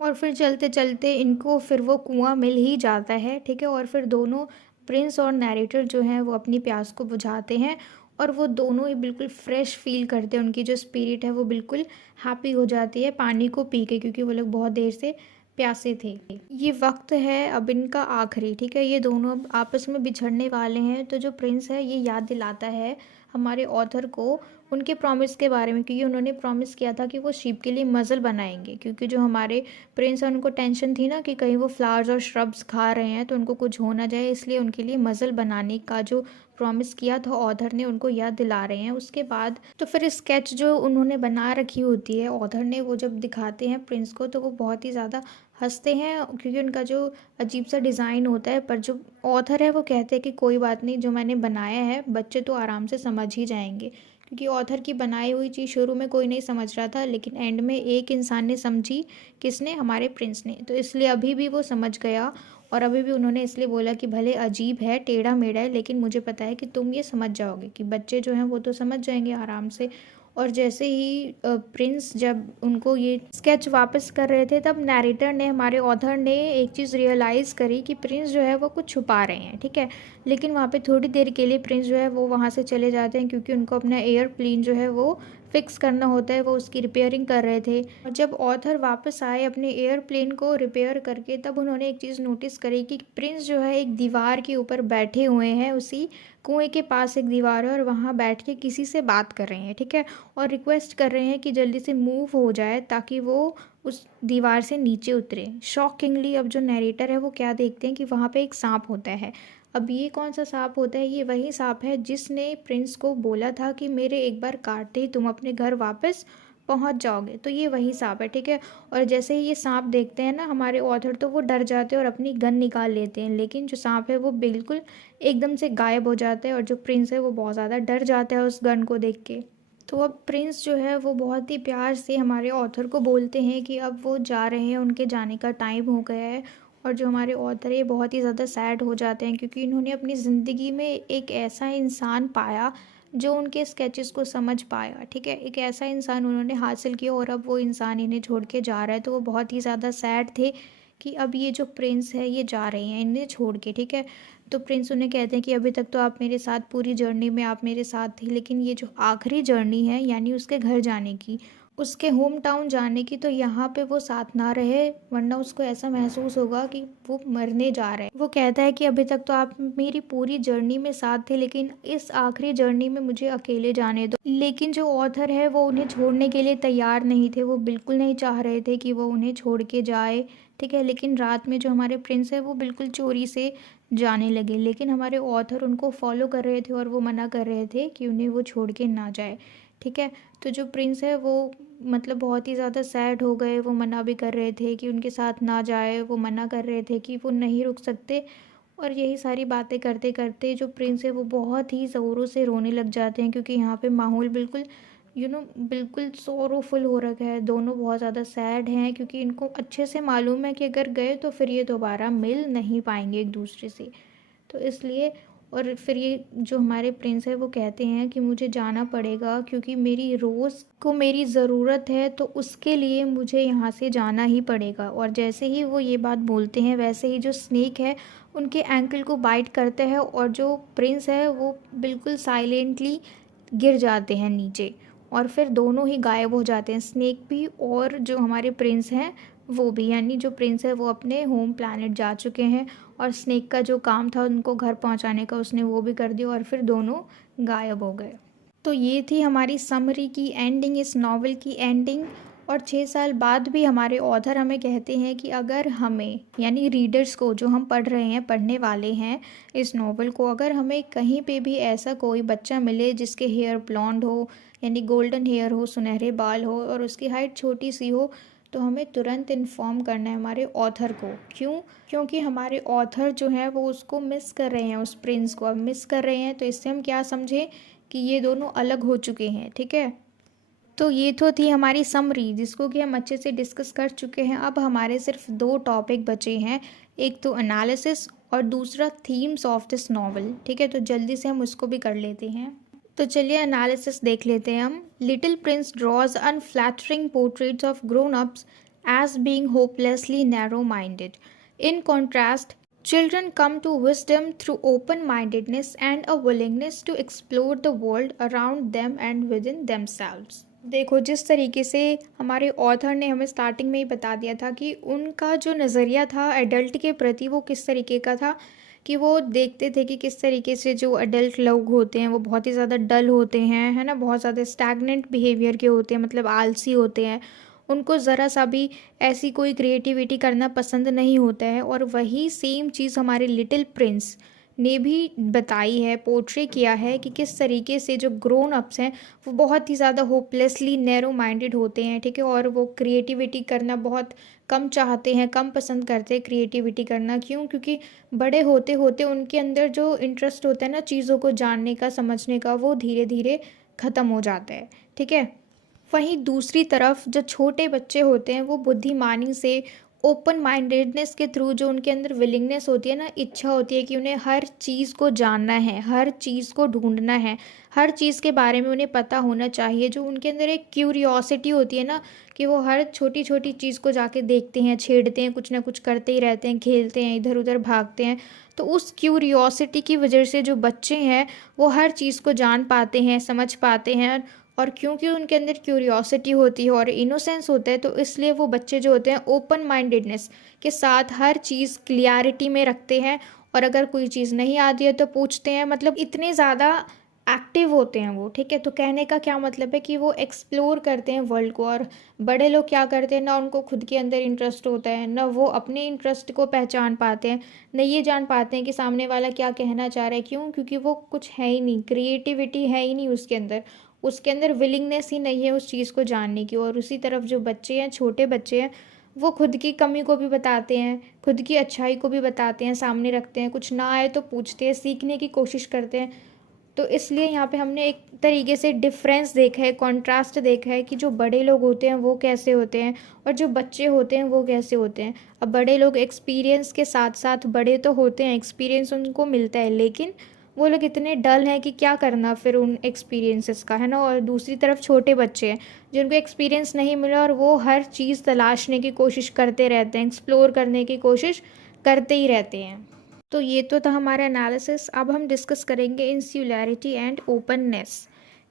और फिर चलते चलते इनको फिर वो कुआं मिल ही जाता है, ठीक है। और फिर दोनों, प्रिंस और नैरेटर जो हैं, वो अपनी प्यास को बुझाते हैं और वो दोनों ही बिल्कुल फ्रेश फील करते हैं। उनकी जो स्पिरिट है वो बिल्कुल हैप्पी हो जाती है पानी को पी के, क्योंकि वो लोग बहुत देर से प्यासे थे। ये वक्त है अब इनका आखिरी, ठीक है। ये दोनों अब आपस में बिछड़ने वाले हैं। तो जो प्रिंस है ये याद दिलाता है हमारे ऑथर को उनके प्रॉमिस के बारे में, क्योंकि उन्होंने प्रॉमिस किया था कि वो शिप के लिए मज़ल बनाएंगे। क्योंकि जो हमारे प्रिंस है उनको टेंशन थी ना कि कहीं वो फ्लावर्स और श्रब्स खा रहे हैं तो उनको कुछ हो ना जाए, इसलिए उनके लिए मज़ल बनाने का जो प्रॉमिस किया था ऑथर ने, उनको याद दिला रहे हैं। उसके बाद तो फिर स्केच जो उन्होंने बना रखी होती है ऑथर ने, वो जब दिखाते हैं प्रिंस को तो वो बहुत ही ज़्यादा हंसते हैं, क्योंकि उनका जो अजीब सा डिज़ाइन होता है। पर जो ऑथर है वो कहते हैं कि कोई बात नहीं, जो मैंने बनाया है बच्चे तो आराम से समझ ही जाएंगे। क्योंकि ऑथर की बनाई हुई चीज़ शुरू में कोई नहीं समझ रहा था, लेकिन एंड में एक इंसान ने समझी। किसने? हमारे प्रिंस ने। तो इसलिए अभी भी वो समझ गया, और अभी भी उन्होंने इसलिए बोला कि भले अजीब है, टेढ़ा मेढ़ा है, लेकिन मुझे पता है कि तुम ये समझ जाओगे, कि बच्चे जो हैं वो तो समझ जाएंगे आराम से। और जैसे ही प्रिंस जब उनको ये स्केच वापस कर रहे थे, तब नैरेटर ने, हमारे ऑथर ने, एक चीज़ रियलाइज़ करी कि प्रिंस जो है वो कुछ छुपा रहे हैं, ठीक है। लेकिन वहाँ पे थोड़ी देर के लिए प्रिंस जो है वो वहाँ से चले जाते हैं, क्योंकि उनको अपना एयरप्लेन जो है वो फिक्स करना होता है, वो उसकी रिपेयरिंग कर रहे थे। और जब ऑथर वापस आए अपने एयरप्लेन को रिपेयर करके, तब उन्होंने एक चीज़ नोटिस करी कि प्रिंस जो है एक दीवार के ऊपर बैठे हुए हैं, उसी कुएं के पास एक दीवार है और वहाँ बैठ के किसी से बात कर रहे हैं, ठीक है। और रिक्वेस्ट कर रहे हैं कि जल्दी से मूव हो जाए ताकि वो उस दीवार से नीचे उतरे। शॉकिंगली अब जो नैरेटर है वो क्या देखते हैं कि वहाँ पे एक सांप होता है। अब ये कौन सा सांप होता है? ये वही सांप है जिसने प्रिंस को बोला था कि मेरे एक बार काटते ही तुम अपने घर वापस पहुंच जाओगे। तो ये वही सांप है, ठीक है। और जैसे ही ये सांप देखते हैं ना हमारे ऑथर, तो वो डर जाते हैं और अपनी गन निकाल लेते हैं, लेकिन जो सांप है वो बिल्कुल एकदम से गायब हो जाता है, और जो प्रिंस है वो बहुत ज़्यादा डर जाता है उस गन को देख के। तो अब प्रिंस जो है वो बहुत ही प्यार से हमारे ऑथर को बोलते हैं कि अब वो जा रहे हैं, उनके जाने का टाइम हो गया है। और जो हमारे ऑथर है ये बहुत ही ज़्यादा सैड हो जाते हैं, क्योंकि इन्होंने अपनी ज़िंदगी में एक ऐसा इंसान पाया जो उनके स्केचेस को समझ पाया, ठीक है। एक ऐसा इंसान उन्होंने हासिल किया, और अब वो इंसान इन्हें छोड़ के जा रहा है। तो वो बहुत ही ज़्यादा सैड थे कि अब ये जो प्रिंस है ये जा रहे हैं इन्हें छोड़ के, ठीक है। तो प्रिंस उन्हें कहते हैं कि अभी तक तो आप मेरे साथ, पूरी जर्नी में आप मेरे साथ थे, लेकिन ये जो आखिरी जर्नी है, यानी उसके घर जाने की, उसके होम टाउन जाने की, तो यहाँ पे वो साथ ना रहे, वरना उसको ऐसा महसूस होगा कि वो मरने जा रहे हैं। वो कहता है कि अभी तक तो आप मेरी पूरी जर्नी में साथ थे, लेकिन इस आखिरी जर्नी में मुझे अकेले जाने दो। लेकिन जो ऑथर है वो उन्हें छोड़ने के लिए तैयार नहीं थे, वो बिल्कुल नहीं चाह रहे थे कि वो उन्हें छोड़ के जाए, ठीक है। लेकिन रात में जो हमारे प्रिंस है वो बिल्कुल चोरी से जाने लगे, लेकिन हमारे ऑथर उनको फॉलो कर रहे थे और वो मना कर रहे थे कि उन्हें वो छोड़ के ना जाए, ठीक है। तो जो प्रिंस है वो मतलब बहुत ही ज़्यादा सैड हो गए, वो मना भी कर रहे थे कि उनके साथ ना जाए, वो मना कर रहे थे कि वो नहीं रुक सकते। और यही सारी बातें करते करते जो प्रिंस है वो बहुत ही ज़ोरों से रोने लग जाते हैं, क्योंकि यहाँ पे माहौल बिल्कुल बिल्कुल सोरोफुल हो रखा है। दोनों बहुत ज़्यादा सैड हैं क्योंकि इनको अच्छे से मालूम है कि अगर गए तो फिर ये दोबारा मिल नहीं पाएंगे एक दूसरे से। तो इसलिए और फिर ये जो हमारे प्रिंस है वो कहते हैं कि मुझे जाना पड़ेगा क्योंकि मेरी रोज़ को मेरी ज़रूरत है, तो उसके लिए मुझे यहाँ से जाना ही पड़ेगा। और जैसे ही वो ये बात बोलते हैं वैसे ही जो स्नेक है उनके एंकल को बाइट करते हैं और जो प्रिंस है वो बिल्कुल साइलेंटली गिर जाते हैं नीचे और फिर दोनों ही गायब हो जाते हैं, स्नेक भी और जो हमारे प्रिंस हैं वो भी। यानी जो प्रिंस है वो अपने होम प्लैनेट जा चुके हैं और स्नेक का जो काम था उनको घर पहुंचाने का उसने वो भी कर दिया और फिर दोनों गायब हो गए। तो ये थी हमारी समरी की एंडिंग, इस नावल की एंडिंग। और 6 साल बाद भी हमारे ऑथर हमें कहते हैं कि अगर हमें यानी रीडर्स को, जो हम पढ़ रहे हैं, पढ़ने वाले हैं इस नावल को, अगर हमें कहीं पे भी ऐसा कोई बच्चा मिले जिसके हेयर ब्लॉन्ड हो यानी गोल्डन हेयर हो, सुनहरे बाल हो और उसकी हाइट छोटी सी हो, तो हमें तुरंत इन्फॉर्म करना है हमारे ऑथर को। क्यों? क्योंकि हमारे ऑथर जो है वो उसको मिस कर रहे हैं, उस प्रिंस को अब मिस कर रहे हैं। तो इससे हम क्या समझें कि ये दोनों अलग हो चुके हैं। ठीक है, तो ये तो थी हमारी समरी जिसको कि हम अच्छे से डिस्कस कर चुके हैं। अब हमारे सिर्फ 2 टॉपिक बचे हैं, एक तो एनालिसिस और दूसरा थीम्स ऑफ दिस नॉवल। ठीक है, तो जल्दी से हम उसको भी कर लेते हैं। तो चलिए एनालिसिस देख लेते हैं हम। Little Prince draws unflattering portraits of grown ups as being hopelessly narrow minded. In contrast, children come to wisdom through open mindedness and a willingness to explore the world around them and within themselves। देखो, जिस तरीके से हमारे author ने हमें starting में ही बता दिया था कि उनका जो नज़रिया था एडल्ट के प्रति वो किस तरीके का था, कि वो देखते थे कि किस तरीके से जो एडल्ट लोग होते हैं वो बहुत ही ज़्यादा डल होते हैं, है ना, बहुत ज़्यादा स्टैगनेंट बिहेवियर के होते हैं, मतलब आलसी होते हैं। उनको ज़रा सा भी ऐसी कोई क्रिएटिविटी करना पसंद नहीं होता है। और वही सेम चीज़ हमारे लिटिल प्रिंस ने भी बताई है, पोर्ट्रे किया है कि किस तरीके से जो ग्रोन अप्स हैं वो बहुत ही ज़्यादा होपलेसली नैरो माइंडेड होते हैं। ठीक है, और वो क्रिएटिविटी करना बहुत कम चाहते हैं, कम पसंद करते हैं क्रिएटिविटी करना। क्यों? क्योंकि बड़े होते होते उनके अंदर जो इंटरेस्ट होता है ना चीज़ों को जानने का, समझने का, वो धीरे धीरे ख़त्म हो जाता है। ठीक है, वहीं दूसरी तरफ जो छोटे बच्चे होते हैं वो बुद्धिमानी से, ओपन माइंडेडनेस के थ्रू, जो उनके अंदर विलिंगनेस होती है ना, इच्छा होती है कि उन्हें हर चीज़ को जानना है, हर चीज़ को ढूंढना है, हर चीज़ के बारे में उन्हें पता होना चाहिए। जो उनके अंदर एक क्यूरियोसिटी होती है ना, कि वो हर छोटी छोटी चीज़ को जाके देखते हैं, छेड़ते हैं, कुछ ना कुछ करते ही रहते हैं, खेलते हैं, इधर उधर भागते हैं। तो उस क्यूरियोसिटी की वजह से जो बच्चे हैं वो हर चीज़ को जान पाते हैं, समझ पाते हैं। और क्योंकि उनके अंदर क्यूरियोसिटी होती है और इनोसेंस होता है, तो इसलिए वो बच्चे जो होते हैं ओपन माइंडेडनेस के साथ हर चीज़ क्लियरिटी में रखते हैं। और अगर कोई चीज़ नहीं आती है तो पूछते हैं, मतलब इतने ज़्यादा एक्टिव होते हैं वो। ठीक है, तो कहने का क्या मतलब है कि वो एक्सप्लोर करते हैं वर्ल्ड को। और बड़े लोग क्या करते हैं ना, उनको खुद के अंदर इंटरेस्ट होता है ना, वो अपने इंटरेस्ट को पहचान पाते हैं, न ये जान पाते हैं कि सामने वाला क्या कहना चाह रहा है। क्यों? क्योंकि वो कुछ है ही नहीं, क्रिएटिविटी है ही नहीं उसके अंदर, उसके अंदर विलिंगनेस ही नहीं है उस चीज़ को जानने की। और उसी तरफ जो बच्चे हैं, छोटे बच्चे हैं, वो खुद की कमी को भी बताते हैं, खुद की अच्छाई को भी बताते हैं, सामने रखते हैं, कुछ ना आए तो पूछते हैं, सीखने की कोशिश करते हैं। तो इसलिए यहाँ पे हमने एक तरीके से डिफरेंस देखा है, कॉन्ट्रास्ट देखा है कि जो बड़े लोग होते हैं वो कैसे होते हैं और जो बच्चे होते हैं वो कैसे होते हैं। अब बड़े लोग एक्सपीरियंस के साथ साथ बड़े तो होते हैं, एक्सपीरियंस उनको मिलता है, लेकिन वो लोग इतने डल हैं कि क्या करना फिर उन एक्सपीरियंसेस का, है ना। और दूसरी तरफ छोटे बच्चे हैं जिनको एक्सपीरियंस नहीं मिला और वो हर चीज़ तलाशने की कोशिश करते रहते हैं, एक्सप्लोर करने की कोशिश करते ही रहते हैं। तो ये तो था हमारा एनालिसिस। अब हम डिस्कस करेंगे insularity and openness.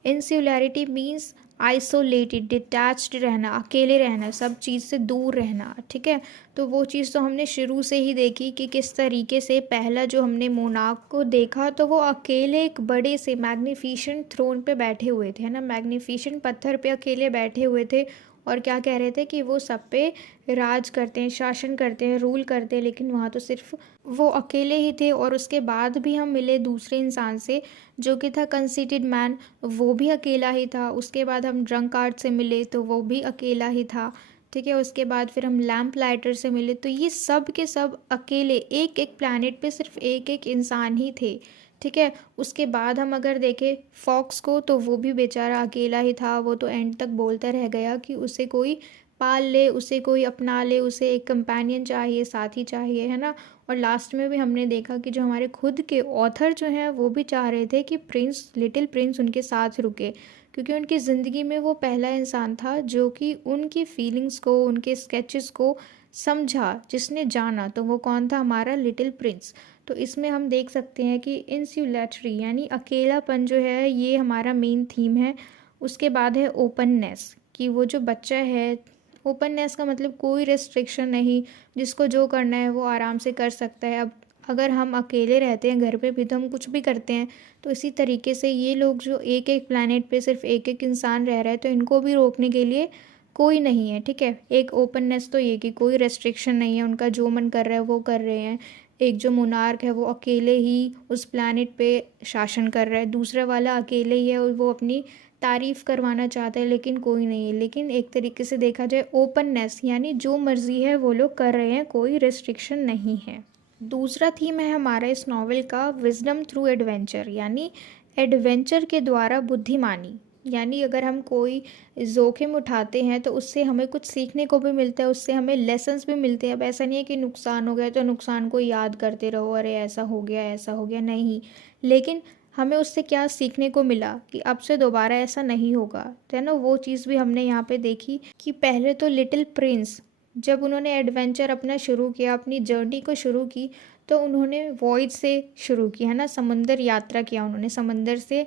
Insularity means isolated, detached रहना, अकेले रहना, सब चीज़ से दूर रहना। ठीक है, तो वो चीज़ तो हमने शुरू से ही देखी कि किस तरीके से पहला जो हमने मोनार्क को देखा तो वो अकेले एक बड़े से मैग्निफिशेंट थ्रोन पे बैठे हुए थे, है ना, मैग्निफिशेंट पत्थर पे अकेले बैठे हुए थे। और क्या कह रहे थे कि वो सब पे राज करते हैं, शासन करते हैं, रूल करते हैं, लेकिन वहाँ तो सिर्फ वो अकेले ही थे। और उसके बाद भी हम मिले दूसरे इंसान से जो कि था कंसीटेड मैन, वो भी अकेला ही था। उसके बाद हम ड्रंक कार्ड से मिले तो वो भी अकेला ही था। ठीक है, उसके बाद फिर हम लैम्प लाइटर से मिले, तो ये सब के सब अकेले एक एक प्लैनेट पे सिर्फ एक एक इंसान ही थे ठीक है। उसके बाद हम अगर देखें फॉक्स को, तो वो भी बेचारा अकेला ही था। वो तो एंड तक बोलता रह गया कि उसे कोई पाल ले, उसे कोई अपना ले, उसे एक कंपेनियन चाहिए, साथी चाहिए, है ना। और लास्ट में भी हमने देखा कि जो हमारे खुद के ऑथर जो हैं वो भी चाह रहे थे कि प्रिंस, लिटिल प्रिंस उनके साथ रुके, क्योंकि उनकी ज़िंदगी में वो पहला इंसान था जो कि उनकी फीलिंग्स को, उनके स्केचेस को समझा, जिसने जाना। तो वो कौन था? हमारा लिटिल प्रिंस। तो इसमें हम देख सकते हैं कि इंसुलेटरी यानी अकेलापन जो है ये हमारा मेन थीम है। उसके बाद है ओपननेस, कि वो जो बच्चा है, ओपननेस का मतलब कोई रेस्ट्रिक्शन नहीं, जिसको जो करना है वो आराम से कर सकता है। अब अगर हम अकेले रहते हैं घर पे भी तो हम कुछ भी करते हैं, तो इसी तरीके से ये लोग जो एक एक प्लैनेट पे सिर्फ एक एक इंसान रह रहा है, तो इनको भी रोकने के लिए कोई नहीं है। ठीक है, एक ओपननेस तो ये कि कोई रेस्ट्रिक्शन नहीं है, उनका जो मन कर रहा है वो कर रहे हैं। एक जो मोनार्क है वो अकेले ही उस प्लैनेट पे शासन कर रहा है, दूसरा वाला अकेले ही है और वो अपनी तारीफ़ करवाना चाहता है, लेकिन कोई नहीं है। लेकिन एक तरीके से देखा जाए ओपननेस यानी जो मर्ज़ी है वो लोग कर रहे हैं, कोई रिस्ट्रिक्शन नहीं है। दूसरा थीम है हमारा इस नॉवेल का विजडम थ्रू एडवेंचर, यानी एडवेंचर के द्वारा बुद्धिमानी। यानी अगर हम कोई जोखिम उठाते हैं तो उससे हमें कुछ सीखने को भी मिलता है, उससे हमें लेसन्स भी मिलते हैं। अब ऐसा नहीं है कि नुकसान हो गया तो नुकसान को याद करते रहो, अरे ऐसा हो गया ऐसा हो गया, नहीं। लेकिन हमें उससे क्या सीखने को मिला कि अब से दोबारा ऐसा नहीं होगा, है ना। वो चीज़ भी हमने यहाँ पे देखी कि पहले तो लिटिल प्रिंस जब उन्होंने एडवेंचर अपना शुरू किया, अपनी जर्नी को शुरू की, तो उन्होंने वॉइड से शुरू किया, है ना। समंदर यात्रा किया उन्होंने, समंदर से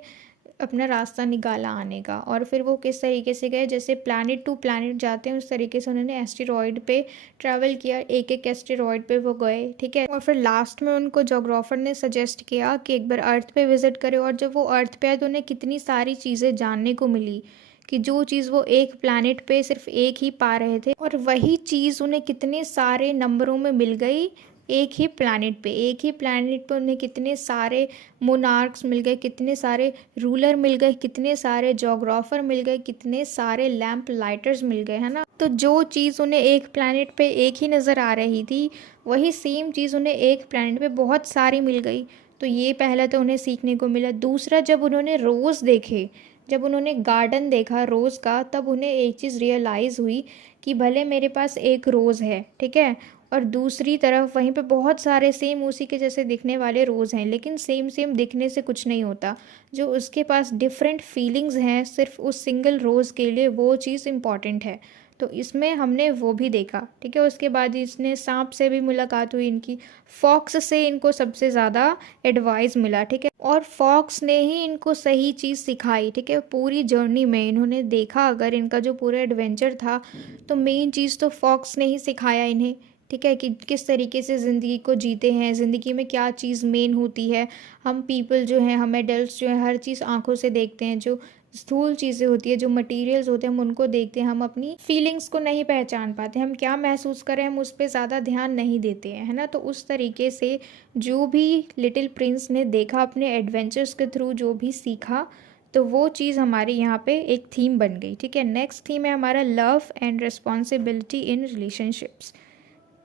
अपना रास्ता निकाला आने का। और फिर वो किस तरीके से गए, जैसे प्लैनेट टू प्लैनेट जाते हैं उस तरीके से उन्होंने एस्टेरॉयड पे ट्रैवल किया, एक एक एस्टेरॉयड पे वो गए। ठीक है, और फिर लास्ट में उनको जोग्राफर ने सजेस्ट किया कि एक बार अर्थ पे विजिट करें। और जब वो अर्थ पे आए तो उन्हें कितनी सारी चीज़ें जानने को मिली, कि जो चीज़ वो एक प्लैनेट पे सिर्फ एक ही पा रहे थे, और वही चीज़ उन्हें कितने सारे नंबरों में मिल गई एक ही प्लैनेट पे। एक ही प्लैनेट पे उन्हें कितने सारे मोनार्क्स मिल गए, कितने सारे रूलर मिल गए, कितने सारे जोग्राफर मिल गए, कितने सारे लैंप लाइटर्स मिल गए, है ना। तो जो चीज़ उन्हें एक प्लैनेट पे एक ही नज़र आ रही थी, वही सेम चीज़ उन्हें एक प्लैनेट पे बहुत सारी मिल गई। तो ये पहला तो उन्हें सीखने को मिला। दूसरा, जब उन्होंने रोज़ देखे, जब उन्होंने गार्डन देखा रोज़ का, तब उन्हें एक चीज़ रियलाइज़ हुई कि भले मेरे पास एक रोज़ है, ठीक है, और दूसरी तरफ वहीं पे बहुत सारे सेम उसी के जैसे दिखने वाले रोज़ हैं, लेकिन सेम सेम दिखने से कुछ नहीं होता। जो उसके पास डिफरेंट फीलिंग्स हैं सिर्फ उस सिंगल रोज़ के लिए, वो चीज़ इम्पॉर्टेंट है। तो इसमें हमने वो भी देखा। ठीक है, उसके बाद इसने सांप से भी मुलाकात हुई इनकी, फॉक्स से इनको सबसे ज़्यादा एडवाइस मिला। ठीक है, और फॉक्स ने ही इनको सही चीज़ सिखाई। ठीक है, पूरी जर्नी में इन्होंने देखा, अगर इनका जो पूरा एडवेंचर था, तो मेन चीज़ तो फॉक्स ने ही सिखाया इन्हें। ठीक है, कि किस तरीके से ज़िंदगी को जीते हैं, ज़िंदगी में क्या चीज़ मेन होती है। हम पीपल जो हैं, हम एडल्ट्स जो हैं, हर चीज़ आंखों से देखते हैं। जो स्थूल चीज़ें होती है, जो मटेरियल्स होते हैं, हम उनको देखते हैं, हम अपनी फीलिंग्स को नहीं पहचान पाते। हम क्या महसूस करें, हम उस पर ज़्यादा ध्यान नहीं देते हैं, है ना। तो उस तरीके से जो भी लिटिल प्रिंस ने देखा, अपने एडवेंचर्स के थ्रू जो भी सीखा, तो वो चीज़ हमारे यहाँ पे एक थीम बन गई। ठीक है, नेक्स्ट थीम है हमारा love and responsibility in relationships.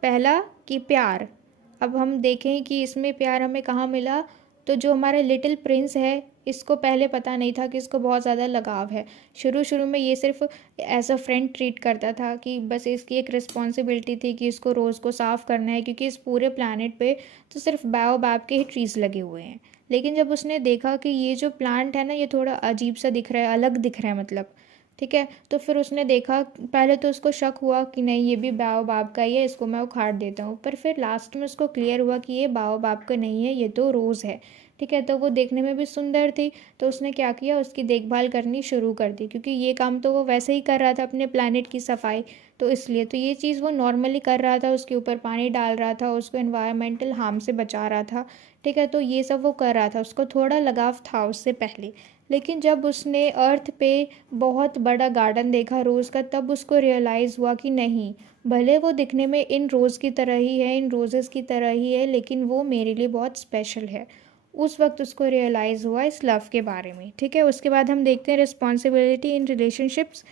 पहला कि प्यार। अब हम देखें कि इसमें प्यार हमें कहाँ मिला, तो जो हमारा लिटिल प्रिंस है, इसको पहले पता नहीं था कि इसको बहुत ज़्यादा लगाव है। शुरू शुरू में ये सिर्फ एज अ फ्रेंड ट्रीट करता था, कि बस इसकी एक रिस्पॉन्सिबिलिटी थी कि इसको रोज़ को साफ़ करना है, क्योंकि इस पूरे प्लानट पे तो सिर्फ बायोबैब के ही ट्रीज़ लगे हुए हैं। लेकिन जब उसने देखा कि ये जो प्लांट है ना, ये थोड़ा अजीब सा दिख रहा है, अलग दिख रहा है मतलब, ठीक है, तो फिर उसने देखा, पहले तो उसको शक हुआ कि नहीं ये भी बायोबाब का ही है, इसको मैं उखाड़ देता हूँ। पर फिर लास्ट में उसको क्लियर हुआ कि ये बायोबाब का नहीं है, ये तो रोज़ है। ठीक है, तो वो देखने में भी सुंदर थी, तो उसने क्या किया, उसकी देखभाल करनी शुरू कर दी, क्योंकि ये काम तो वो वैसे ही कर रहा था, अपने प्लानट की सफाई। तो इसलिए तो ये चीज़ वो नॉर्मली कर रहा था, उसके ऊपर पानी डाल रहा था, उसको एनवायरमेंटल हार्म से बचा रहा था। ठीक है, तो ये सब वो कर रहा था, उसको थोड़ा लगाव था उससे पहले। लेकिन जब उसने अर्थ पे बहुत बड़ा गार्डन देखा रोज़ का, तब उसको रियलाइज़ हुआ कि नहीं, भले वो दिखने में इन रोज़ की तरह ही है, इन रोज़ेस की तरह ही है, लेकिन वो मेरे लिए बहुत स्पेशल है। उस वक्त उसको रियलाइज़ हुआ इस लव के बारे में। ठीक है, उसके बाद हम देखते हैं रिस्पॉन्सिबिलिटी इन रिलेशनशिप्स।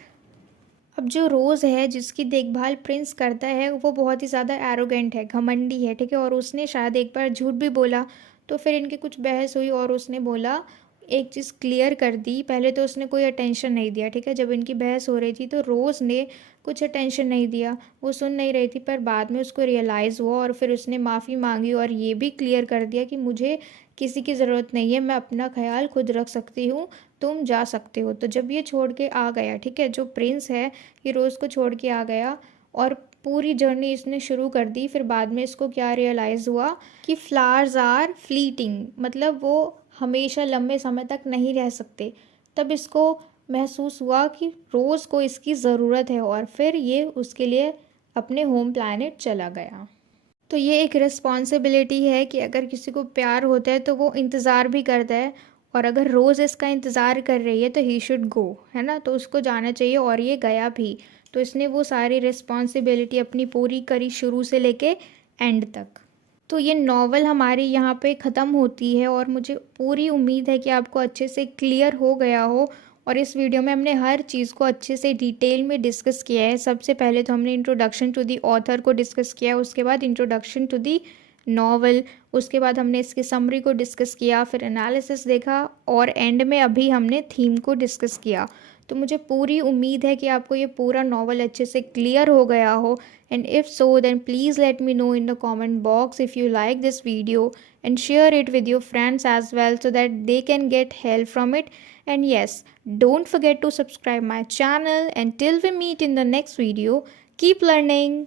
अब जो रोज़ है जिसकी देखभाल प्रिंस करता है, वो बहुत ही ज़्यादा एरोगेंट है, घमंडी है। ठीक है, और उसने शायद एक बार झूठ भी बोला, तो फिर इनकी कुछ बहस हुई और उसने बोला, एक चीज़ क्लियर कर दी। पहले तो उसने कोई अटेंशन नहीं दिया, ठीक है, जब इनकी बहस हो रही थी तो रोज़ ने कुछ अटेंशन नहीं दिया, वो सुन नहीं रही थी। पर बाद में उसको रियलाइज़ हुआ और फिर उसने माफ़ी मांगी और ये भी क्लियर कर दिया कि मुझे किसी की ज़रूरत नहीं है, मैं अपना ख्याल खुद रख सकती हूँ, तुम जा सकते हो। तो जब ये छोड़ के आ गया, ठीक है, जो प्रिंस है ये रोज़ को छोड़ के आ गया और पूरी जर्नी इसने शुरू कर दी। फिर बाद में इसको क्या रियलाइज़ हुआ कि फ्लावर्स आर फ्लीटिंग, मतलब वो हमेशा लंबे समय तक नहीं रह सकते। तब इसको महसूस हुआ कि रोज़ को इसकी ज़रूरत है और फिर ये उसके लिए अपने होम प्लैनेट चला गया। तो ये एक रिस्पॉन्सिबिलिटी है कि अगर किसी को प्यार होता है तो वो इंतज़ार भी करता है, और अगर रोज़ इसका इंतज़ार कर रही है तो ही शुड गो, है ना, तो उसको जाना चाहिए और ये गया भी। तो इसने वो सारी रिस्पॉन्सिबिलिटी अपनी पूरी करी शुरू से लेके एंड तक। तो ये नॉवल हमारी यहाँ पे ख़त्म होती है और मुझे पूरी उम्मीद है कि आपको अच्छे से क्लियर हो गया हो। और इस वीडियो में हमने हर चीज़ को अच्छे से डिटेल में डिस्कस किया है। सबसे पहले तो हमने इंट्रोडक्शन टू दी ऑथर को डिस्कस किया है, उसके बाद इंट्रोडक्शन टू दी नॉवल, उसके बाद हमने इसकी समरी को डिस्कस किया, फिर एनालिसिस देखा और एंड में अभी हमने थीम को डिस्कस किया। तो मुझे पूरी उम्मीद है कि आपको ये पूरा नॉवल अच्छे से क्लियर हो गया हो। And if so, then please let me know in the comment box if you like this video, and share it with your friends as well so that they can get help from it. And yes, don't forget to subscribe my channel. And till we meet in the next video, keep learning.